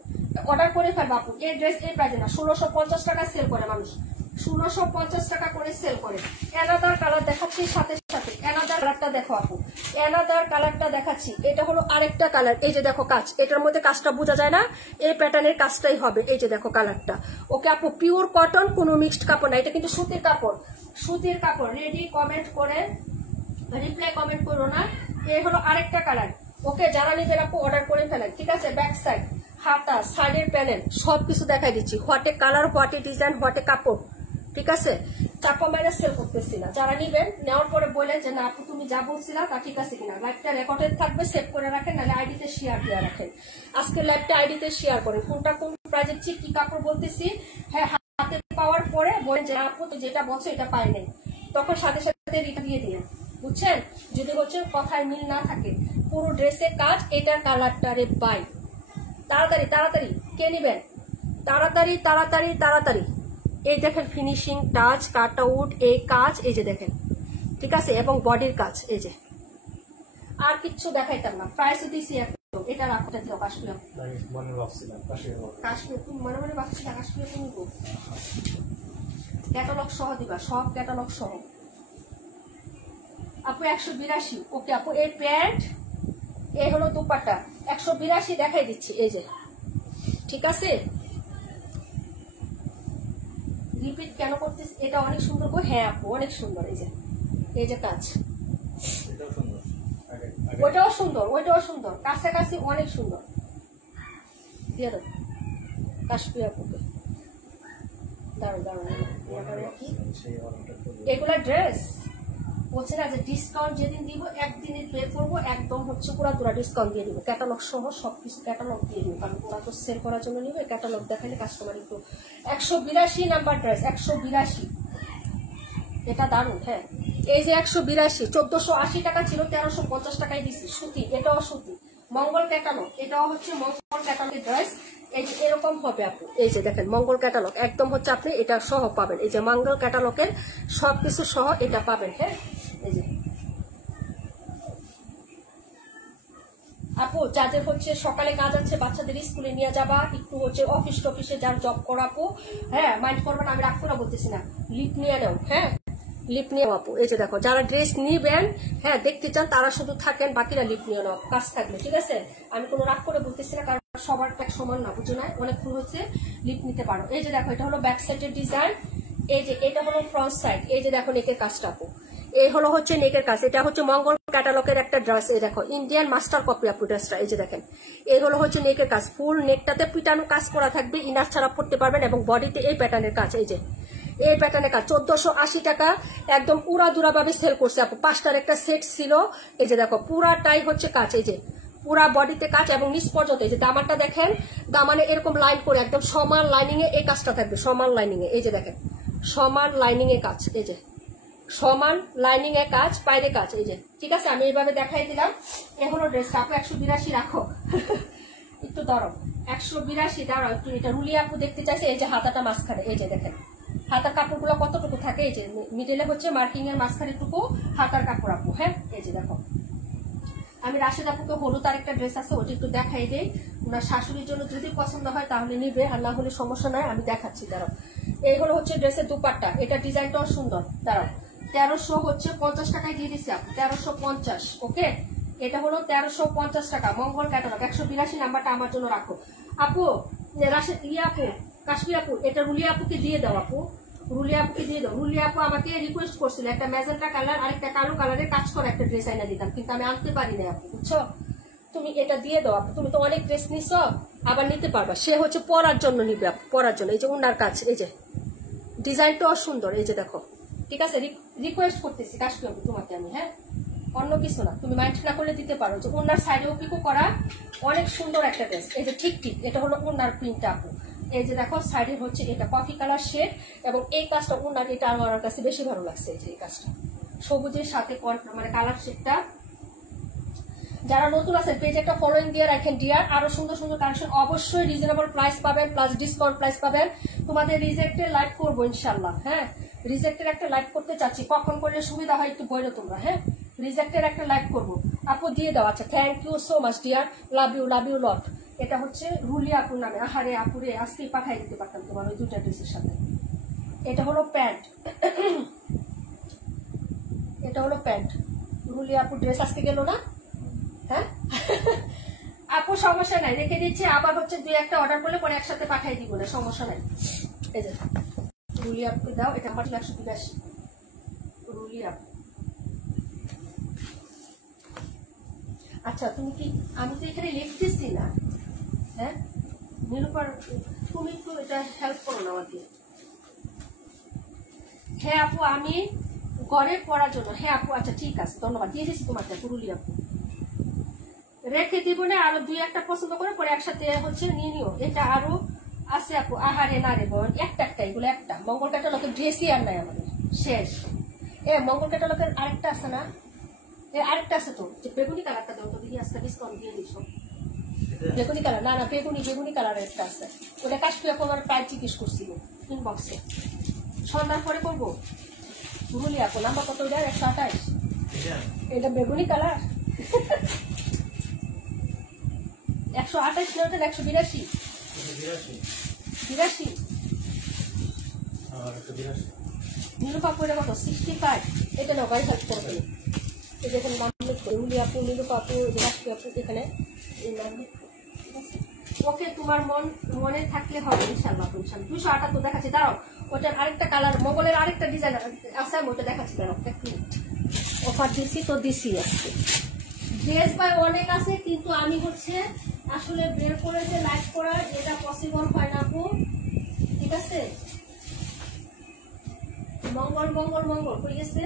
অর্ডার করে ফেলবো আপু। এই ড্রেস এই প্রাইজে না, 1650 টাকা সেল করে মানুষ, 1650 টাকা করে সেল করে। অ্যানাদার কালার দেখাচ্ছি সাথে সাথে, অ্যানাদার কালারটা দেখো আপু, অ্যানাদার কালারটা দেখাচ্ছি। এটা হলো আরেকটা কালার, এই যে দেখো কাজ, এটার মধ্যে কাজটা বোঝা যায় না, এই প্যাটার্নের কাজটাই হবে। এই যে দেখো কালারটা, ওকে আপু পিওর কটন, কোনো মিক্সড কাপড় না, এটা কিন্তু সুতির কাপড়, সুতির কাপড়। রেডি কমেন্ট করে রিপ্লাই কমেন্ট করো না। এই হলো আরেকটা কালার, ওকে যারা নিজের আপু অর্ডার করে ফেলেন, ঠিক আছে? ব্যাক সাইড, হাতা, সাইডের প্যানেল সবকিছু দেখাই দিচ্ছি, হোয়াটে কালার, হোয়াটে ডিজাইন, হোয়াটে কাপড়, ঠিক আছে? চাপা মাইনাস সেল করতেছি না। যারা নিবেন নেওয়ার পরে বলেন যে না আপু তুমি যা বলছিলা তা ঠিক আছে কিনা। লাইভটা রেকর্ডেড থাকবে, সেভ করে রাখেন, নাহলে আইডিতে শেয়ার দিয়ে রাখেন। আজকে লাইভটা আইডিতে শেয়ার করেন, কোনটা কোন প্রাইজের ঠিক কি কাপড় বলতেছি। হ্যাঁ হাতে পাওয়ার পরে বলেন যে আপু তো যেটা বলছো এটা পাই নাই, তখন সাথে সাথে রিটার্ন দিয়ে দিন, বুঝছেন? যদি হচ্ছে কথায় মিল না থাকে, পুরো ড্রেসের কাজ, এটার কালারটা রে বাই। তাড়াতাড়ি তাড়াতাড়ি কে নিবেন, তাড়াতাড়ি তাড়াতাড়ি তাড়াতাড়ি। এই দেখেন ফিনিশিং টাচ, কাট আউট, এই কাজ, এই যে দেখেন, ঠিক আছে? এবং বডির কাজ, এই যে আর কিচ্ছু দেখাইতাম না। প্রাইস দিছি একদম, এটা রাখতে দিও। কাশ্মীর কাশ্মীর তুমি মনে মনে ভাবছি না, কাশ্মীর তুমি ক্যাটালগ সহ দিবা, সব ক্যাটালগ সহ আপু। 182, ওকে আপু। এই প্যান্ট, এই হলো দুপাট্টা, 182 দেখাই দিচ্ছি, এই যে, ঠিক আছে? রিপিট কেন করতেছি? এটা অনেক সুন্দর গো। হ্যাঁ আপু অনেক সুন্দর, এই যে কাজ, ওইটাও সুন্দর, ওইটাও সুন্দর, কাছাকাছি অনেক সুন্দর। দিয়ে দাও কাশ্মীর আপুকে, দাঁড়ো দাঁড়ো। এগুলা ড্রেস বলছে না যে ডিসকাউন্ট যেদিন দিব একদিনের বের করবো, একদম হচ্ছে পুরা পুরা ডিসকাউন্ট দিয়ে দিব, ক্যাটালগ সহ সবকিছু ক্যাটালগ দিয়ে দিব, কারণ ওরা তো সেল করার জন্য নিবে। ক্যাটালগ দেখালে কাস্টমার একটু। 182 নাম্বার ড্রেস, 182, এটা দারুণ। হ্যাঁ এই যে 182, 1480 টাকা ছিল, 1350 টাকায় দিচ্ছি। সুতি, এটাও সুতি, মঙ্গল ক্যাটালগ, এটাও হচ্ছে মঙ্গল ক্যাটালগের ড্রেস। এই যে এরকম হবে আপু, এই যে দেখেন মঙ্গল ক্যাটালগ একদম হচ্ছে, আপনি এটা সহ পাবেন। এই যে মঙ্গল ক্যাটালগের সবকিছু সহ এটা পাবেন। হ্যাঁ এই যে আপু যাদের হচ্ছে সকালে কাজ আছে, বাচ্চাদের স্কুলে নিয়ে যাবা, একটু হচ্ছে অফিস টফিসে যার জব করা আপু, হ্যাঁ মাইন্ড করবেন, আমি রাখবো না বলতেছি না, লিপ নিয়ে নাও। হ্যাঁ লিপ নিয়ে আপু, এই যে দেখো যারা ড্রেস নিবেন, হ্যাঁ দেখতে চান তারা শুধু থাকেন, বাকিরা লিপ নিয়ে নাও, কাজ থাকবে, ঠিক আছে? আমি কোনো রাগ করে বলতেছি না, কারণ সবার এক সমান না, বুঝো না? অনেক ফুল হচ্ছে, লিপ নিতে পারো। এই যে দেখো এটা হলো ব্যাক সাইডের ডিজাইন, এই যে এটা হলো ফ্রন্ট সাইড, এই যে দেখো নেকের কাজটা আপু, এই হলো হচ্ছে নেকের কাজ, এটা হচ্ছে মঙ্গল ক্যাটালগের একটা ড্রেস। এই দেখো ইন্ডিয়ান মাস্টার কপি আপু ড্রেসটা, এই যে দেখেন এই হলো হচ্ছে নেকের কাজ, ফুল নেকটাতে পিটানো কাজ করা থাকবে, ইনার ছাড়া পড়তে পারবেন এবং বডিতে এই প্যাটার্নের কাজ, এই যে এই প্যাটার্নের কাজ 1480 টাকা একদম উড়াদুরা ভাবে সেল করছে আপু। 5টার একটা সেট ছিল, এই যে দেখো পুরাটাই হচ্ছে কাজ, এই যে পুরা বডিতে কাজ এবং নিচ পর্যন্ত। এই যে দামানটা দেখেন, দামানে এরকম লাইন করে একদম সমান লাইনিং এ এই কাজটা থাকবে, সমান লাইনিং এ, এই যে দেখেন সমান লাইনিং এ কাজ, এই যে সমান লাইনিং এ কাজ, বাইরে কাজ, এই যে ঠিক আছে। আমি এইভাবে দেখাই দিলাম। এ হলো ড্রেসটা আপু। 182 রাখো একটু ধরো, 182 দাঁড়াও একটু। এটা রুলি আপু দেখতে চাইছে, এই যে হাতাটা মাঝখানে, এই যে দেখেন হাতার কাপড়গুলো কতটুকু থাকে, এই যে মিডলে হচ্ছে মার্কিং এর মাঝখানে টুকু হাতার কাপড় আপু। হ্যাঁ এই যে দেখো, আমি রাশেদ আপুকে হলুদ আর একটা ড্রেস আছে ওটা একটু দেখাই দেই, ওনার শাশুড়ির জন্য যদি পছন্দ হয় তাহলে নিবে, আর না হলে সমস্যা নয়, আমি দেখাচ্ছি দাঁড়াও। এই হলো হচ্ছে ড্রেসের দুপাট্টা, এটা ডিজাইনটাও সুন্দর। দাঁড়াও 1350 টাকায় দিয়ে দিচ্ছি আপু, 1350। ওকে, এটা হলো 1350 টাকা মঙ্গল ক্যাটালগ। 182 নাম্বারটা আমার জন্য রাখো আপু। রাশেদ আপু, কাশ্মীর আপু, এটা রুলি আপুকে দিয়ে দাও আপু, রুলি আপুকে দিয়ে দাও। রুলি আপু আমাকে রিকোয়েস্ট করছিল একটা ম্যাজেন্টা কালার আর একটা কালো কালারের কাজ করা একটা ড্রেস আইনা দিতাম, কিন্তু আমি আনতে পারি না আপু, বুঝছো? তুমি এটা দিয়ে দাও আপু, তুমি তো অনেক ড্রেস নিছ, আবার নিতে পারবা। সে হচ্ছে পরার জন্য নিবে আপু, পরার জন্য। এই যে ওনার কাজ, এই যে ডিজাইনটাও সুন্দর, এই যে দেখো ঠিক আছে। রিকোয়েস্ট করতেছি কাশ্মীর আপু তোমাকে আমি, হ্যাঁ অন্য কিছু না, তুমি মাইন্ড না করলে দিতে পারো। যে ওনার সাইডেও পিকো করা অনেক সুন্দর একটা ড্রেস, এই যে ঠিক ঠিক এটা হলো ওনার প্রিন্টটা আপু। এই যে দেখো সাইডে হচ্ছে এটা কফি কালার শেড এবং এই কাজটা ওনার, এটা আমার কাছে বেশি ভালো লাগছে। এই যে এই কাজটা সবুজের সাথে মানে কালার শেডটা। যারা নতুন আছেন পেজে একটা ফলোইং দিয়ে রাখেন ডিয়ার, আরো সুন্দর সুন্দর কালেকশন, অবশ্যই রিজনেবল প্রাইস পাবেন প্লাস ডিসকাউন্ট প্রাইস পাবেন। তোমাদের রিজেক্টের লাইভ করবো ইনশাল্লাহ। হ্যাঁ রিজেক্টের একটা লাইভ করতে চাচ্ছি, কখন করলে সুবিধা হয় একটু বলো তোমরা। হ্যাঁ রিজেক্টের একটা লাইভ করবো আপু, দিয়ে দাও। আচ্ছা thank you so much dear, love you lot. এটা হচ্ছে রুলি আপুর নামে, আহারে আপুরে আজকেই পাঠাই দিতে পারতাম তোমার ওই দুটা ড্রেসের সাথে। এটা হলো প্যান্ট, এটা হলো প্যান্ট। রুলি আপুর ড্রেস আজকে গেল না? হ্যাঁ আপু সমস্যা নাই, রেখে দিচ্ছি, আবার হচ্ছে 2-1টা অর্ডার করলে পরে একসাথে পাঠাই দিব না, সমস্যা নাই। এই যে রুলি আপুকে দাও, এটা আমার 182 রুলি আপু। আচ্ছা তুমি কি, আমি তো এখানে লিখতেছি না। হ্যাঁ নিরূপর তুমি একটু এটা হেল্প করো না আমাকে। হ্যাঁ আপু আমি ঘরে পড়ার জন্য, হ্যাঁ আপু আচ্ছা ঠিক আছে ধন্যবাদ, দিয়ে দিচ্ছি তোমাকে রুলি আপু। রেখে দিব না, আরো 2-1টা পছন্দ করে পরে একসাথে হচ্ছে নিয়ে নিও। এটা আরো আছে আপু, আহারে না রে বোন, একটা এগুলো একটা। মঙ্গল ক্যাটালগের ড্রেসই আর নাই আমাদের, শেষ। মঙ্গল ক্যাটালগের আরেকটা আছে না, আরেকটা আছে তো, যে বেগুনি কালারটা দেবো তো, দেখি আজকে ডিসকাউন্ট দিয়ে দিস। বেগুনি কালার না, বেগুনি কালারের একটা আছে, ওটা কাশ্মীর আপু আমার প্রায় জিজ্ঞেস করছিল ইনবক্সে, সন্ধ্যার পরে করবো। রুলি আপু নাম্বার কত? 128। এটা বেগুনি কালার 128 না, 182 নীলু কাপু এটা কত? 65। এটা না ভাই হেল্প করবে, এই যেখানে নাম লিখবে রুলি আপু, নীলু কাপু, রাষ্ট্রী আপু, এখানে এই নাম লিখবে। ওকে তোমার মনে থাকলে হবে ইনশাল্লাহ। 278 দেখাচ্ছি, দাঁড়াও ওটার আরেকটা কালার, মোগলের আরেকটা ডিজাইন আছে, আমি ওটা দেখাচ্ছি, দাঁড়াও এক মিনিট। অফার দিচ্ছি তো দিচ্ছি আজকে। ড্রেস বাই অনেক আছে, কিন্তু আমি হচ্ছে আসলে বের করে যে লাইভ করা এটা পসিবল হয় না আপু, ঠিক আছে? মঙ্গল হয়ে গেছে,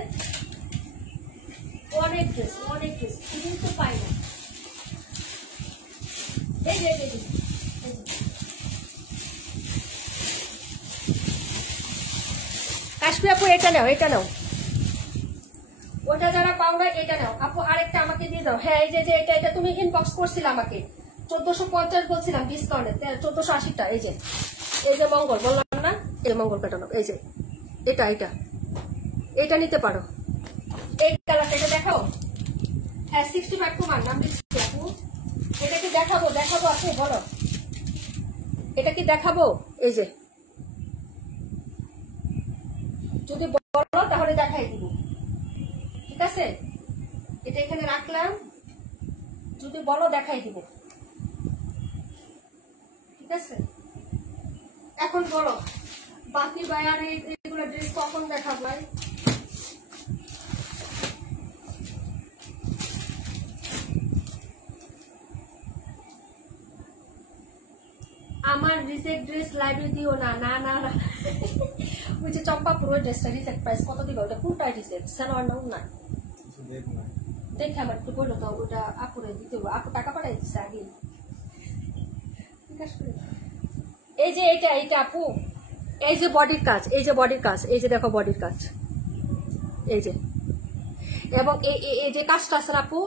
অনেক ড্রেস কিন্তু পাই না। এই যে কাশ্মীর আপু এটা নাও, ওটা যারা পাও না এটা নাও আপু। আরেকটা আমাকে দিয়ে দাও। হ্যাঁ এই যে এটা তুমি ইনবক্স করছিল আমাকে, 1450 বলছিলাম ডিসকাউন্টে, 1480টা। এই যে মঙ্গল বললাম না, এই মঙ্গল কাটানো, এই যে এটা নিতে পারো। এই কালারটা এটা দেখাও। হ্যাঁ 65 কুমার নাম দিচ্ছি আপু। এটা কি দেখাবো আপু বলো, এটা কি দেখাবো? এই যে যদি বলো তাহলে দেখাই দিব, ঠিক আছে? এটা এখানে রাখলাম, যদি বলো দেখাই দিব, ঠিক আছে? এখন বলো বাকি বায়ার এইগুলো ড্রেস কখন দেখাবো? আমার রিজেক্ট ড্রেস লাইভে দিও না, না না না। ওই যে চম্পা পুরো ড্রেসটা রিজেক্ট প্রাইস কত দিবে? ওটা কোনটা রিজেক্ট? সানোয়ার নাও না দেখে আমার একটু বললো তো, ওটা আপুরে দিতে হবে। আপু টাকা পাঠাই দিচ্ছে আগে। এই যে এইটা আপু, এই যে বডির কাজ, এই যে বডির কাজ, এই যে দেখো বডির কাজ, এই যে, এবং এই যে কাজটা আছে আপু,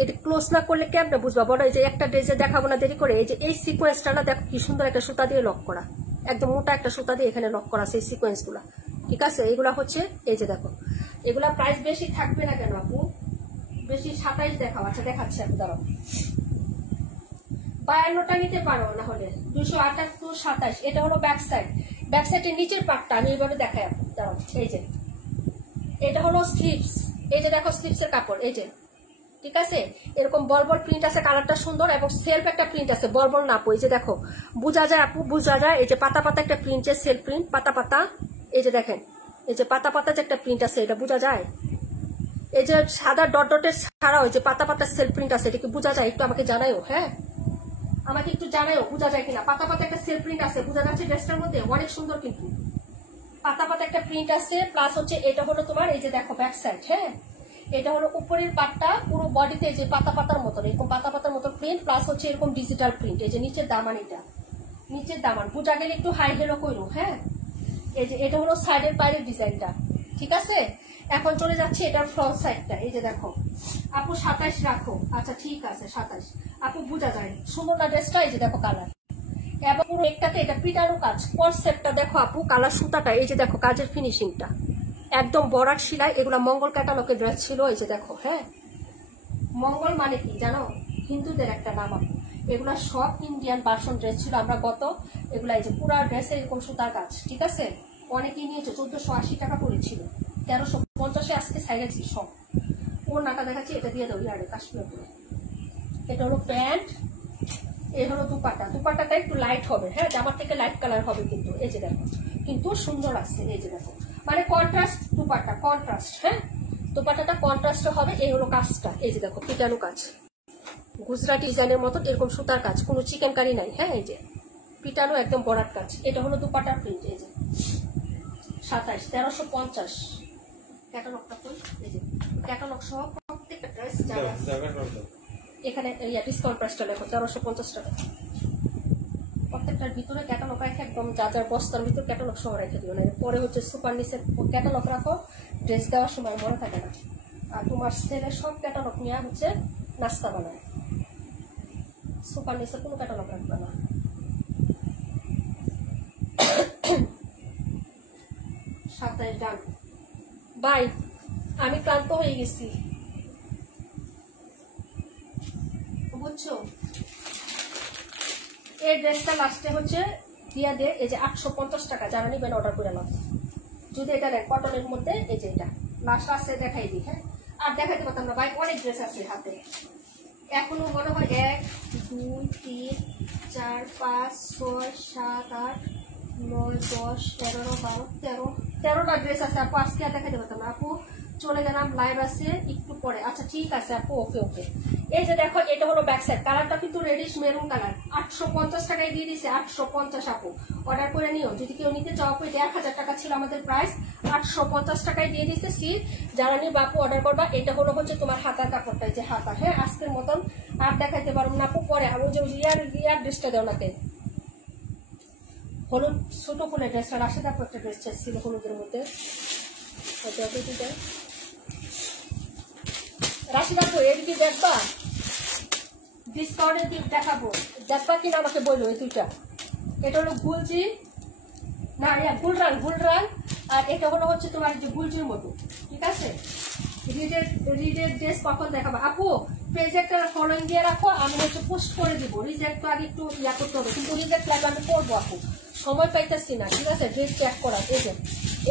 এটা ক্লোজ না করলে কেমনে বুঝবা বলো? এই যে একটা ড্রেসে দেখাবো না দেরি করে, এই যে এই সিকোয়েন্সটা না দেখো কি সুন্দর একটা সুতা দিয়ে লক করা, একদম মোটা একটা সুতা দিয়ে এখানে লক করা আছে এই সিকোয়েন্স গুলা, ঠিক আছে? এগুলা হচ্ছে এই যে দেখো, এগুলা প্রাইস বেশি থাকবে না কেন আপু? বেশি 27 দেখাও। আচ্ছা দেখাচ্ছি আপু, দাঁড়াও। 52টা নিতে পারো, না হলে 278, 27। এটা হলো ব্যাক সাইড, ব্যাক সাইডের নিচের পার্টটা আমি এবারে দেখাই আপু, দাঁড়াও। এই যে এটা হলো স্লিপস, এই যে দেখো স্লিপসের কাপড়, এই যে, ঠিক আছে? এরকম বলবল প্রিন্ট আছে, কালারটা সুন্দর, এবং সেলফ একটা প্রিন্ট আছে, বলবল না আপু, এই যে দেখো বোঝা যায় আপু, বোঝা যায়। এই যে পাতা পাতা একটা প্রিন্ট, সেলফ প্রিন্ট, পাতা পাতা, এই যে দেখেন, এই যে পাতা পাতা যে একটা প্রিন্ট আছে, এটা বোঝা যায়। এই যে সাদা ডট ডটের ছাড়াও এই যে পাতা পাতা সেলফ প্রিন্ট আছে, এটা কি বোঝা যায়? একটু আমাকে জানাইও, হ্যাঁ আমাকে একটু জানাইও বোঝা যায় কিনা। পাতা পাতা একটা সেলফ প্রিন্ট আছে, বোঝা যাচ্ছে ড্রেসটার মধ্যে? অনেক সুন্দর কিন্তু পাতা পাতা একটা প্রিন্ট আছে। প্লাস হচ্ছে এটা হলো তোমার এই যে দেখো ব্যাক সাইড, হ্যাঁ এটা হলো উপরের পাটটা, পুরো বডিতে যে পাতা পাতার মতো, এরকম পাতা পাতার মতো প্রিন্ট, প্লাস হচ্ছে এরকম ডিজিটাল প্রিন্ট। এই যে নিচের দামান, এটা নিচের দামান বোঝা গেলে একটু হাই হেরো কইরো, হ্যাঁ। এই যে এটা হলো সাইডের বাইরের ডিজাইনটা, ঠিক আছে? এখন চলে যাচ্ছে এটার ফ্রন্ট সাইডটা, এই যে দেখো আপু 27 রাখো। আচ্ছা ঠিক আছে 27 আপু, বোঝা যায় সুন্দর না ড্রেসটা? এই যে দেখো কালার, এবং পুরো একটাতে এটা পিটানো কাজ, কনসেপ্টটা দেখো আপু, কালার সুতাটা, এই যে দেখো কাজের ফিনিশিংটা একদম বরাট শিলাই। এগুলা মঙ্গল ক্যাটালগের ড্রেস ছিল, এই যে দেখো, হ্যাঁ মঙ্গল মানে কি জানো? হিন্দুদের একটা নাম আপু। এগুলা সব ইন্ডিয়ান ভার্সন ড্রেস ছিল। আমরা এগুলা এই যে পুরা ড্রেসে এরকম সুতার কাজ, ঠিক আছে? অনেকেই নিয়েছে, 1480 টাকা করেছিল, 1350 আজকে সাইডেছি সব। ওর নাটা দেখাচ্ছি, এটা দিয়ে দাও ইয়ারে কাশ্মীর করে। এটা হলো প্যান্ট, এই হলো দুপাটা, দুপাটাটা একটু লাইট হবে, হ্যাঁ জামার থেকে লাইট কালার হবে কিন্তু, এই যে দেখো কিন্তু সুন্দর আসছে, এই যে দেখো মানে কন্ট্রাস্ট দুপাটা, কন্ট্রাস্ট, হ্যাঁ দুপাটাটা কন্ট্রাস্ট হবে। এই হলো কাজটা, এই যে দেখো পিটানো কাজ, গুজরাটি ডিজাইনের মতন এরকম সুতার কাজ, কোনো চিকেন কারি নাই, হ্যাঁ এই যে পিটানো একদম বরাট কাজ। এটা হলো দুপাটার প্রিন্ট, এই যে 27, 1350 ক্যাটালগটা কই, এই যে ক্যাটালগ সহ প্রত্যেকটা ড্রেস এখানে ডিসকাউন্ট প্রাইসটা লেখো 1350 টাকা। প্রত্যেকটার ভিতরে ক্যাটালগ রাখে, একদম যা যার বস্তার ভিতরে ক্যাটালগ সহ রেখে দিও, না পরে হচ্ছে সুপার নিচে ক্যাটালগ রাখো, ড্রেস দেওয়ার সময় মনে থাকে না। আর তোমার ছেলে সব ক্যাটালগ নিয়ে হচ্ছে নাস্তা বানায়, সুপার নিচে কোনো ক্যাটালগ রাখবে না। সাতাইশ ডান বাই, আমি ক্লান্ত হয়ে গেছি বুঝছো। এই ড্রেসটা লাস্টে হচ্ছে দিয়া দে, এই যে 850 টাকা, যারা নিবেন অর্ডার করে নাও। যদি এটা নেন কটনের মধ্যে, এই যে এটা লাস্ট আছে দেখাই দিই, হ্যাঁ আর দেখাইতে পারতাম না ভাই, অনেক ড্রেস আছে হাতে এখনো মনে হয় 1 2 3 4 5 6 7 8 9 10 11 12 13টা ড্রেস আছে আপু, আজকে আর দেখাইতে পারতাম না আপু, চলে গেলাম লাইভ আছে একটু পরে। আচ্ছা ঠিক আছে আপু, ওকে ওকে। এই যে দেখো এটা হলো ব্যাক সাইড, কালারটা কিন্তু রেডিশ মেরুন কালার, 850 টাকায় দিয়ে দিছে, 850 আপু অর্ডার করে নিও যদি কেউ নিতে চাও আপু। এটা 1000 টাকা ছিল আমাদের প্রাইস, 850 টাকায় দিয়ে দিচ্ছে সিট, যারা নিয়ে বাপু অর্ডার করবা। এটা হলো হচ্ছে তোমার হাতার কাপড়টা, যে হাতা, হ্যাঁ আজকের মতন আর দেখাইতে পারবো না আপু, পরে আমি যে রিয়ার ড্রেসটা দেও নাকে, হলুদ ছোট ফুলের ড্রেসটা, রাশিদা একটা ড্রেস ছিল হলুদের মধ্যে, রাশিদা এদিকে দেখবা, ডিসকাউন্টের দিক দেখাবো, দেখবা কিনা আমাকে বললো। এই দুইটা, এটা হলো গুলজি না গুলরান, গুলরান, আর এটা হলো হচ্ছে তোমার যে গুলজির মতো, ঠিক আছে? রিডের ড্রেস কখন দেখাবো আপু? পেজে একটা ফলোইং দিয়ে রাখো, আমি হচ্ছে পোস্ট করে দিব। রিজেক্ট তো আগে একটু ইয়া করতে হবে, কিন্তু রিজেক্ট লাগবে আমি করবো আপু, সময় পাইতেছি না, ঠিক আছে? ড্রেস চেক করার। এই যে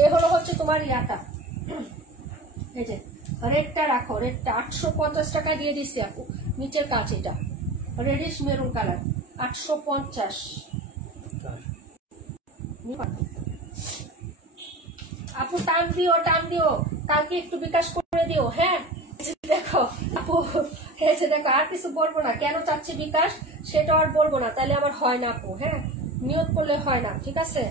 এ হলো হচ্ছে তোমার ইয়াটা, এই যে রেডটা রাখো, রেডটা 850 টাকা দিয়ে দিচ্ছি আপু, নিচের কাজ এটা রেডিশ মেরুন কালার, 850 আপু। টান দিও টান দিও, কালকে একটু বিকাশ করে দিও, হ্যাঁ দেখো আপু, এই যে দেখো আর কিছু বলবো না, কেন চাচ্ছি বিকাশ সেটা আর বলবো না, তাহলে আমার হয় না আপু, হ্যাঁ নিয়ত করলে হয় না, ঠিক আছে।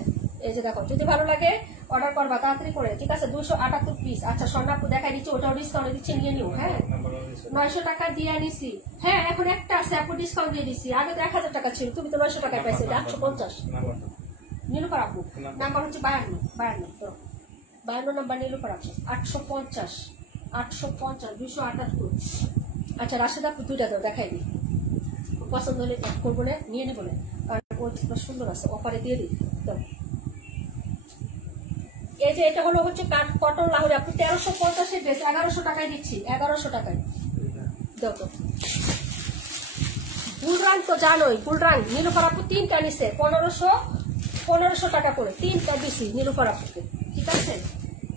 এই যে দেখো, যদি ভালো লাগে অর্ডার করবা তাড়াতাড়ি করে, ঠিক আছে। 278 পিস। আচ্ছা স্বর্ণাপু দেখাই দিচ্ছি, ওটাও ডিসকাউন্ট দিচ্ছে, নিয়ে নিও। হ্যাঁ 900 টাকা দিয়ে নিছি। হ্যাঁ এখন একটা আছে আপু, ডিসকাউন্ট দিয়ে দিচ্ছি। আগে তো 1000 টাকা ছিল, তুমি তো 900 টাকায় পাইছো, 850। নীলুফার আপু নাম্বার হচ্ছে 52 নাম্বার নীলুফার আপু, 850 278। আচ্ছা রাশেদ আপু দুইটা দাও, দেখাই দিই, পছন্দ হলে করবো না, নিয়ে নিবো না, কারণ সুন্দর আছে, অফারে দিয়ে দিই। এই যে এটা হলো হচ্ছে কটন লাহোরি আপনি 1350 ড্রেস 1100 টাকায় দিচ্ছি, 1100 টাকায়। দেখো গুলরান তো জানোই, গুলরান নীলুফার আপু 3টা নিছে 1500 টাকা করে, 3টা দিছি নীলুফার আপুকে, ঠিক আছে।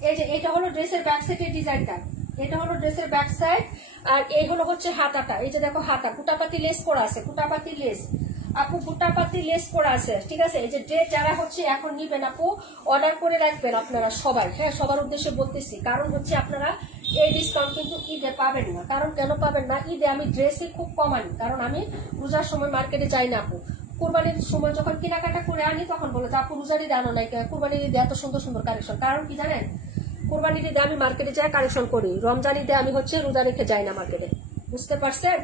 এই যে এটা হলো ড্রেসের ব্যাক সাইডের ডিজাইনটা, এটা হলো ড্রেসের ব্যাক সাইড। আর এই হলো হচ্ছে হাতাটা, এই যে দেখো হাতা গুটাপাতি লেস করা আছে, গুটাপাতি লেস আপু, গুটাপাতি লেস করা আছে, ঠিক আছে। এই যে ড্রেস যারা হচ্ছে এখন নিবেন আপু অর্ডার করে রাখবেন আপনারা সবাই, হ্যাঁ সবার উদ্দেশ্যে বলতেছি, কারণ হচ্ছে আপনারা এই ডিসকাউন্ট কিন্তু ঈদে পাবেন না। কারণ কেন পাবেন না, ঈদে আমি ড্রেসই খুব কম আনি, কারণ আমি রোজার সময় মার্কেটে যাই না আপু। কুরবানির সময় যখন কেনাকাটা করে আনি তখন বলে যে আপু রোজার ঈদে আনো নাই, কুরবানির ঈদে এত সুন্দর সুন্দর কালেকশন। কারণ কি জানেন, কুরবানির ঈদে আমি মার্কেটে যাই কালেকশন করি, রমজান ঈদে আমি হচ্ছে রোজা রেখে যাই না মার্কেটে, বুঝতে পারছেন।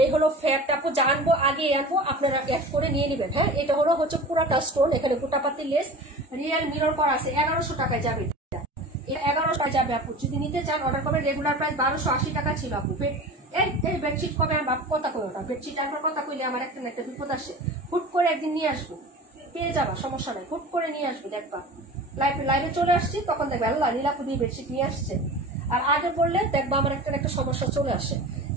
এই হলো ফ্যাক্ট আপু, জানবো আগে আনবো, আপনারা অ্যাড করে নিয়ে নেবেন। হ্যাঁ এটা হলো হচ্ছে পুরাটা স্টোন, এখানে গোটাপাতি লেস রিয়েল মিরর করা আছে, 1100 টাকায় যাবে, 1100 টাকায় যাবে আপু। যদি নিতে চান অর্ডার করবেন, রেগুলার প্রাইস 1280 টাকা ছিল আপু। এই বেডশিট কবে আমার কথা কই, ওটা বেডশিট একবার কথা কইলে আমার একটা না একটা বিপদ আসে, হুট করে একদিন নিয়ে আসবো, পেয়ে যাবা, সমস্যা নাই, হুট করে নিয়ে আসবো, দেখবা লাইভে চলে আসছি তখন দেখবে আল্লাহ নীলাপু দিয়ে বেডশিট নিয়ে আসছে। আর আগে বললে দেখবা আমার একটা একটা সমস্যা চলে আসে।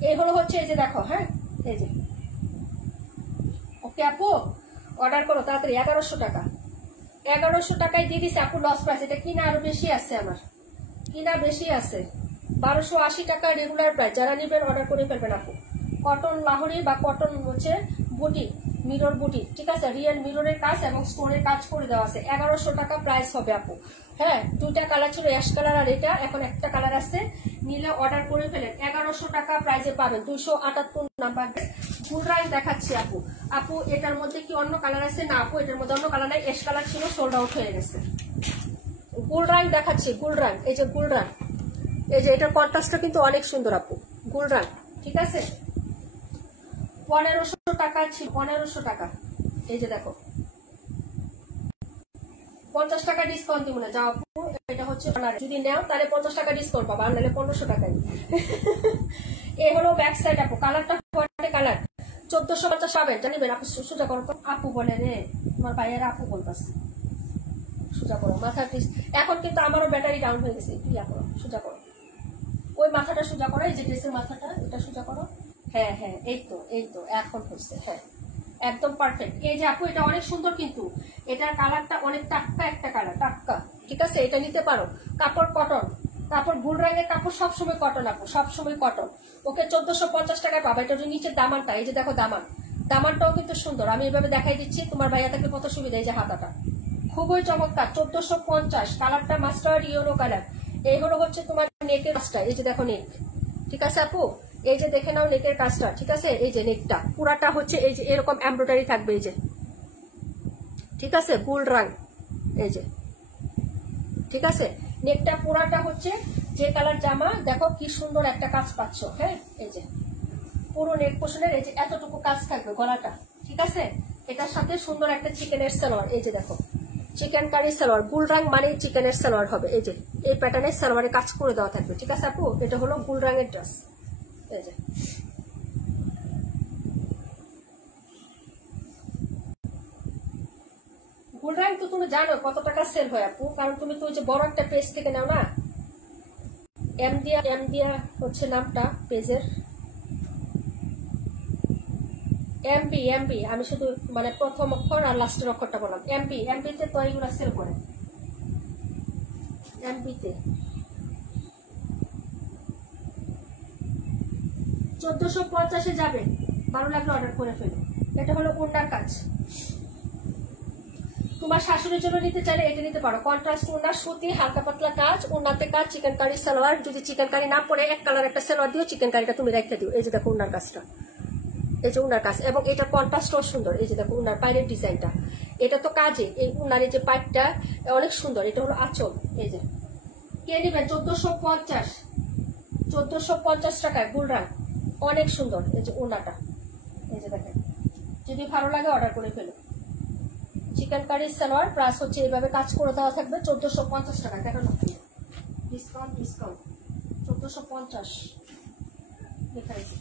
এই হলো হচ্ছে এই যে দেখো, হ্যাঁ এই যে ওকে আপু অর্ডার করো তাড়াতাড়ি, 1100 টাকা, 1100 টাকায় দিয়ে দিছে আপু, লস প্রাইস। এটা কিনা আরো বেশি আছে, আমার কিনা বেশি আছে, 1280 টাকা রেগুলার প্রাইস। যারা নিবেন অর্ডার করে ফেলবেন আপু। কটন লাহোরি বা কটন হচ্ছে বুটি, মিরর বুটি, ঠিক আছে, রিয়েল মিররের কাজ এবং স্টোনের কাজ করে দেওয়া আছে, 1100 টাকা প্রাইস হবে আপু। হ্যাঁ 2টা কালার ছিল, অ্যাশ কালার আর এটা, এখন একটা কালার আছে, নিলে অর্ডার করে ফেলেন, 1100 টাকা প্রাইসে পাবেন। 278 নাম্বার গুলরান দেখাচ্ছি আপু। আপু এটার মধ্যে কি অন্য কালার আছে? না আপু এটার মধ্যে অন্য কালার নাই, অ্যাশ কালার ছিল, সোল্ড আউট হয়ে গেছে। গুলরান দেখাচ্ছি, গুলরান, এই যে গুলরান, এই যে এটার কন্ট্রাস্টটা কিন্তু অনেক সুন্দর আপু, গুলরান, ঠিক আছে। 1500 টাকা ছিল, 1500 টাকা। এই যে দেখো 50 টাকা ডিসকাউন্ট দিব না, যাও আপু। এটা হচ্ছে যদি নেও তাহলে 50 টাকা ডিসকাউন্ট পাবা, আর নাহলে 1500 টাকাই। এই হলো ব্যাক সাইড আপু, কালারটা হোয়াইট কালার, 1450 পাবেন, জানিবেন আপু। সোজা করো তো আপু, বলে রে তোমার ভাইয়ের আপু বলতেছে, সোজা করো মাথা। এখন কিন্তু আমারও ব্যাটারি ডাউন হয়ে গেছে, ক্লিয়ার করো, সোজা করো, ওই মাথাটা সোজা করো, এই যে ড্রেসের মাথাটা এটা সোজা করো। হ্যাঁ হ্যাঁ এই তো এখন হচ্ছে, হ্যাঁ একদম পারফেক্ট। এই যে আপু এটা অনেক সুন্দর, কিন্তু এটার কালারটা অনেক টাটকা একটা কালার, টাটকা, ঠিক আছে। এটা নিতে পারো, কাপড় কটন, কাপড় গুল রঙের কাপড়, সবসময় কটন আপু, সবসময় কটন। ওকে 1450 টাকায় পাবা। এটা নিচের দামানটা, এই যে দেখো দামানটাও কিন্তু সুন্দর, আমি এভাবে দেখাই দিচ্ছি, তোমার ভাইয়া থাকলে কত সুবিধা। এই যে হাতাটা খুবই চমৎকার, 1450, কালারটা মাস্টার্ড ইয়েলো কালার। এই হলো হচ্ছে তোমার নেকের কাজটা, এই যে দেখো নেক, ঠিক আছে আপু। এই যে দেখে নাও নেকের কাজটা, ঠিক আছে। এই যে নেকটা পুরাটা হচ্ছে এই যে এরকম এমব্রয়ডারি থাকবে, এই যে, ঠিক আছে, গুল রং, এই যে, ঠিক আছে। নেকটা পুরাটা হচ্ছে যে কালার জামা, দেখো কি সুন্দর একটা কাজ পাচ্ছ। হ্যাঁ এই যে পুরো নেক পোর্শনের এই যে এতটুকু কাজ থাকবে গলাটা, ঠিক আছে। এটার সাথে সুন্দর একটা চিকেনের সালোয়ার, এই যে দেখো চিকেন কারি সালোয়ার, গুল রং মানে চিকেনের সালোয়ার হবে, এই যে এই প্যাটার্নের সালোয়ারে কাজ করে দেওয়া থাকবে, ঠিক আছে আপু। এটা হলো গুল রঙের ড্রেস, এই যে গুল রং তো তুমি জানো কত টাকা সেল হয় আপু, কারণ তুমি তো ওই যে বড় একটা পেজ থেকে নাও না, এম দিয়া হচ্ছে নামটা পেজের, এমবি, আমি শুধু মানে প্রথম অক্ষর আর লাস্টের অক্ষরটা বললাম, এমবিতে তো এইগুলা সেল করে, এমবিতে 1450-এ যাবে, ভালো লাগলে অর্ডার করে ফেলো। এটা হলো ওড়নার কাজ, তোমার শাশুড়ির জন্য নিতে চাইলে এটা নিতে পারো, কন্ট্রাস্ট ওড়না, সুতি, হালকা পাতলা কাজ, ওড়নাতে কাজ, চিকেন কারি সালোয়ার। যদি চিকেন কারি না পরে এক কালার একটা সালোয়ার দিও, চিকেন কারিটা তুমি রেখে দিও। এই যে দেখো ওড়নার কাজটা, এই যে ওড়নার কাজ, এবং এটার কন্ট্রাস্টও সুন্দর। এই যে দেখো ওড়নার বাইরের ডিজাইনটা, এটা তো কাজে, এই উনার এই যে পাইপটা অনেক সুন্দর। এটা হলো আঁচল। এই যে কে নেবেন 1450, 1450 টাকায় গুলরান, অনেক সুন্দর। এই যে উনাটা, এই যে দেখেন, যদি ভালো লাগে অর্ডার করে ফেলো। চিকেন কারি সালোয়ার প্লাস হচ্ছে এইভাবে কাজ করে দেওয়া থাকবে 1450 টাকা। কেন ডিসকাউন্ট, ডিসকাউন্ট 1450 দেখাইছি,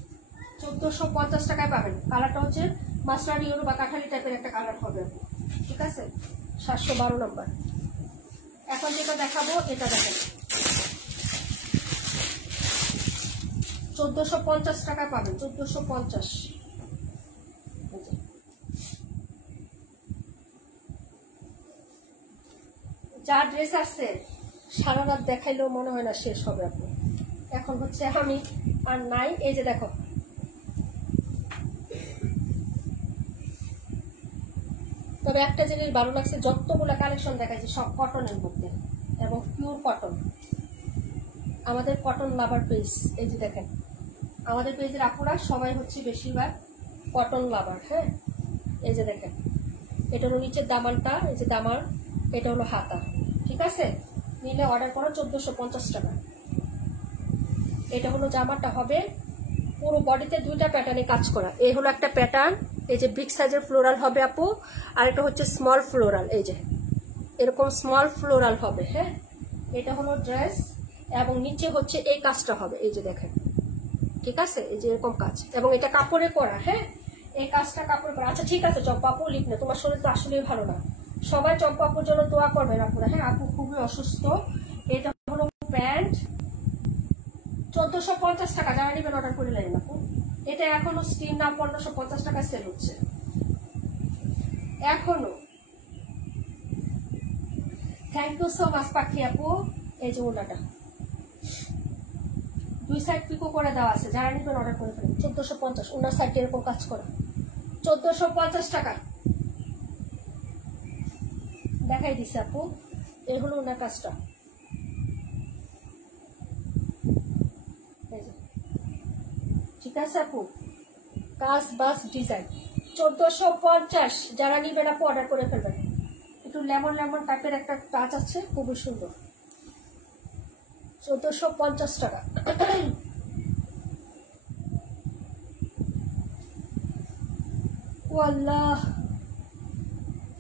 1450 টাকায় পাবেন। কালারটা হচ্ছে মাস্টার্ড ইউরো বা কাঠালি টাইপের একটা কালার হবে, ঠিক আছে। 712 নম্বর। এখন যেটা দেখাবো এটা দেখেন 1450 টাকায় পাবেন, 1450। যা ড্রেস আছে সারা রাত দেখাইলেও মনে হয় না শেষ হবে আপনি। এখন হচ্ছে আমি আর নাই। এই যে দেখো, তবে একটা জিনিস ভালো লাগছে, যতগুলো কালেকশন দেখাইছি সব কটনের মধ্যে এবং পিওর কটন। আমাদের কটন লাভার পেজ, এই যে দেখেন আমাদের পেজের আপুরা সবাই হচ্ছে বেশিরভাগ কটন লাভার। হ্যাঁ, এই যে দেখেন এটা হলো নিচের দামানটা, এই যে দামান, এটা হলো হাতা, ঠিক আছে। নিলে অর্ডার করো 1450 টাকা। এটা হলো জামাটা হবে পুরো বডিতে দুইটা প্যাটার্নে কাজ করা। এই হলো একটা প্যাটার্ন, এই যে বিগ সাইজের ফ্লোরাল হবে আপু, আর এটা হচ্ছে স্মল ফ্লোরাল, এই যে এরকম স্মল ফ্লোরাল হবে। হ্যাঁ, এটা হলো ড্রেস এবং নিচে হচ্ছে এই কাজটা হবে, এই যে দেখেন, ঠিক আছে। এই যে এরকম কাজ এবং এটা কাপড়ে করা। হ্যাঁ, এই কাজটা কাপড়ে করা। আচ্ছা ঠিক আছে চম্পা আপু, লিখ না, তোমার শরীর তো আসলেই ভালো না। সবাই চম্পা আপুর জন্য দোয়া করবেন আপুরা। হ্যাঁ, আপু খুবই অসুস্থ। এটা হলো প্যান্ট, 1450 টাকা। যারা নেবেন অর্ডার করে নেবেন আপু। এটা এখনো স্ক্রিন না 1550 টাকা সেল হচ্ছে এখনো। থ্যাংক ইউ সো মাচ পাখি আপু। এই যে ওনাটা দুই সাইড পিকো করে দেওয়া আছে, যারা নেবেন অর্ডার করে ফেলেন। 1450, ওনার সাইডে এরকম কাজ করা, 1450 টাকা দেখাই দিছে আপু। এই হলো ওনার কাজটা, ঠিক আছে আপু। কাজ বাস ডিজাইন 1450, যারা নিবেন আপু অর্ডার করে ফেলবেন। একটু লেমন লেমন টাইপের একটা কাজ আছে, খুবই সুন্দর, 1450 টাকা। ও আল্লাহ,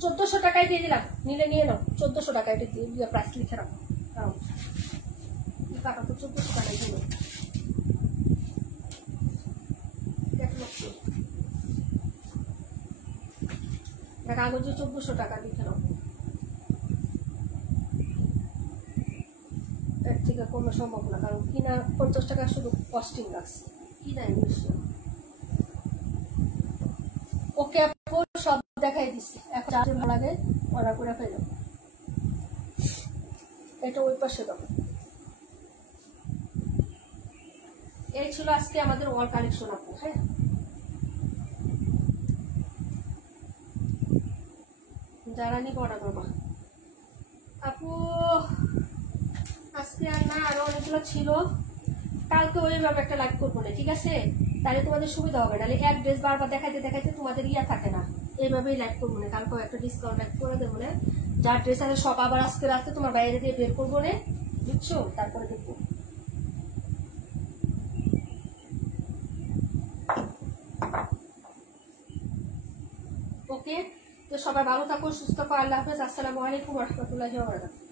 1400 টাকায় দিয়ে দিলাম, নিলে নিয়ে নাও। 1400 টাকা এটা দিয়ে প্রাইস লিখে রাখো, কাটা তো 1400 টাকায় দিল। কাগজে 1400 টাকা লিখে নাও, এর থেকে কমে সম্ভব না, কারণ কিনা 50 টাকা শুধু কস্টিং লাগছে, কিনা বেশি। ওকে আপু, সব দেখাই দিচ্ছি। এখন যা ভালো লাগে অর্ডার করে ফেলো। এটা ওই পাশে দাও। এই ছিল আজকে আমাদের ওয়াল কালেকশন আপু। হ্যাঁ, যারা নিব অর্ডার করবা আপু। আজকে আর না, আরো অনেকগুলো ছিল, কালকে ওইভাবে একটা লাইভ করবো না, ঠিক আছে। তাহলে তোমাদের সুবিধা হবে, নাহলে এক ড্রেস বারবার দেখাইতে দেখাইতে তোমাদের ইয়া থাকে না। এইভাবেই লাইভ করবো না, কালকে একটা ডিসকাউন্ট লাইভ করে দেবো না। যার ড্রেস আছে সব আবার আজকে রাতে তোমার বাইরে দিয়ে বের করবো না, বুঝছো, তারপরে দেখবো। ওকে, তো সবাই ভালো থাকো, সুস্থ থাকো। আল্লাহ হাফেজ। আসসালামু আলাইকুম ওয়া রাহমাতুল্লাহি ওয়া বারাকাতুহু।